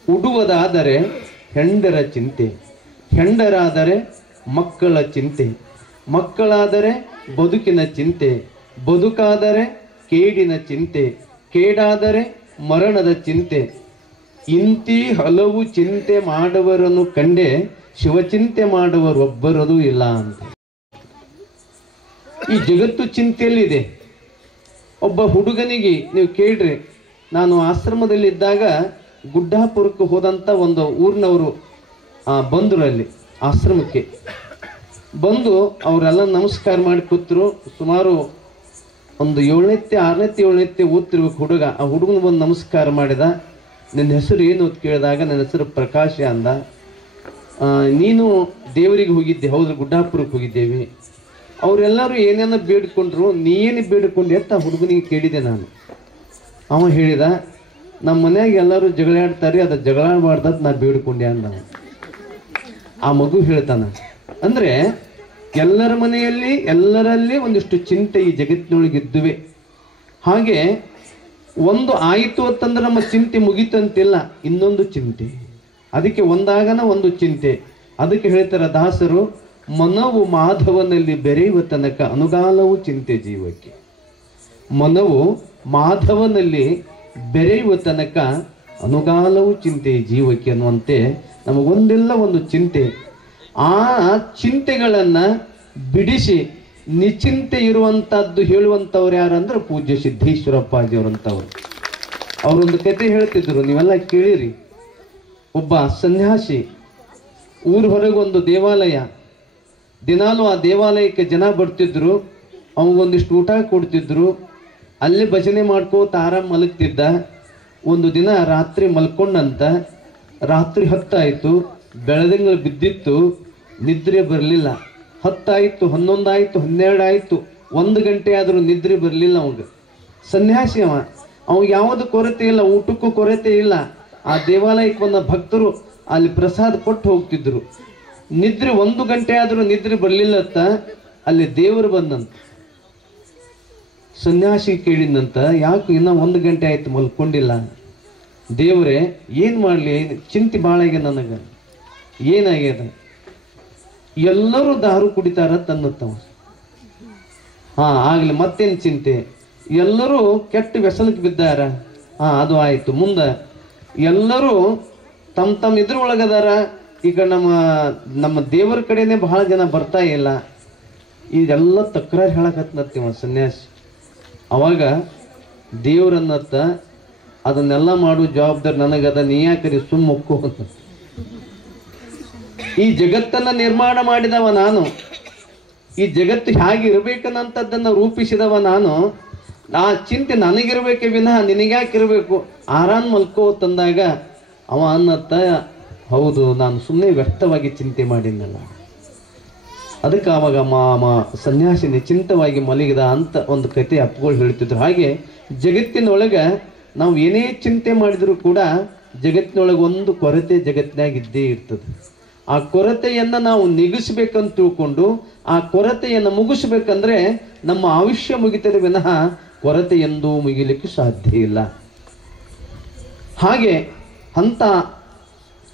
ಉಡುವುದಾದರೆ ಹೆಂಡರ ಚಿಂತೆ, ಹೆಂಡರಾದರೆ ಮಕ್ಕಳ ಚಿಂತೆ, ಮಕ್ಕಳಾದರೆ ಬದುಕಿನ ಚಿಂತೆ, ಬದುಕಾದರೆ ಕೇಡಿನ ಚಿಂತೆ, ಕೇಡಾದರೆ ಮರಣದ ಚಿಂತೆ. ಇಂತಿ ಹಲವು ಚಿಂತೆ ಮಾಡುವರನ್ನು ಕಂಡೆ ಶಿವಚಿಂತೆ ಮಾಡುವರೊಬ್ಬರದು ಇಲ್ಲ ಅಂತ. ಈ ಜಗತ್ತು ಚಿಂತೆಯಲ್ಲಿದೆ. ಒಬ್ಬ ಹುಡುಗನಿಗೆ ನೀವು ಕೇಳ್ರಿ, ನಾನು ಆಶ್ರಮದಲ್ಲಿದ್ದಾಗ ಗುಡ್ಡಾಪುರಕ್ಕೆ ಹೋದಂಥ ಒಂದು ಊರಿನವರು ಬಂದರು. ಅಲ್ಲಿ ಆಶ್ರಮಕ್ಕೆ ಬಂದು ಅವರೆಲ್ಲ ನಮಸ್ಕಾರ ಮಾಡಿ ಕೂತರು. ಸುಮಾರು ಒಂದು 7ನೇ 6ನೇ 7ನೇ ಓದ್ತಿರ್ಬೇಕು ಹುಡುಗ. ಆ ಹುಡುಗನ ಬಂದು ನಮಸ್ಕಾರ ಮಾಡಿದ. ನಿನ್ನ ಹೆಸರು ಏನು ಅಂತ ಕೇಳಿದಾಗ ನನ್ನ ಹೆಸರು ಪ್ರಕಾಶ ಅಂದ. ನೀನು ದೇವರಿಗೆ ಹೋಗಿದ್ದೆ? ಹೌದು, ಗುಡ್ಡಾಪುರಕ್ಕೆ ಹೋಗಿದ್ದೇವೆ. ಅವರೆಲ್ಲರೂ ಏನೇನೋ ಬೇಡ್ಕೊಂಡ್ರು, ನೀನು ಬೇಡ್ಕೊಂಡೆ ಅಂತ ಹುಡುಗನಿಗೆ ಕೇಳಿದೆ ನಾನು. ಅವ ಹೇಳಿದ, ನಮ್ಮ ಮನ್ಯಾಗ ಎಲ್ಲರೂ ಜಗಳಾಡ್ತಾರೆ, ಅದು ಜಗಳಾಡಬಾರ್ದಂತ ನಾ ಬೇಡ್ಕೊಂಡೆ ಅಂದ. ಆ ಮಗು ಹೇಳ್ತಾನ, ಅಂದರೆ ಎಲ್ಲರ ಮನೆಯಲ್ಲಿ ಎಲ್ಲರಲ್ಲಿ ಒಂದಿಷ್ಟು ಚಿಂತೆ ಈ ಜಗತ್ತಿನೊಳಗಿದ್ದುವೆ. ಹಾಗೆ ಒಂದು ಆಯಿತು ಅಂತಂದ್ರೆ ನಮ್ಮ ಚಿಂತೆ ಮುಗಿತಂತಿಲ್ಲ, ಇನ್ನೊಂದು ಚಿಂತೆ. ಅದಕ್ಕೆ ಒಂದಾಗನ ಒಂದು ಚಿಂತೆ. ಅದಕ್ಕೆ ಹೇಳ್ತಾರೆ ದಾಸರು, ಮನವು ಮಾಧವನಲ್ಲಿ ಬೆರೆಯುವ ತನಕ ಅನುಗಾಲವು ಚಿಂತೆ ಜೀವಕ್ಕೆ. ಮನವು ಮಾಧವನಲ್ಲಿ ಬೆರೆಯುವ ತನಕ ಅನುಗಾಲವು ಚಿಂತೆ ಜೀವಕ್ಕೆ ಅನ್ನುವಂತೆ ನಮಗೊಂದೆಲ್ಲ ಒಂದು ಚಿಂತೆ. ಆ ಚಿಂತೆಗಳನ್ನು ಬಿಡಿಸಿ ನಿಚಿಂತೆ ಇರುವಂತಹದ್ದು ಹೇಳುವಂಥವ್ರು ಯಾರಂದ್ರೆ ಪೂಜ್ಯ ಸಿದ್ದೇಶ್ವರಪ್ಪಾಜಿಯವರಂಥವ್ರು. ಅವರೊಂದು ಕತೆ ಹೇಳ್ತಿದ್ರು, ನೀವೆಲ್ಲ ಕೇಳಿರಿ. ಒಬ್ಬ ಸನ್ಯಾಸಿ ಊರ ಹೊರಗೆ ಒಂದು ದೇವಾಲಯ, ದಿನಾಲೂ ಆ ದೇವಾಲಯಕ್ಕೆ ಜನ ಬರ್ತಿದ್ರು, ಅವನಿಗೊಂದಿಷ್ಟು ಊಟ ಕೊಡ್ತಿದ್ರು, ಅಲ್ಲಿ ಭಜನೆ ಮಾಡ್ಕೋತ ಆರಾಮ್ ಮಲಗ್ತಿದ್ದ. ಒಂದು ದಿನ ರಾತ್ರಿ ಮಲ್ಕೊಂಡಂತ, ರಾತ್ರಿ 10 ಆಯಿತು, ಬೆಳದಿಂಗಳು ಬಿದ್ದಿತ್ತು, ನಿದ್ರೆ ಬರಲಿಲ್ಲ. 10 ಆಯಿತು, 11 ಆಯಿತು, 12 ಆಯಿತು, 1 ಗಂಟೆ ಆದರೂ ನಿದ್ರೆ ಬರಲಿಲ್ಲ ಅವಂಗೆ. ಸನ್ಯಾಸಿ ಅವ ಯಾವುದು ಕೊರತೆ ಇಲ್ಲ, ಊಟಕ್ಕೂ ಕೊರತೆ ಇಲ್ಲ. ಆ ದೇವಾಲಯಕ್ಕೆ ಬಂದ ಭಕ್ತರು ಅಲ್ಲಿ ಪ್ರಸಾದ ಕೊಟ್ಟು ಹೋಗ್ತಿದ್ರು. ನಿದ್ರೆ 1 ಗಂಟೆ ಆದರೂ ನಿದ್ರೆ ಬರಲಿಲ್ಲತ್ತ. ಅಲ್ಲಿ ದೇವರು ಬಂದಂತ. ಸನ್ಯಾಸಿ ಕೇಳಿದಂತ, ಯಾಕೆ ಇನ್ನ 1 ಗಂಟೆ ಆಯ್ತು ಮಲ್ಕೊಂಡಿಲ್ಲ? ದೇವರೇ ಏನು ಮಾಡಲಿ, ಚಿಂತೆ ಭಾಳ ಆಗ್ಯದ ನನಗೆ. ಏನಾಗ್ಯದ? ಎಲ್ಲರೂ ದಾರು ಕುಡಿತಾರ ತನ್ನತ್ತವ. ಆಗ್ಲಿ, ಮತ್ತೇನು ಚಿಂತೆ? ಎಲ್ಲರೂ ಕೆಟ್ಟ ವ್ಯಸನಕ್ಕೆ ಬಿದ್ದಾರ. ಅದು ಆಯ್ತು. ಮುಂದೆ ಎಲ್ಲರೂ ತಮ್ಮ ಇದ್ರೊಳಗದಾರ. ಈಗ ನಮ್ಮ ದೇವರ ಕಡೆನೆ ಬಹಳ ಜನ ಬರ್ತಾ ಇಲ್ಲ. ಇದೆಲ್ಲ ತಕರಾರು ಹೇಳಕತ್ನತ್ತೀವ ಸನ್ಯಾಸಿ. ಅವಾಗ ದೇವ್ರನ್ನತ್ತ, ಅದನ್ನೆಲ್ಲ ಮಾಡೋ ಜವಾಬ್ದಾರಿ ನನಗದ, ನೀ ಯಾಕರಿ ಸುಮ್ಮಕ್ಕೋ ಅಂತ. ಈ ಜಗತ್ತನ್ನ ನಿರ್ಮಾಣ ಮಾಡಿದವ ನಾನು, ಈ ಜಗತ್ತು ಹೇಗಿರ್ಬೇಕನ್ನಂಥದ್ದನ್ನು ರೂಪಿಸಿದವ ನಾನು. ಆ ಚಿಂತೆ ನನಗಿರ್ಬೇಕೆ ವಿನಃ ನಿನಗ್ಯಾಕಿರ್ಬೇಕು? ಆರಾಮ್ ಮಲ್ಕೋ ತಂದಾಗ ಅವ ಅನ್ನತ್ತ, ಹೌದು, ನಾನು ಸುಮ್ಮನೆ ವ್ಯಕ್ತವಾಗಿ ಚಿಂತೆ ಮಾಡಿದ್ನಲ್ಲ. ಅದಕ್ಕೆ ಆವಾಗ ಸನ್ಯಾಸಿ ನಿಶ್ಚಿಂತವಾಗಿ ಮಲಗಿದ ಅಂತ ಒಂದು ಕತೆ ಅಪ್ಪಗಳು ಹೇಳ್ತಿದ್ರು. ಹಾಗೆ ಜಗತ್ತಿನೊಳಗೆ ನಾವು ಏನೇ ಚಿಂತೆ ಮಾಡಿದರೂ ಕೂಡ ಜಗತ್ತಿನೊಳಗೆ ಒಂದು ಕೊರತೆ ಜಗತ್ತಿನಾಗ ಇದ್ದೇ ಇರ್ತದೆ. ಆ ಕೊರತೆಯನ್ನು ನಾವು ನಿಗಿಸ್ಬೇಕಂತ ತಿಳ್ಕೊಂಡು ಆ ಕೊರತೆಯನ್ನು ಮುಗಿಸ್ಬೇಕಂದ್ರೆ ನಮ್ಮ ಆಯುಷ್ಯ ಮುಗಿತದೆ ವಿನಃ ಕೊರತೆ ಎಂದೂ ಮುಗಿಲಿಕ್ಕೆ ಸಾಧ್ಯ ಇಲ್ಲ. ಹಾಗೆ ಅಂತ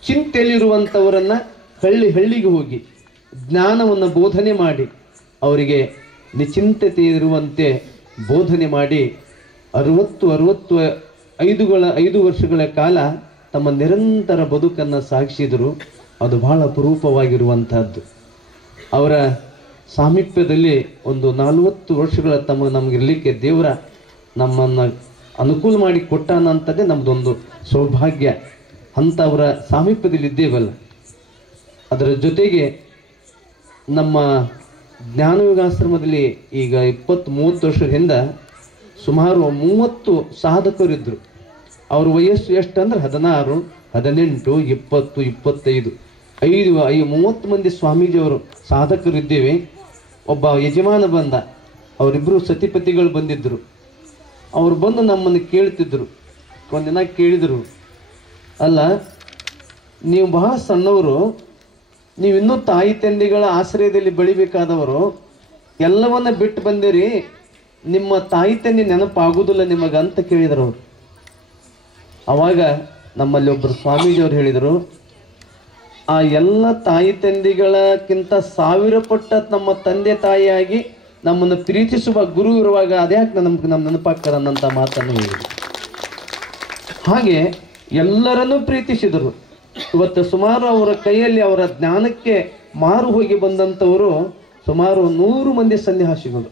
ಚಿಂತೆಯಲ್ಲಿರುವಂಥವರನ್ನ ಹಳ್ಳಿಗೆ ಹೋಗಿ ಜ್ಞಾನವನ್ನು ಬೋಧನೆ ಮಾಡಿ ಅವರಿಗೆ ನಿಚಿಂತತೆ ಇರುವಂತೆ ಬೋಧನೆ ಮಾಡಿ 65 ವರ್ಷಗಳ ಕಾಲ ತಮ್ಮ ನಿರಂತರ ಬದುಕನ್ನು ಸಾಗಿಸಿದರು. ಅದು ಬಹಳ ಅಪರೂಪವಾಗಿರುವಂತಹದ್ದು. ಅವರ ಸಾಮೀಪ್ಯದಲ್ಲಿ ಒಂದು 40 ವರ್ಷಗಳ ನಮಗಿರಲಿಕ್ಕೆ ದೇವರ ನಮ್ಮನ್ನು ಅನುಕೂಲ ಮಾಡಿ ಕೊಟ್ಟಾನಂಥದ್ದೇ ನಮ್ಮದೊಂದು ಸೌಭಾಗ್ಯ. ಅಂತ ಅವರ ಸಾಮೀಪ್ಯದಲ್ಲಿ ಇದ್ದೇವಲ್ಲ. ಅದರ ಜೊತೆಗೆ ನಮ್ಮ ಜ್ಞಾನಯೋಗಾಶ್ರಮದಲ್ಲಿ ಈಗ 20-30 ವರ್ಷದ ಹಿಂದೆ ಸುಮಾರು 30 ಸಾಧಕರಿದ್ದರು. ಅವ್ರ ವಯಸ್ಸು ಎಷ್ಟಂದ್ರೆ 16, 18, 20, 25, 30 ಮಂದಿ ಸ್ವಾಮೀಜಿಯವರು ಸಾಧಕರಿದ್ದೇವೆ. ಒಬ್ಬ ಯಜಮಾನ ಬಂದ, ಅವರಿಬ್ಬರು ಸತಿಪತಿಗಳು ಬಂದಿದ್ದರು. ಅವರು ಬಂದು ನಮ್ಮನ್ನು ಕೇಳ್ತಿದ್ರು. ಒಂದಿನ ಕೇಳಿದರು, ಅಲ್ಲ, ನೀವು ಬಹಳ ಸಣ್ಣವರು, ನೀವಿನ್ನೂ ತಾಯಿ ತಂದೆಗಳ ಆಶ್ರಯದಲ್ಲಿ ಬೆಳಿಬೇಕಾದವರು, ಎಲ್ಲವನ್ನ ಬಿಟ್ಟು ಬಂದಿರಿ, ನಿಮ್ಮ ತಾಯಿ ತಂದೆ ನೆನಪಾಗುವುದಿಲ್ಲ ನಿಮಗಂತ ಕೇಳಿದರು ಅವರು. ಅವಾಗ ನಮ್ಮಲ್ಲಿ ಒಬ್ಬರು ಸ್ವಾಮೀಜಿಯವರು ಹೇಳಿದರು, ಆ ಎಲ್ಲ ತಾಯಿ ತಂದೆಗಳಕ್ಕಿಂತ 1000 ಪಟ್ಟ ನಮ್ಮ ತಂದೆ ತಾಯಿಯಾಗಿ ನಮ್ಮನ್ನು ಪ್ರೀತಿಸುವ ಗುರು ಇರುವಾಗ ಅದ್ಯಾಕೆ ನಮ್ಮ ನೆನಪಾಗ್ತಾರೆ ಅನ್ನಂಥ ಮಾತನ್ನು ಹೇಳಿದರು. ಹಾಗೆ ಎಲ್ಲರನ್ನೂ ಪ್ರೀತಿಸಿದರು. ಇವತ್ತು ಸುಮಾರು ಅವರ ಕೈಯಲ್ಲಿ ಅವರ ಜ್ಞಾನಕ್ಕೆ ಮಾರು ಹೋಗಿ ಬಂದಂಥವರು ಸುಮಾರು 100 ಮಂದಿ ಸನ್ಯಾಸಿಗಳು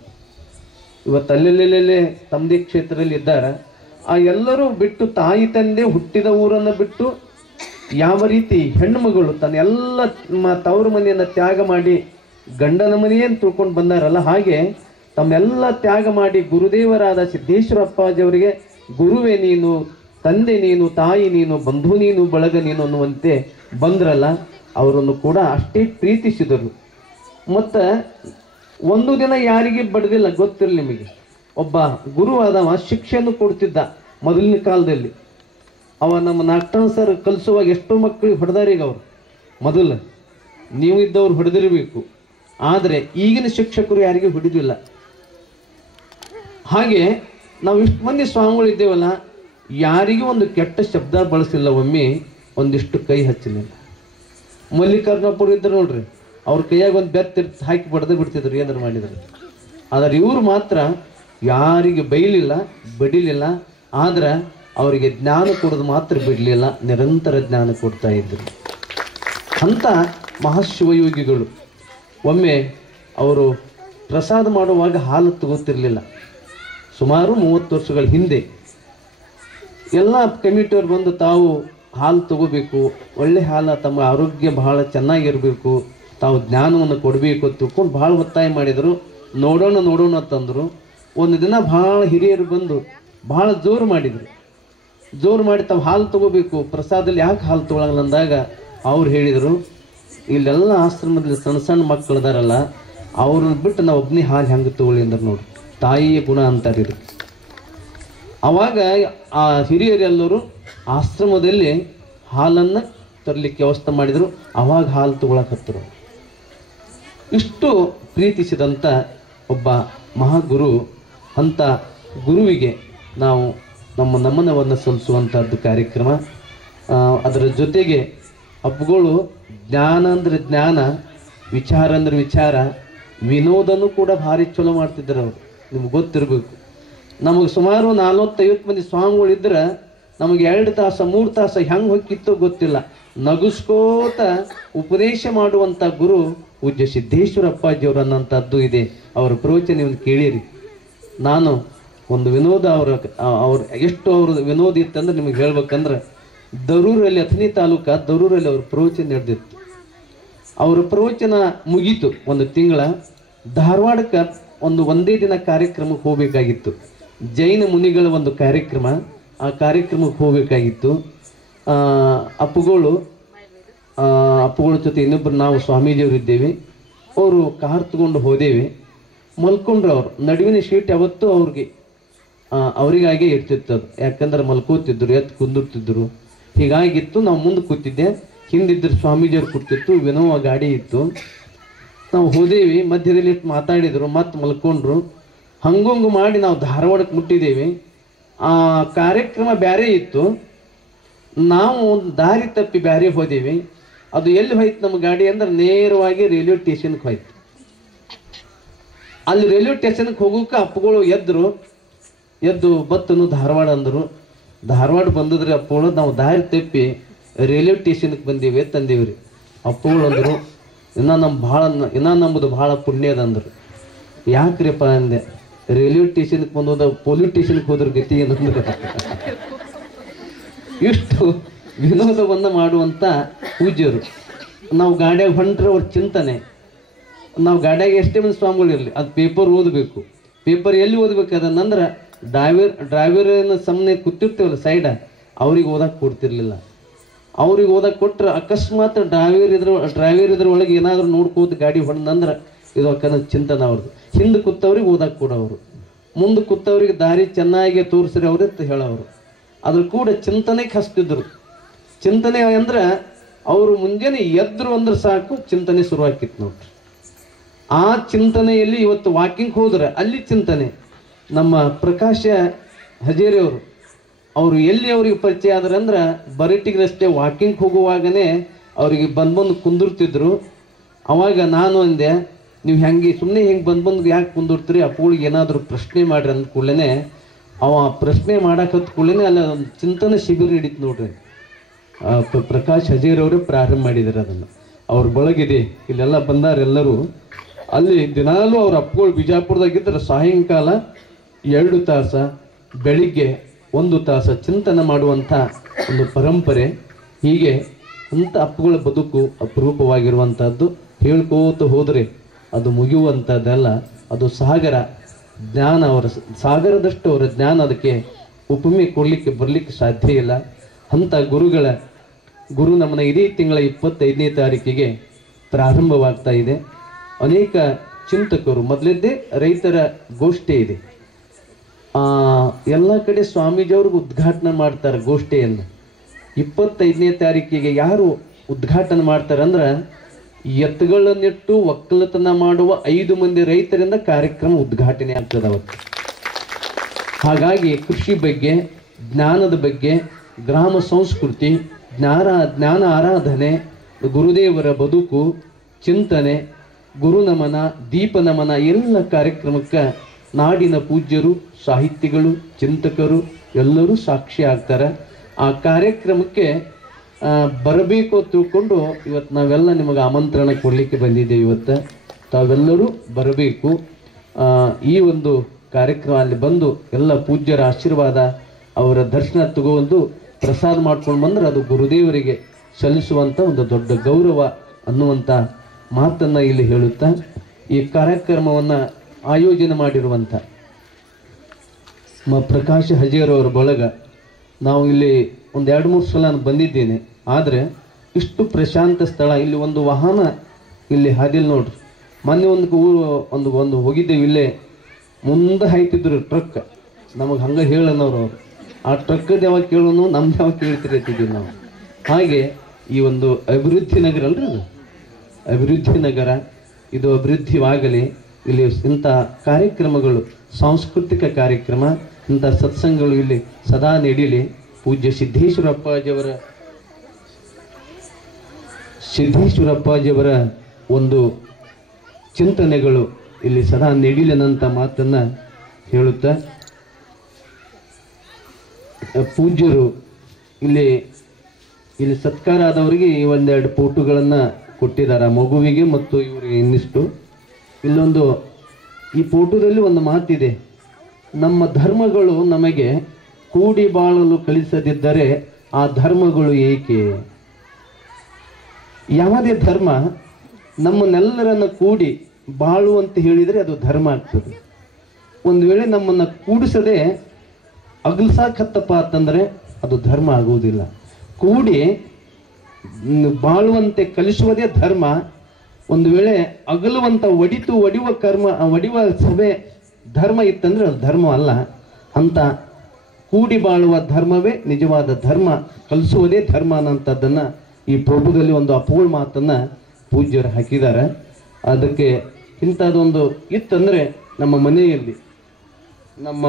ಇವತ್ತು ಅಲ್ಲೆಲ್ಲೆಲ್ಲೇ ತಮ್ಮದೇ ಕ್ಷೇತ್ರದಲ್ಲಿ ಇದ್ದಾರೆ. ಆ ಎಲ್ಲರೂ ಬಿಟ್ಟು ತಾಯಿ ತಂದೆ ಹುಟ್ಟಿದ ಊರನ್ನು ಬಿಟ್ಟು ಯಾವ ರೀತಿ ಹೆಣ್ಣುಮಗಳು ತನ್ನ ಎಲ್ಲ ತವರು ಮನೆಯನ್ನು ತ್ಯಾಗ ಮಾಡಿ ಗಂಡನ ಮನೆಯನ್ನು ತಿಳ್ಕೊಂಡು ಬಂದಾರಲ್ಲ, ಹಾಗೆ ತಮ್ಮೆಲ್ಲ ತ್ಯಾಗ ಮಾಡಿ ಗುರುದೇವರಾದ ಸಿದ್ದೇಶ್ವರ ಅಪ್ಪಾಜಿಯವರಿಗೆ ಗುರುವೇ ನೀನು, ತಂದೆ ನೀನು, ತಾಯಿ ನೀನು, ಬಂಧು ನೀನು, ಬಳಗ ನೀನು ಅನ್ನುವಂತೆ ಬಂದ್ರಲ್ಲ, ಅವರನ್ನು ಕೂಡ ಅಷ್ಟೇ ಪ್ರೀತಿಸಿದರು. ಮತ್ತು ಒಂದು ದಿನ ಯಾರಿಗೆ ಬಡ್ದಿಲ್ಲ ಗೊತ್ತಿರಲಿ ನಿಮಗೆ. ಒಬ್ಬ ಗುರುವಾದವ ಶಿಕ್ಷೆಯನ್ನು ಕೊಡ್ತಿದ್ದ ಮೊದಲಿನ ಕಾಲದಲ್ಲಿ. ಅವ ನಮ್ಮ ನಾಗ್ಟನ್ ಸರ್ ಕಲಿಸುವಾಗ ಎಷ್ಟೋ ಮಕ್ಕಳಿಗೆ ಹೊಡೆದಾರೀಗ ಅವರು. ಮೊದಲು ನೀವು ಇದ್ದವ್ರು ಹೊಡೆದಿರಬೇಕು, ಆದರೆ ಈಗಿನ ಶಿಕ್ಷಕರು ಯಾರಿಗೂ ಹೊಡೆದಿಲ್ಲ. ಹಾಗೆ ನಾವು ಇಷ್ಟು ಮಂದಿ ಸ್ವಾಮಿಗಳು ಇದ್ದೇವಲ್ಲ, ಯಾರಿಗೂ ಒಂದು ಕೆಟ್ಟ ಶಬ್ದ ಬಳಸಿಲ್ಲ, ಒಮ್ಮೆ ಒಂದಿಷ್ಟು ಕೈ ಹಚ್ಚಲಿಲ್ಲ. ಮಲ್ಲಿಕಾರ್ಜುನಪ್ಪರು ಇದ್ರು ನೋಡ್ರಿ, ಅವ್ರ ಕೈಯಾಗ ಒಂದು ಬೆತ್ತ ಹಾಕಿ ಬಡ್ದು ಬಿಡ್ತಿದ್ರು ಏನಾರು ಮಾಡಿದ್ರು. ಆದರೆ ಇವರು ಮಾತ್ರ ಯಾರಿಗೆ ಬೈಲಿಲ್ಲ, ಬಡಿಲಿಲ್ಲ. ಆದ್ರೆ ಅವರಿಗೆ ಜ್ಞಾನ ಕೊಡೋದು ಮಾತ್ರ ಬಿಡಲಿಲ್ಲ, ನಿರಂತರ ಜ್ಞಾನ ಕೊಡ್ತಾ ಇದ್ರು. ಅಂಥ ಮಹಾಶಿವಯೋಗಿಗಳು. ಒಮ್ಮೆ ಅವರು ಪ್ರಸಾದ ಮಾಡುವಾಗ ಹಾಲು ತಗೋತಿರ್ಲಿಲ್ಲ. ಸುಮಾರು 30 ವರ್ಷಗಳ ಹಿಂದೆ ಎಲ್ಲ ಕಮಿಟಿಯವ್ರು ಬಂದು ತಾವು ಹಾಲು ತಗೋಬೇಕು, ಒಳ್ಳೆ ಹಾಲು, ತಮ್ಮ ಆರೋಗ್ಯ ಬಹಳ ಚೆನ್ನಾಗಿರಬೇಕು, ತಾವು ಜ್ಞಾನವನ್ನು ಕೊಡಬೇಕು ಅಂತ ತಿಳ್ಕೊಂಡು ಭಾಳ ಒತ್ತಾಯ ಮಾಡಿದರು. ನೋಡೋಣ ಅಂತಂದರು. ಒಂದು ದಿನ ಭಾಳ ಹಿರಿಯರು ಬಂದು ಭಾಳ ಜೋರು ಮಾಡಿದರು. ಜೋರು ಮಾಡಿ ತಾವು ಹಾಲು ತಗೋಬೇಕು, ಪ್ರಸಾದಲ್ಲಿ ಯಾಕೆ ಹಾಲು ತೊಗೊಳಲ್ಲ ಅಂದಾಗ ಅವ್ರು ಹೇಳಿದರು, ಇಲ್ಲೆಲ್ಲ ಆಶ್ರಮದಲ್ಲಿ ಸಣ್ಣ ಸಣ್ಣ ಮಕ್ಕಳು ಇದಾರಲ್ಲ, ಅವ್ರನ್ನ ಬಿಟ್ಟು ನಾವು ಒಬ್ಬನೇ ಹಾಲು ಹೆಂಗೆ ತಗೊಳ್ಳಿ ಅಂದ್ರೆ ನೋಡಿ, ತಾಯಿಯ ಗುಣ ಅಂತಾರೆ ಇದು. ಆವಾಗ ಆ ಹಿರಿಯರೆಲ್ಲರೂ ಆಶ್ರಮದಲ್ಲಿ ಹಾಲನ್ನು ತರಲಿಕ್ಕೆ ವ್ಯವಸ್ಥೆ ಮಾಡಿದರು. ಆವಾಗ ಹಾಲು ತಗೊಳಕತ್ತರು. ಇಷ್ಟು ಪ್ರೀತಿಸಿದಂಥ ಒಬ್ಬ ಮಹಾಗುರು. ಅಂಥ ಗುರುವಿಗೆ ನಾವು ನಮ್ಮ ನಮನವನ್ನು ಸಲ್ಲಿಸುವಂಥದ್ದು ಕಾರ್ಯಕ್ರಮ. ಅದರ ಜೊತೆಗೆ ಅಪ್ಪುಗಳು ಜ್ಞಾನ ಅಂದರೆ ಜ್ಞಾನ, ವಿಚಾರ ಅಂದರೆ ವಿಚಾರ, ವಿನೋದನೂ ಕೂಡ ಭಾರಿ ಚಲೋ ಮಾಡ್ತಿದ್ರು ಅವರು. ನಿಮ್ಗೆ ಗೊತ್ತಿರಬೇಕು, ನಮಗೆ ಸುಮಾರು 40-50 ಮಂದಿ ಸ್ವಾಮಿಗಳಿದ್ರೆ ನಮಗೆ 2 ತಾಸು 3 ತಾಸು ಹೆಂಗೆ ಹೊಕ್ಕಿತ್ತೋ ಗೊತ್ತಿಲ್ಲ, ನಗಿಸ್ಕೋತ ಉಪದೇಶ ಮಾಡುವಂಥ ಗುರು ಪೂಜ್ಯ ಸಿದ್ದೇಶ್ವರ ಅಪ್ಪಾಜಿಯವರು ಅನ್ನೋಂಥದ್ದು ಇದೆ. ಅವರ ಪ್ರವಚನ ನೀವು ಕೇಳಿರಿ. ನಾನು ಒಂದು ವಿನೋದ ಅವ್ರ ಎಷ್ಟು ಅವ್ರ ವಿನೋದ ಇತ್ತಂದ್ರೆ ನಿಮಗೆ ಹೇಳ್ಬೇಕಂದ್ರೆ, ದರೂರಲ್ಲಿ ಅಥಣಿ ತಾಲೂಕ ದರೂರಲ್ಲಿ ಅವ್ರ ಪ್ರವಚನ ನಡೆದಿತ್ತು. ಅವರ ಪ್ರವಚನ ಮುಗೀತು, ಒಂದು ತಿಂಗಳ. ಧಾರವಾಡಕ್ಕೆ ಒಂದೇ ದಿನ ಕಾರ್ಯಕ್ರಮಕ್ಕೆ ಹೋಗಬೇಕಾಗಿತ್ತು. ಜೈನ ಮುನಿಗಳ ಒಂದು ಕಾರ್ಯಕ್ರಮ, ಆ ಕಾರ್ಯಕ್ರಮಕ್ಕೆ ಹೋಗಬೇಕಾಗಿತ್ತು. ಅಪ್ಪುಗಳ ಜೊತೆ ಇನ್ನೊಬ್ಬರು ನಾವು ಸ್ವಾಮೀಜಿಯವರು ಇದ್ದೇವೆ. ಅವರು ಕಾರ್ ತಗೊಂಡು ಹೋದೇವೆ. ಮಲ್ಕೊಂಡ್ರು. ಅವರು ನಡುವಿನ ಶೀಟ್ ಯಾವತ್ತೂ ಅವರಿಗಾಗೆ ಇರ್ತಿತ್ತು ಅದು, ಯಾಕಂದ್ರೆ ಮಲ್ಕೋತಿದ್ರು, ಎತ್ತು ಕುಂದಿರ್ತಿದ್ರು. ಹೀಗಾಗಿತ್ತು. ನಾವು ಮುಂದೆ ಕೂತಿದ್ದೆ, ಹಿಂದಿದ್ದರು ಸ್ವಾಮೀಜಿಯವ್ರು ಕೂತಿತ್ತು, ವಿನೋವ ಗಾಡಿ ಇತ್ತು. ನಾವು ಹೋದೇವಿ, ಮಧ್ಯದಲ್ಲಿ ಇಟ್ಟು ಮಾತಾಡಿದರು, ಮತ್ತೆ ಮಲ್ಕೊಂಡ್ರು. ಹಂಗೊಂಗು ಮಾಡಿ ನಾವು ಧಾರವಾಡಕ್ಕೆ ಮುಟ್ಟಿದ್ದೇವೆ. ಆ ಕಾರ್ಯಕ್ರಮ ಬೇರೆ ಇತ್ತು, ನಾವು ಒಂದು ದಾರಿ ತಪ್ಪಿ ಬೇರೆ ಹೋದೇವಿ. ಅದು ಎಲ್ಲಿ ಹೋಯ್ತು ನಮ್ಮ ಗಾಡಿ ಅಂದ್ರೆ ನೇರವಾಗಿ ರೈಲ್ವೆ ಸ್ಟೇಷನ್ಗೆ ಹೋಯ್ತು. ಅಲ್ಲಿ ರೈಲ್ವೆ ಸ್ಟೇಷನ್ಗೆ ಹೋಗೋಕೆ ಅಪ್ಪುಗಳು ಎದ್ದು ಬತ್ತನು ಧಾರವಾಡ ಅಂದರು. ಧಾರವಾಡ ಬಂದಿದ್ರೆ ಅಪ್ಪುಗಳು ನಾವು ದಾರಿ ತಪ್ಪಿ ರೈಲ್ವೆ ಸ್ಟೇಷನ್ಗೆ ಬಂದೀವಿ ತಂದೀವ್ರಿ. ಅಪ್ಪುಗಳು ಅಂದರು, ಇನ್ನ ನಮ್ಮದು ಭಾಳ ಪುಣ್ಯ ಅದ ಅಂದರು. ಯಾಕ್ರಿಪ್ಪ ಅಂದೆ. ರೈಲ್ವೆ ಸ್ಟೇಷನ್ಗೆ ಬಂದೋದ ಪೊಲೀಸ್ ಸ್ಟೇಷನ್ಗೆ ಹೋದ್ರ ಗತಿ ಏನಂದ್ರೆ ಇಷ್ಟು ವಿನೋದವನ್ನು ಮಾಡುವಂಥ ಪೂಜ್ಯರು. ನಾವು ಗಾಡಿಯಾಗ ಹೊಂಟ್ರೆ ಅವ್ರ ಚಿಂತನೆ. ನಾವು ಗಾಡಿಯಾಗ ಎಷ್ಟೇ ಮಂದಿ ಸ್ವಾಮಿಗಳು ಇರಲಿ, ಅದು ಪೇಪರ್ ಓದಬೇಕು. ಪೇಪರ್ ಎಲ್ಲಿ ಓದಬೇಕು ಅದನ್ನಂದ್ರೆ ಡ್ರೈವರನ್ನು ಸುಮ್ಮನೆ ಕೂತಿರ್ತೀವಲ್ಲ ಸೈಡ, ಅವ್ರಿಗೆ ಓದಕ್ಕೆ ಕೊಡ್ತಿರ್ಲಿಲ್ಲ. ಅವ್ರಿಗೆ ಓದಕ್ಕೆ ಕೊಟ್ಟರೆ ಅಕಸ್ಮಾತ್ ಡ್ರೈವರ್ ಇದ್ರ ಒಳಗೆ ಏನಾದರೂ ನೋಡ್ಕೋತ ಗಾಡಿ ಹೊಡೆದಂದ್ರೆ ಇದು ಅಕ್ಕನ ಚಿಂತನೆ ಅವ್ರದ್ದು. ಹಿಂದೆ ಕೂತವ್ರಿಗೆ ಓದಕ್ಕೆ ಕೊಡೋರು, ಮುಂದೆ ಕೂತವ್ರಿಗೆ ದಾರಿ ಚೆನ್ನಾಗಿ ತೋರಿಸ್ರಿ ಅವ್ರದ್ದು ಹೇಳೋರು. ಅದ್ರ ಕೂಡ ಚಿಂತನೆಗೆ ಹಚ್ತಿದ್ರು. ಚಿಂತನೆ ಅಂದ್ರೆ ಅವರು ಮುಂಜಾನೆ ಎದ್ರು ಅಂದ್ರೆ ಸಾಕು ಚಿಂತನೆ ಶುರುವಾಗಿತ್ತು ನೋಡ್ರಿ. ಆ ಚಿಂತನೆಯಲ್ಲಿ ಇವತ್ತು ವಾಕಿಂಗ್ ಹೋದ್ರೆ ಅಲ್ಲಿ ಚಿಂತನೆ. ನಮ್ಮ ಪ್ರಕಾಶ ಹಜೇರಿ ಅವರು ಎಲ್ಲಿ ಅವ್ರಿಗೆ ಪರಿಚಯ ಆದ್ರೆ ಅಂದ್ರೆ ಬರಟಿಗೆ ರಸ್ತೆ ವಾಕಿಂಗ್ ಹೋಗುವಾಗನೇ ಅವರಿಗೆ ಬಂದು ಕುಂದಿರ್ತಿದ್ರು. ಅವಾಗ ನಾನು ಅಂದೆ, ನೀವು ಹೆಂಗೆ ಸುಮ್ಮನೆ ಹೆಂಗೆ ಬಂದು ಯಾಕೆ ಕುಂದಿರ್ತೀರಿ, ಅಪ್ಪಗಳಿಗೆ ಏನಾದರೂ ಪ್ರಶ್ನೆ ಮಾಡ್ರಿ ಅಂದ ಕೂಡಲೇ ಅವ ಪ್ರಶ್ನೆ ಮಾಡಕ್ಕೆ ಕೂಡಲೇ ಅಲ್ಲಿ ಒಂದು ಚಿಂತನೆ ಶಿಬಿರ ಹಿಡಿತು ನೋಡ್ರಿ. ಪ್ರಕಾಶ್ ಹಜೇರವರು ಪ್ರಾರಂಭ ಮಾಡಿದ್ದಾರೆ ಅದನ್ನು. ಅವ್ರ ಬಳಗಿದೆ, ಇಲ್ಲೆಲ್ಲ ಬಂದಾರೆಲ್ಲರೂ. ಅಲ್ಲಿ ದಿನಾಲೂ ಅವ್ರ ಅಪ್ಪಗಳು ಬಿಜಾಪುರದಾಗಿದ್ದರೆ ಸಾಯಂಕಾಲ 2 ತಾಸು, ಬೆಳಿಗ್ಗೆ 1 ತಾಸು ಚಿಂತನೆ ಮಾಡುವಂಥ ಒಂದು ಪರಂಪರೆ. ಹೀಗೆ ಅಂಥ ಅಪ್ಪಗಳ ಬದುಕು ಅಪರೂಪವಾಗಿರುವಂಥದ್ದು. ಹೇಳ್ಕೋತ ಹೋದರೆ ಅದು ಮುಗಿಯುವಂಥದ್ದಲ್ಲ. ಅದು ಸಾಗರ ಜ್ಞಾನ, ಅವರ ಸಾಗರದಷ್ಟು ಅವರ ಜ್ಞಾನ, ಅದಕ್ಕೆ ಉಪಮೆ ಕೊಡಲಿಕ್ಕೆ ಬರಲಿಕ್ಕೆ ಸಾಧ್ಯ ಇಲ್ಲ. ಅಂಥ ಗುರು ನಮನ ಇದೇ ತಿಂಗಳ 25ನೇ ತಾರೀಕಿಗೆ ಪ್ರಾರಂಭವಾಗ್ತಾ ಇದೆ. ಅನೇಕ ಚಿಂತಕರು, ಮೊದಲಿದ್ದೇ ರೈತರ ಗೋಷ್ಠಿ ಇದೆ. ಎಲ್ಲ ಕಡೆ ಸ್ವಾಮೀಜಿಯವ್ರಿಗೆ ಉದ್ಘಾಟನೆ ಮಾಡ್ತಾರೆ ಗೋಷ್ಠಿಯನ್ನು. 25ನೇ ತಾರೀಕಿಗೆ ಯಾರು ಉದ್ಘಾಟನೆ ಮಾಡ್ತಾರಂದ್ರೆ, ಎತ್ತುಗಳನ್ನಿಟ್ಟು ಒಕ್ಕಲತನ ಮಾಡುವ 5 ಮಂದಿ ರೈತರಿಂದ ಕಾರ್ಯಕ್ರಮ ಉದ್ಘಾಟನೆ ಆಗ್ತದೆ ಅವತ್ತು. ಹಾಗಾಗಿ ಕೃಷಿ ಬಗ್ಗೆ, ಜ್ಞಾನದ ಬಗ್ಗೆ, ಗ್ರಾಮ ಸಂಸ್ಕೃತಿ, ಜ್ಞಾನ ಆರಾಧನೆ, ಗುರುದೇವರ ಬದುಕು, ಚಿಂತನೆ, ಗುರುನಮನ, ದೀಪನಮನ ಎಲ್ಲ ಕಾರ್ಯಕ್ರಮಕ್ಕೆ ನಾಡಿನ ಪೂಜ್ಯರು, ಸಾಹಿತಿಗಳು, ಚಿಂತಕರು ಎಲ್ಲರೂ ಸಾಕ್ಷಿ ಆಗ್ತಾರೆ. ಆ ಕಾರ್ಯಕ್ರಮಕ್ಕೆ ಬರಬೇಕು ಅಂತ ತಿಳ್ಕೊಂಡು ಇವತ್ತು ನಾವೆಲ್ಲ ನಿಮಗೆ ಆಮಂತ್ರಣ ಕೊಡಲಿಕ್ಕೆ ಬಂದಿದ್ದೇವೆ. ಇವತ್ತು ತಾವೆಲ್ಲರೂ ಬರಬೇಕು. ಈ ಒಂದು ಕಾರ್ಯಕ್ರಮ ಅಲ್ಲಿ ಬಂದು ಎಲ್ಲ ಪೂಜ್ಯರ ಆಶೀರ್ವಾದ, ಅವರ ದರ್ಶನ ತಗೊಂಡು ಪ್ರಸಾದ ಮಾಡ್ಕೊಂಡು ಬಂದ್ರೆ ಅದು ಗುರುದೇವರಿಗೆ ಸಲ್ಲಿಸುವಂಥ ಒಂದು ದೊಡ್ಡ ಗೌರವ ಅನ್ನುವಂಥ ಮಾತನ್ನು ಇಲ್ಲಿ ಹೇಳುತ್ತಾ, ಈ ಕಾರ್ಯಕ್ರಮವನ್ನು ಆಯೋಜನೆ ಮಾಡಿರುವಂಥ ಪ್ರಕಾಶ್ ಹಜೇರವರ ಬಳಗ, ನಾವು ಇಲ್ಲಿ ಒಂದು 2-3 ಸಲ ನಾನು ಬಂದಿದ್ದೇನೆ. ಆದರೆ ಇಷ್ಟು ಪ್ರಶಾಂತ ಸ್ಥಳ, ಇಲ್ಲಿ ಒಂದು ವಾಹನ ಇಲ್ಲಿ ಹಾದಿಲ್ ನೋಡ್ರಿ. ಮೊನ್ನೆ ಒಂದು ಹೋಗಿದ್ದೇವೆ, ಇಲ್ಲೇ ಮುಂದೆ ಹಾಯ್ತಿದ್ರು ಟ್ರಕ್. ನಮಗೆ ಹಂಗೆ ಹೇಳನವ್ರು ಅವರು. ಆ ಟ್ರಕ್ಕದ ಯಾವಾಗ ಕೇಳೋನು, ನಮ್ದು ಯಾವಾಗ ಕೇಳ್ತಿರ್ತಿದ್ದೀವಿ ನಾವು. ಹಾಗೆ ಈ ಒಂದು ಅಭಿವೃದ್ಧಿ ನಗರ ಅಲ್ರಿ ಇದು, ಅಭಿವೃದ್ಧಿ ನಗರ. ಇದು ಅಭಿವೃದ್ಧಿವಾಗಲಿ. ಇಲ್ಲಿ ಇಂಥ ಕಾರ್ಯಕ್ರಮಗಳು, ಸಾಂಸ್ಕೃತಿಕ ಕಾರ್ಯಕ್ರಮ, ಇಂಥ ಸತ್ಸಂಗಗಳು ಇಲ್ಲಿ ಸದಾ ನಡೀಲಿ. ಪೂಜ್ಯ ಸಿದ್ದೇಶ್ವರಪ್ಪಾಜಿಯವರ ಒಂದು ಚಿಂತನೆಗಳು ಇಲ್ಲಿ ಸದಾ ನಡೀಲಿನಂಥ ಮಾತನ್ನು ಹೇಳುತ್ತಾ, ಪೂಜ್ಯರು ಇಲ್ಲಿ ಸತ್ಕಾರ ಆದವರಿಗೆ 1-2 ಫೋಟೋಗಳನ್ನು ಕೊಟ್ಟಿದ್ದಾರೆ, ಮಗುವಿಗೆ ಮತ್ತು ಇವರಿಗೆ ಇನ್ನಿಷ್ಟು. ಇಲ್ಲೊಂದು ಈ ಫೋಟೋದಲ್ಲಿ ಒಂದು ಮಾತಿದೆ, ನಮ್ಮ ಧರ್ಮಗಳು ನಮಗೆ ಕೂಡಿ ಬಾಳಲು ಕಲಿಸದಿದ್ದರೆ ಆ ಧರ್ಮಗಳು ಏಕೆ? ಯಾವುದೇ ಧರ್ಮ ನಮ್ಮನ್ನೆಲ್ಲರನ್ನ ಕೂಡಿ ಬಾಳುವಂತ ಹೇಳಿದರೆ ಅದು ಧರ್ಮ ಆಗ್ತದೆ. ಒಂದು ವೇಳೆ ನಮ್ಮನ್ನು ಕೂಡಿಸದೆ ಅಗಲ್ಸಾಕತ್ತಪ್ಪ ಅಂತಂದರೆ ಅದು ಧರ್ಮ ಆಗುವುದಿಲ್ಲ. ಕೂಡಿ ಬಾಳುವಂತೆ ಕಲಿಸುವುದೇ ಧರ್ಮ. ಒಂದು ವೇಳೆ ಅಗಲುವಂತ ಒಡಿಯುವ ಸಭೆ ಧರ್ಮ ಇತ್ತಂದ್ರೆ ಅದು ಧರ್ಮ ಅಲ್ಲ. ಅಂತ ಕೂಡಿ ಬಾಳುವ ಧರ್ಮವೇ ನಿಜವಾದ ಧರ್ಮ, ಕಲಿಸುವುದೇ ಧರ್ಮ ಅನ್ನೋಂಥದ್ದನ್ನು ಈ ಪ್ರಭುದಲ್ಲಿ ಒಂದು ಅಪೂರ್ವ ಮಾತನ್ನು ಪೂಜ್ಯರು ಹಾಕಿದ್ದಾರೆ. ಅದಕ್ಕೆ ಇಂಥದ್ದೊಂದು ಇತ್ತಂದರೆ ನಮ್ಮ ಮನೆಯಲ್ಲಿ, ನಮ್ಮ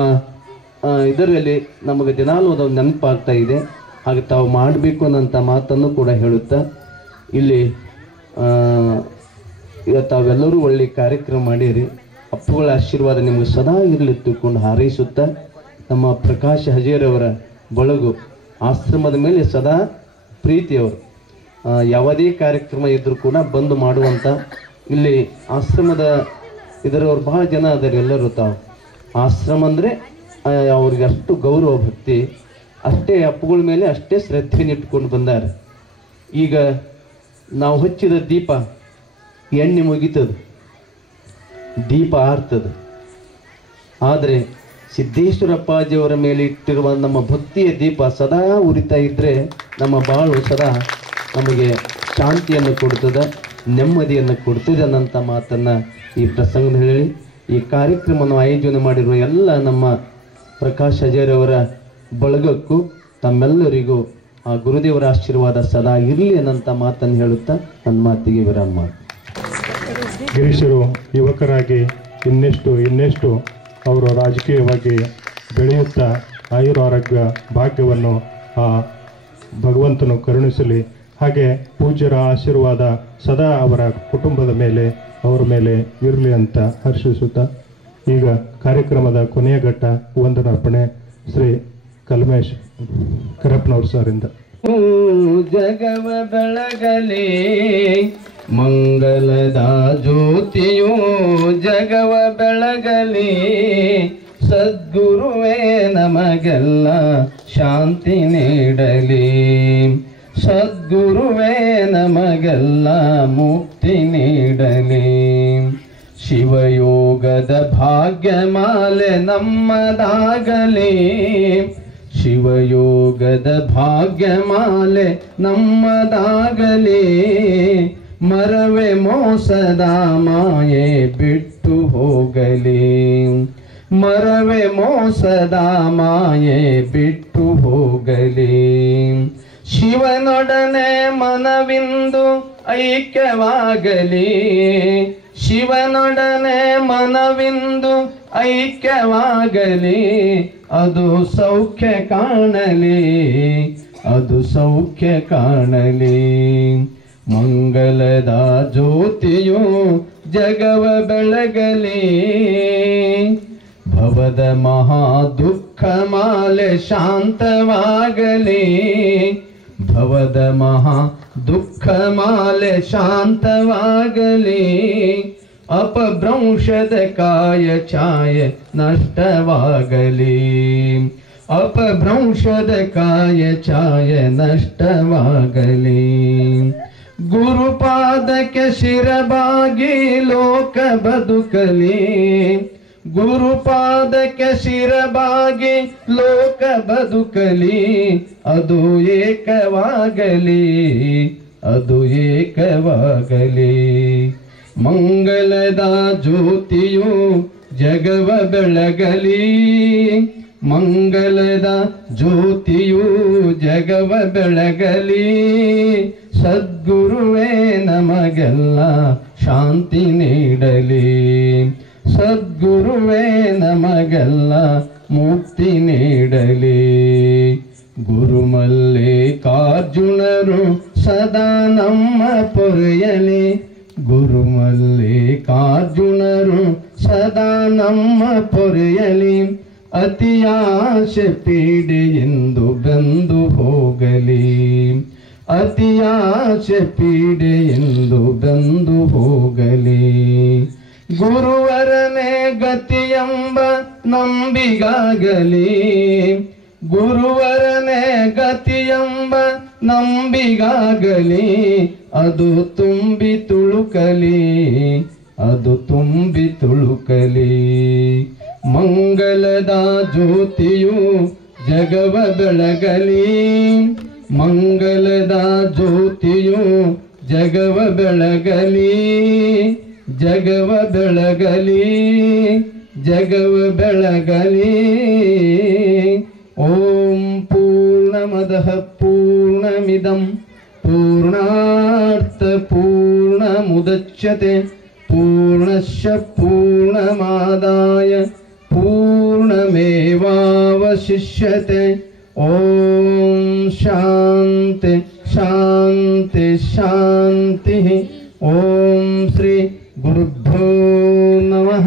ಇದರಲ್ಲಿ ನಮಗೆ ದಿನಾಲೂ ಅದೊಂದು ನೆನಪಾಗ್ತಾ ಇದೆ. ಹಾಗೆ ತಾವು ಮಾಡಬೇಕು ಅನ್ನೋಂಥ ಮಾತನ್ನು ಕೂಡ ಹೇಳುತ್ತಾ, ಇಲ್ಲಿ ತಾವೆಲ್ಲರೂ ಒಳ್ಳೆ ಕಾರ್ಯಕ್ರಮ ಮಾಡಿರಿ. ಅಪ್ಪುಗಳ ಆಶೀರ್ವಾದ ನಿಮಗೆ ಸದಾ ಇರಲಿ ತಿಳ್ಕೊಂಡು ಹಾರೈಸುತ್ತಾ, ನಮ್ಮ ಪ್ರಕಾಶ್ ಹಜೇರವರ ಬಳಗು ಆಶ್ರಮದ ಮೇಲೆ ಸದಾ ಪ್ರೀತಿಯವರು. ಯಾವುದೇ ಕಾರ್ಯಕ್ರಮ ಇದ್ದರೂ ಕೂಡ ಬಂದು ಮಾಡುವಂಥ, ಇಲ್ಲಿ ಆಶ್ರಮದ ಇದರವ್ರು ಬಹಳ ಜನ ಅದಾರೆ. ಎಲ್ಲರೂ ತಾವು ಆಶ್ರಮ ಅಂದರೆ ಅವ್ರಿಗೆ ಅಷ್ಟು ಗೌರವ ಭಕ್ತಿ, ಅಷ್ಟೇ ಅಪ್ಪುಗಳ ಮೇಲೆ ಅಷ್ಟೇ ಶ್ರದ್ಧೆನ ಇಟ್ಕೊಂಡು ಬಂದಾರೆ. ಈಗ ನಾವು ಹಚ್ಚಿದ ದೀಪ ಎಣ್ಣೆ ಮುಗಿತದೆ, ದೀಪ ಆರ್ತದೆ. ಆದರೆ ಸಿದ್ದೇಶ್ವರಪ್ಪಾಜಿಯವರ ಮೇಲೆ ಇಟ್ಟಿರುವ ನಮ್ಮ ಭಕ್ತಿಯ ದೀಪ ಸದಾ ಉರಿತಾ ಇದ್ದರೆ ನಮ್ಮ ಬಾಳು ಸದಾ ನಮಗೆ ಶಾಂತಿಯನ್ನು ಕೊಡ್ತದೆ, ನೆಮ್ಮದಿಯನ್ನು ಕೊಡ್ತದೆ ಅನ್ನೋಂಥ ಮಾತನ್ನು ಈ ಪ್ರಸಂಗದಲ್ಲಿ ಹೇಳಿ, ಈ ಕಾರ್ಯಕ್ರಮವನ್ನು ಆಯೋಜನೆ ಮಾಡಿರುವ ಎಲ್ಲ ನಮ್ಮ ಪ್ರಕಾಶ್ ಹಜೇರವರ ಬಳಗಕ್ಕೂ ತಮ್ಮೆಲ್ಲರಿಗೂ ಆ ಗುರುದೇವರ ಆಶೀರ್ವಾದ ಸದಾ ಇರಲಿ ಅನ್ನೋಂಥ ಮಾತನ್ನು ಹೇಳುತ್ತಾ ನನ್ನ ಮಾತಿಗೆ ವಿರಾಮ ಮಾಡಿ. ಗಿರೀಶರು ಯುವಕರಾಗಿ ಇನ್ನೆಷ್ಟು ಅವರು ರಾಜಕೀಯವಾಗಿ ಬೆಳೆಯುತ್ತಾ ಆಯುರಾರೋಗ್ಯ ಭಾಗ್ಯವನ್ನು ಆ ಭಗವಂತನು ಕರುಣಿಸಲಿ. ಹಾಗೆ ಪೂಜ್ಯರ ಆಶೀರ್ವಾದ ಸದಾ ಅವರ ಕುಟುಂಬದ ಮೇಲೆ ಅವರ ಮೇಲೆ ಇರಲಿ ಅಂತ ಹರ್ಷಿಸುತ್ತಾ ಈಗ ಕಾರ್ಯಕ್ರಮದ ಕೊನೆಯ ಘಟ್ಟ ವಂದನಾರ್ಪಣೆ ಶ್ರೀ ಕಲ್ಮೇಶ್ ಕರಪ್ಪನವ್ರ ಸರಿಂದ. ಜಗವ ಬೆಳಗಲಿ ಮಂಗಲದ ಜ್ಯೋತಿಯು ಜಗವ ಬೆಳಗಲಿ ಸದ್ಗುರುವೇ ನಮಗೆಲ್ಲ ಶಾಂತಿ ನೀಡಲಿ ಸದ್ಗುರುವೇ ನಮಗೆಲ್ಲ ಮುಕ್ತಿ ನೀಡಲಿ ಶಿವಯೋಗದ ಭಾಗ್ಯಮಾಲೆ ನಮ್ಮದಾಗಲಿ ಶಿವಯೋಗದ ಭಾಗ್ಯಮಾಲೆ ನಮ್ಮದಾಗಲಿ ಮರವೆ ಮೋಸದ ಮಾಯೆ ಬಿಟ್ಟು ಹೋಗಲಿ ಮರವೆ ಮೋಸದ ಮಾಯೆ ಬಿಟ್ಟು ಹೋಗಲಿ ಶಿವನೊಡನೆ ಮನವಿಂದು ಐಕ್ಯವಾಗಲಿ ಶಿವನೊಡನೆ ಮನವಿಂದು ಐಕ್ಯವಾಗಲಿ ಅದು ಸೌಖ್ಯ ಕಾಣಲಿ ಅದು ಸೌಖ್ಯ ಕಾಣಲಿ ಮಂಗಲದ ಜ್ಯೋತಿಯು ಜಗವ ಬೆಳಗಲಿ ಭವದ ಮಹಾ ದುಃಖ ಮಾಲೆ ಶಾಂತವಾಗಲಿ ಭವದ ಮಹಾ ದುಃಖ ಮಾಲೆ ಶಾಂತವಾಗಲಿ ಅಪಭ್ರಂಶದ ಕಾಯ ಛಾಯೆ ನಷ್ಟವಾಗಲಿ ಅಪಭ್ರಂಶದ ಕಾಯ ಛಾಯೆ ನಷ್ಟವಾಗಲಿ ಗುರುಪಾದಕ್ಕೆ ಶಿರಬಾಗಿ ಲೋಕ ಬದುಕಲಿ ಗುರುಪಾದಕ್ಕೆ ಶಿರಬಾಗಿ ಲೋಕ ಬದುಕಲಿ ಅದು ಏಕವಾಗಲಿ ಅದು ಏಕವಾಗಲಿ ಮಂಗಲದ ಜ್ಯೋತಿಯು ಜಗವ ಬೆಳಗಲಿ ಮಂಗಲದ ಜ್ಯೋತಿಯು ಜಗವ ಬೆಳಗಲಿ ಸದ್ಗುರುವೇ ನಮಗೆಲ್ಲ ಶಾಂತಿ ನೀಡಲಿ ಸದ್ಗುರುವೇ ನಮಗೆಲ್ಲ ಮುಕ್ತಿ ನೀಡಲಿ ಗುರುಮಲ್ಲಿಕಾರ್ಜುನರು ಸದಾ ನಮ್ಮ ಪೊರೆಯಲಿ ಗುರುಮಲ್ಲಿಕಾರ್ಜುನರು ಸದಾ ನಮ್ಮ ಪೊರೆಯಲಿ ಅತಿಯಾಶೆ ಪೀಡೆಯೆಂದು ಬಂದು ಹೋಗಲಿ ಅತಿಯಾಶೆ ಪೀಡೆಯೆಂದು ಬಂದು ಹೋಗಲಿ ಗುರುವರನೇ ಗತಿಯೆಂಬ ನಂಬಿಗಾಗಲಿ ಗುರುವರನೇ ಗತಿಯೆಂಬ ನಂಬಿಗಾಗಲಿ ಅದು ತುಂಬಿ ತುಳುಕಲಿ ಅದು ತುಂಬಿ ತುಳುಕಲಿ ಮಂಗಲದ ಜ್ಯೋತಿಯು ಜಗವ ಬೆಳಗಲಿ ಮಂಗಲದ ಜ್ಯೋತಿಯು ಜಗವ ಬೆಳಗಲಿ ಜಗವ ಬೆಳಗಲಿ ಜಗವ ಬೆಳಗಲಿ ಓಂ ಪೂರ್ಣಮದಃ ಪೂರ್ಣಮಿದಂ ಪೂರ್ಣಾರ್ಥ ಪೂರ್ಣಮುದಚ್ಯತೆ ಪೂರ್ಣಸ್ಯ ಪೂರ್ಣಮಾದಾಯ ಪೂರ್ಣಮೇವಾವಶಿಷ್ಯತೆ ಓಂ ಶಾಂತಿ ಶಾಂತಿ ಶಾಂತಿ ಓಂ ಶ್ರೀ ಗುರುಭ್ಯೋ ನಮಃ.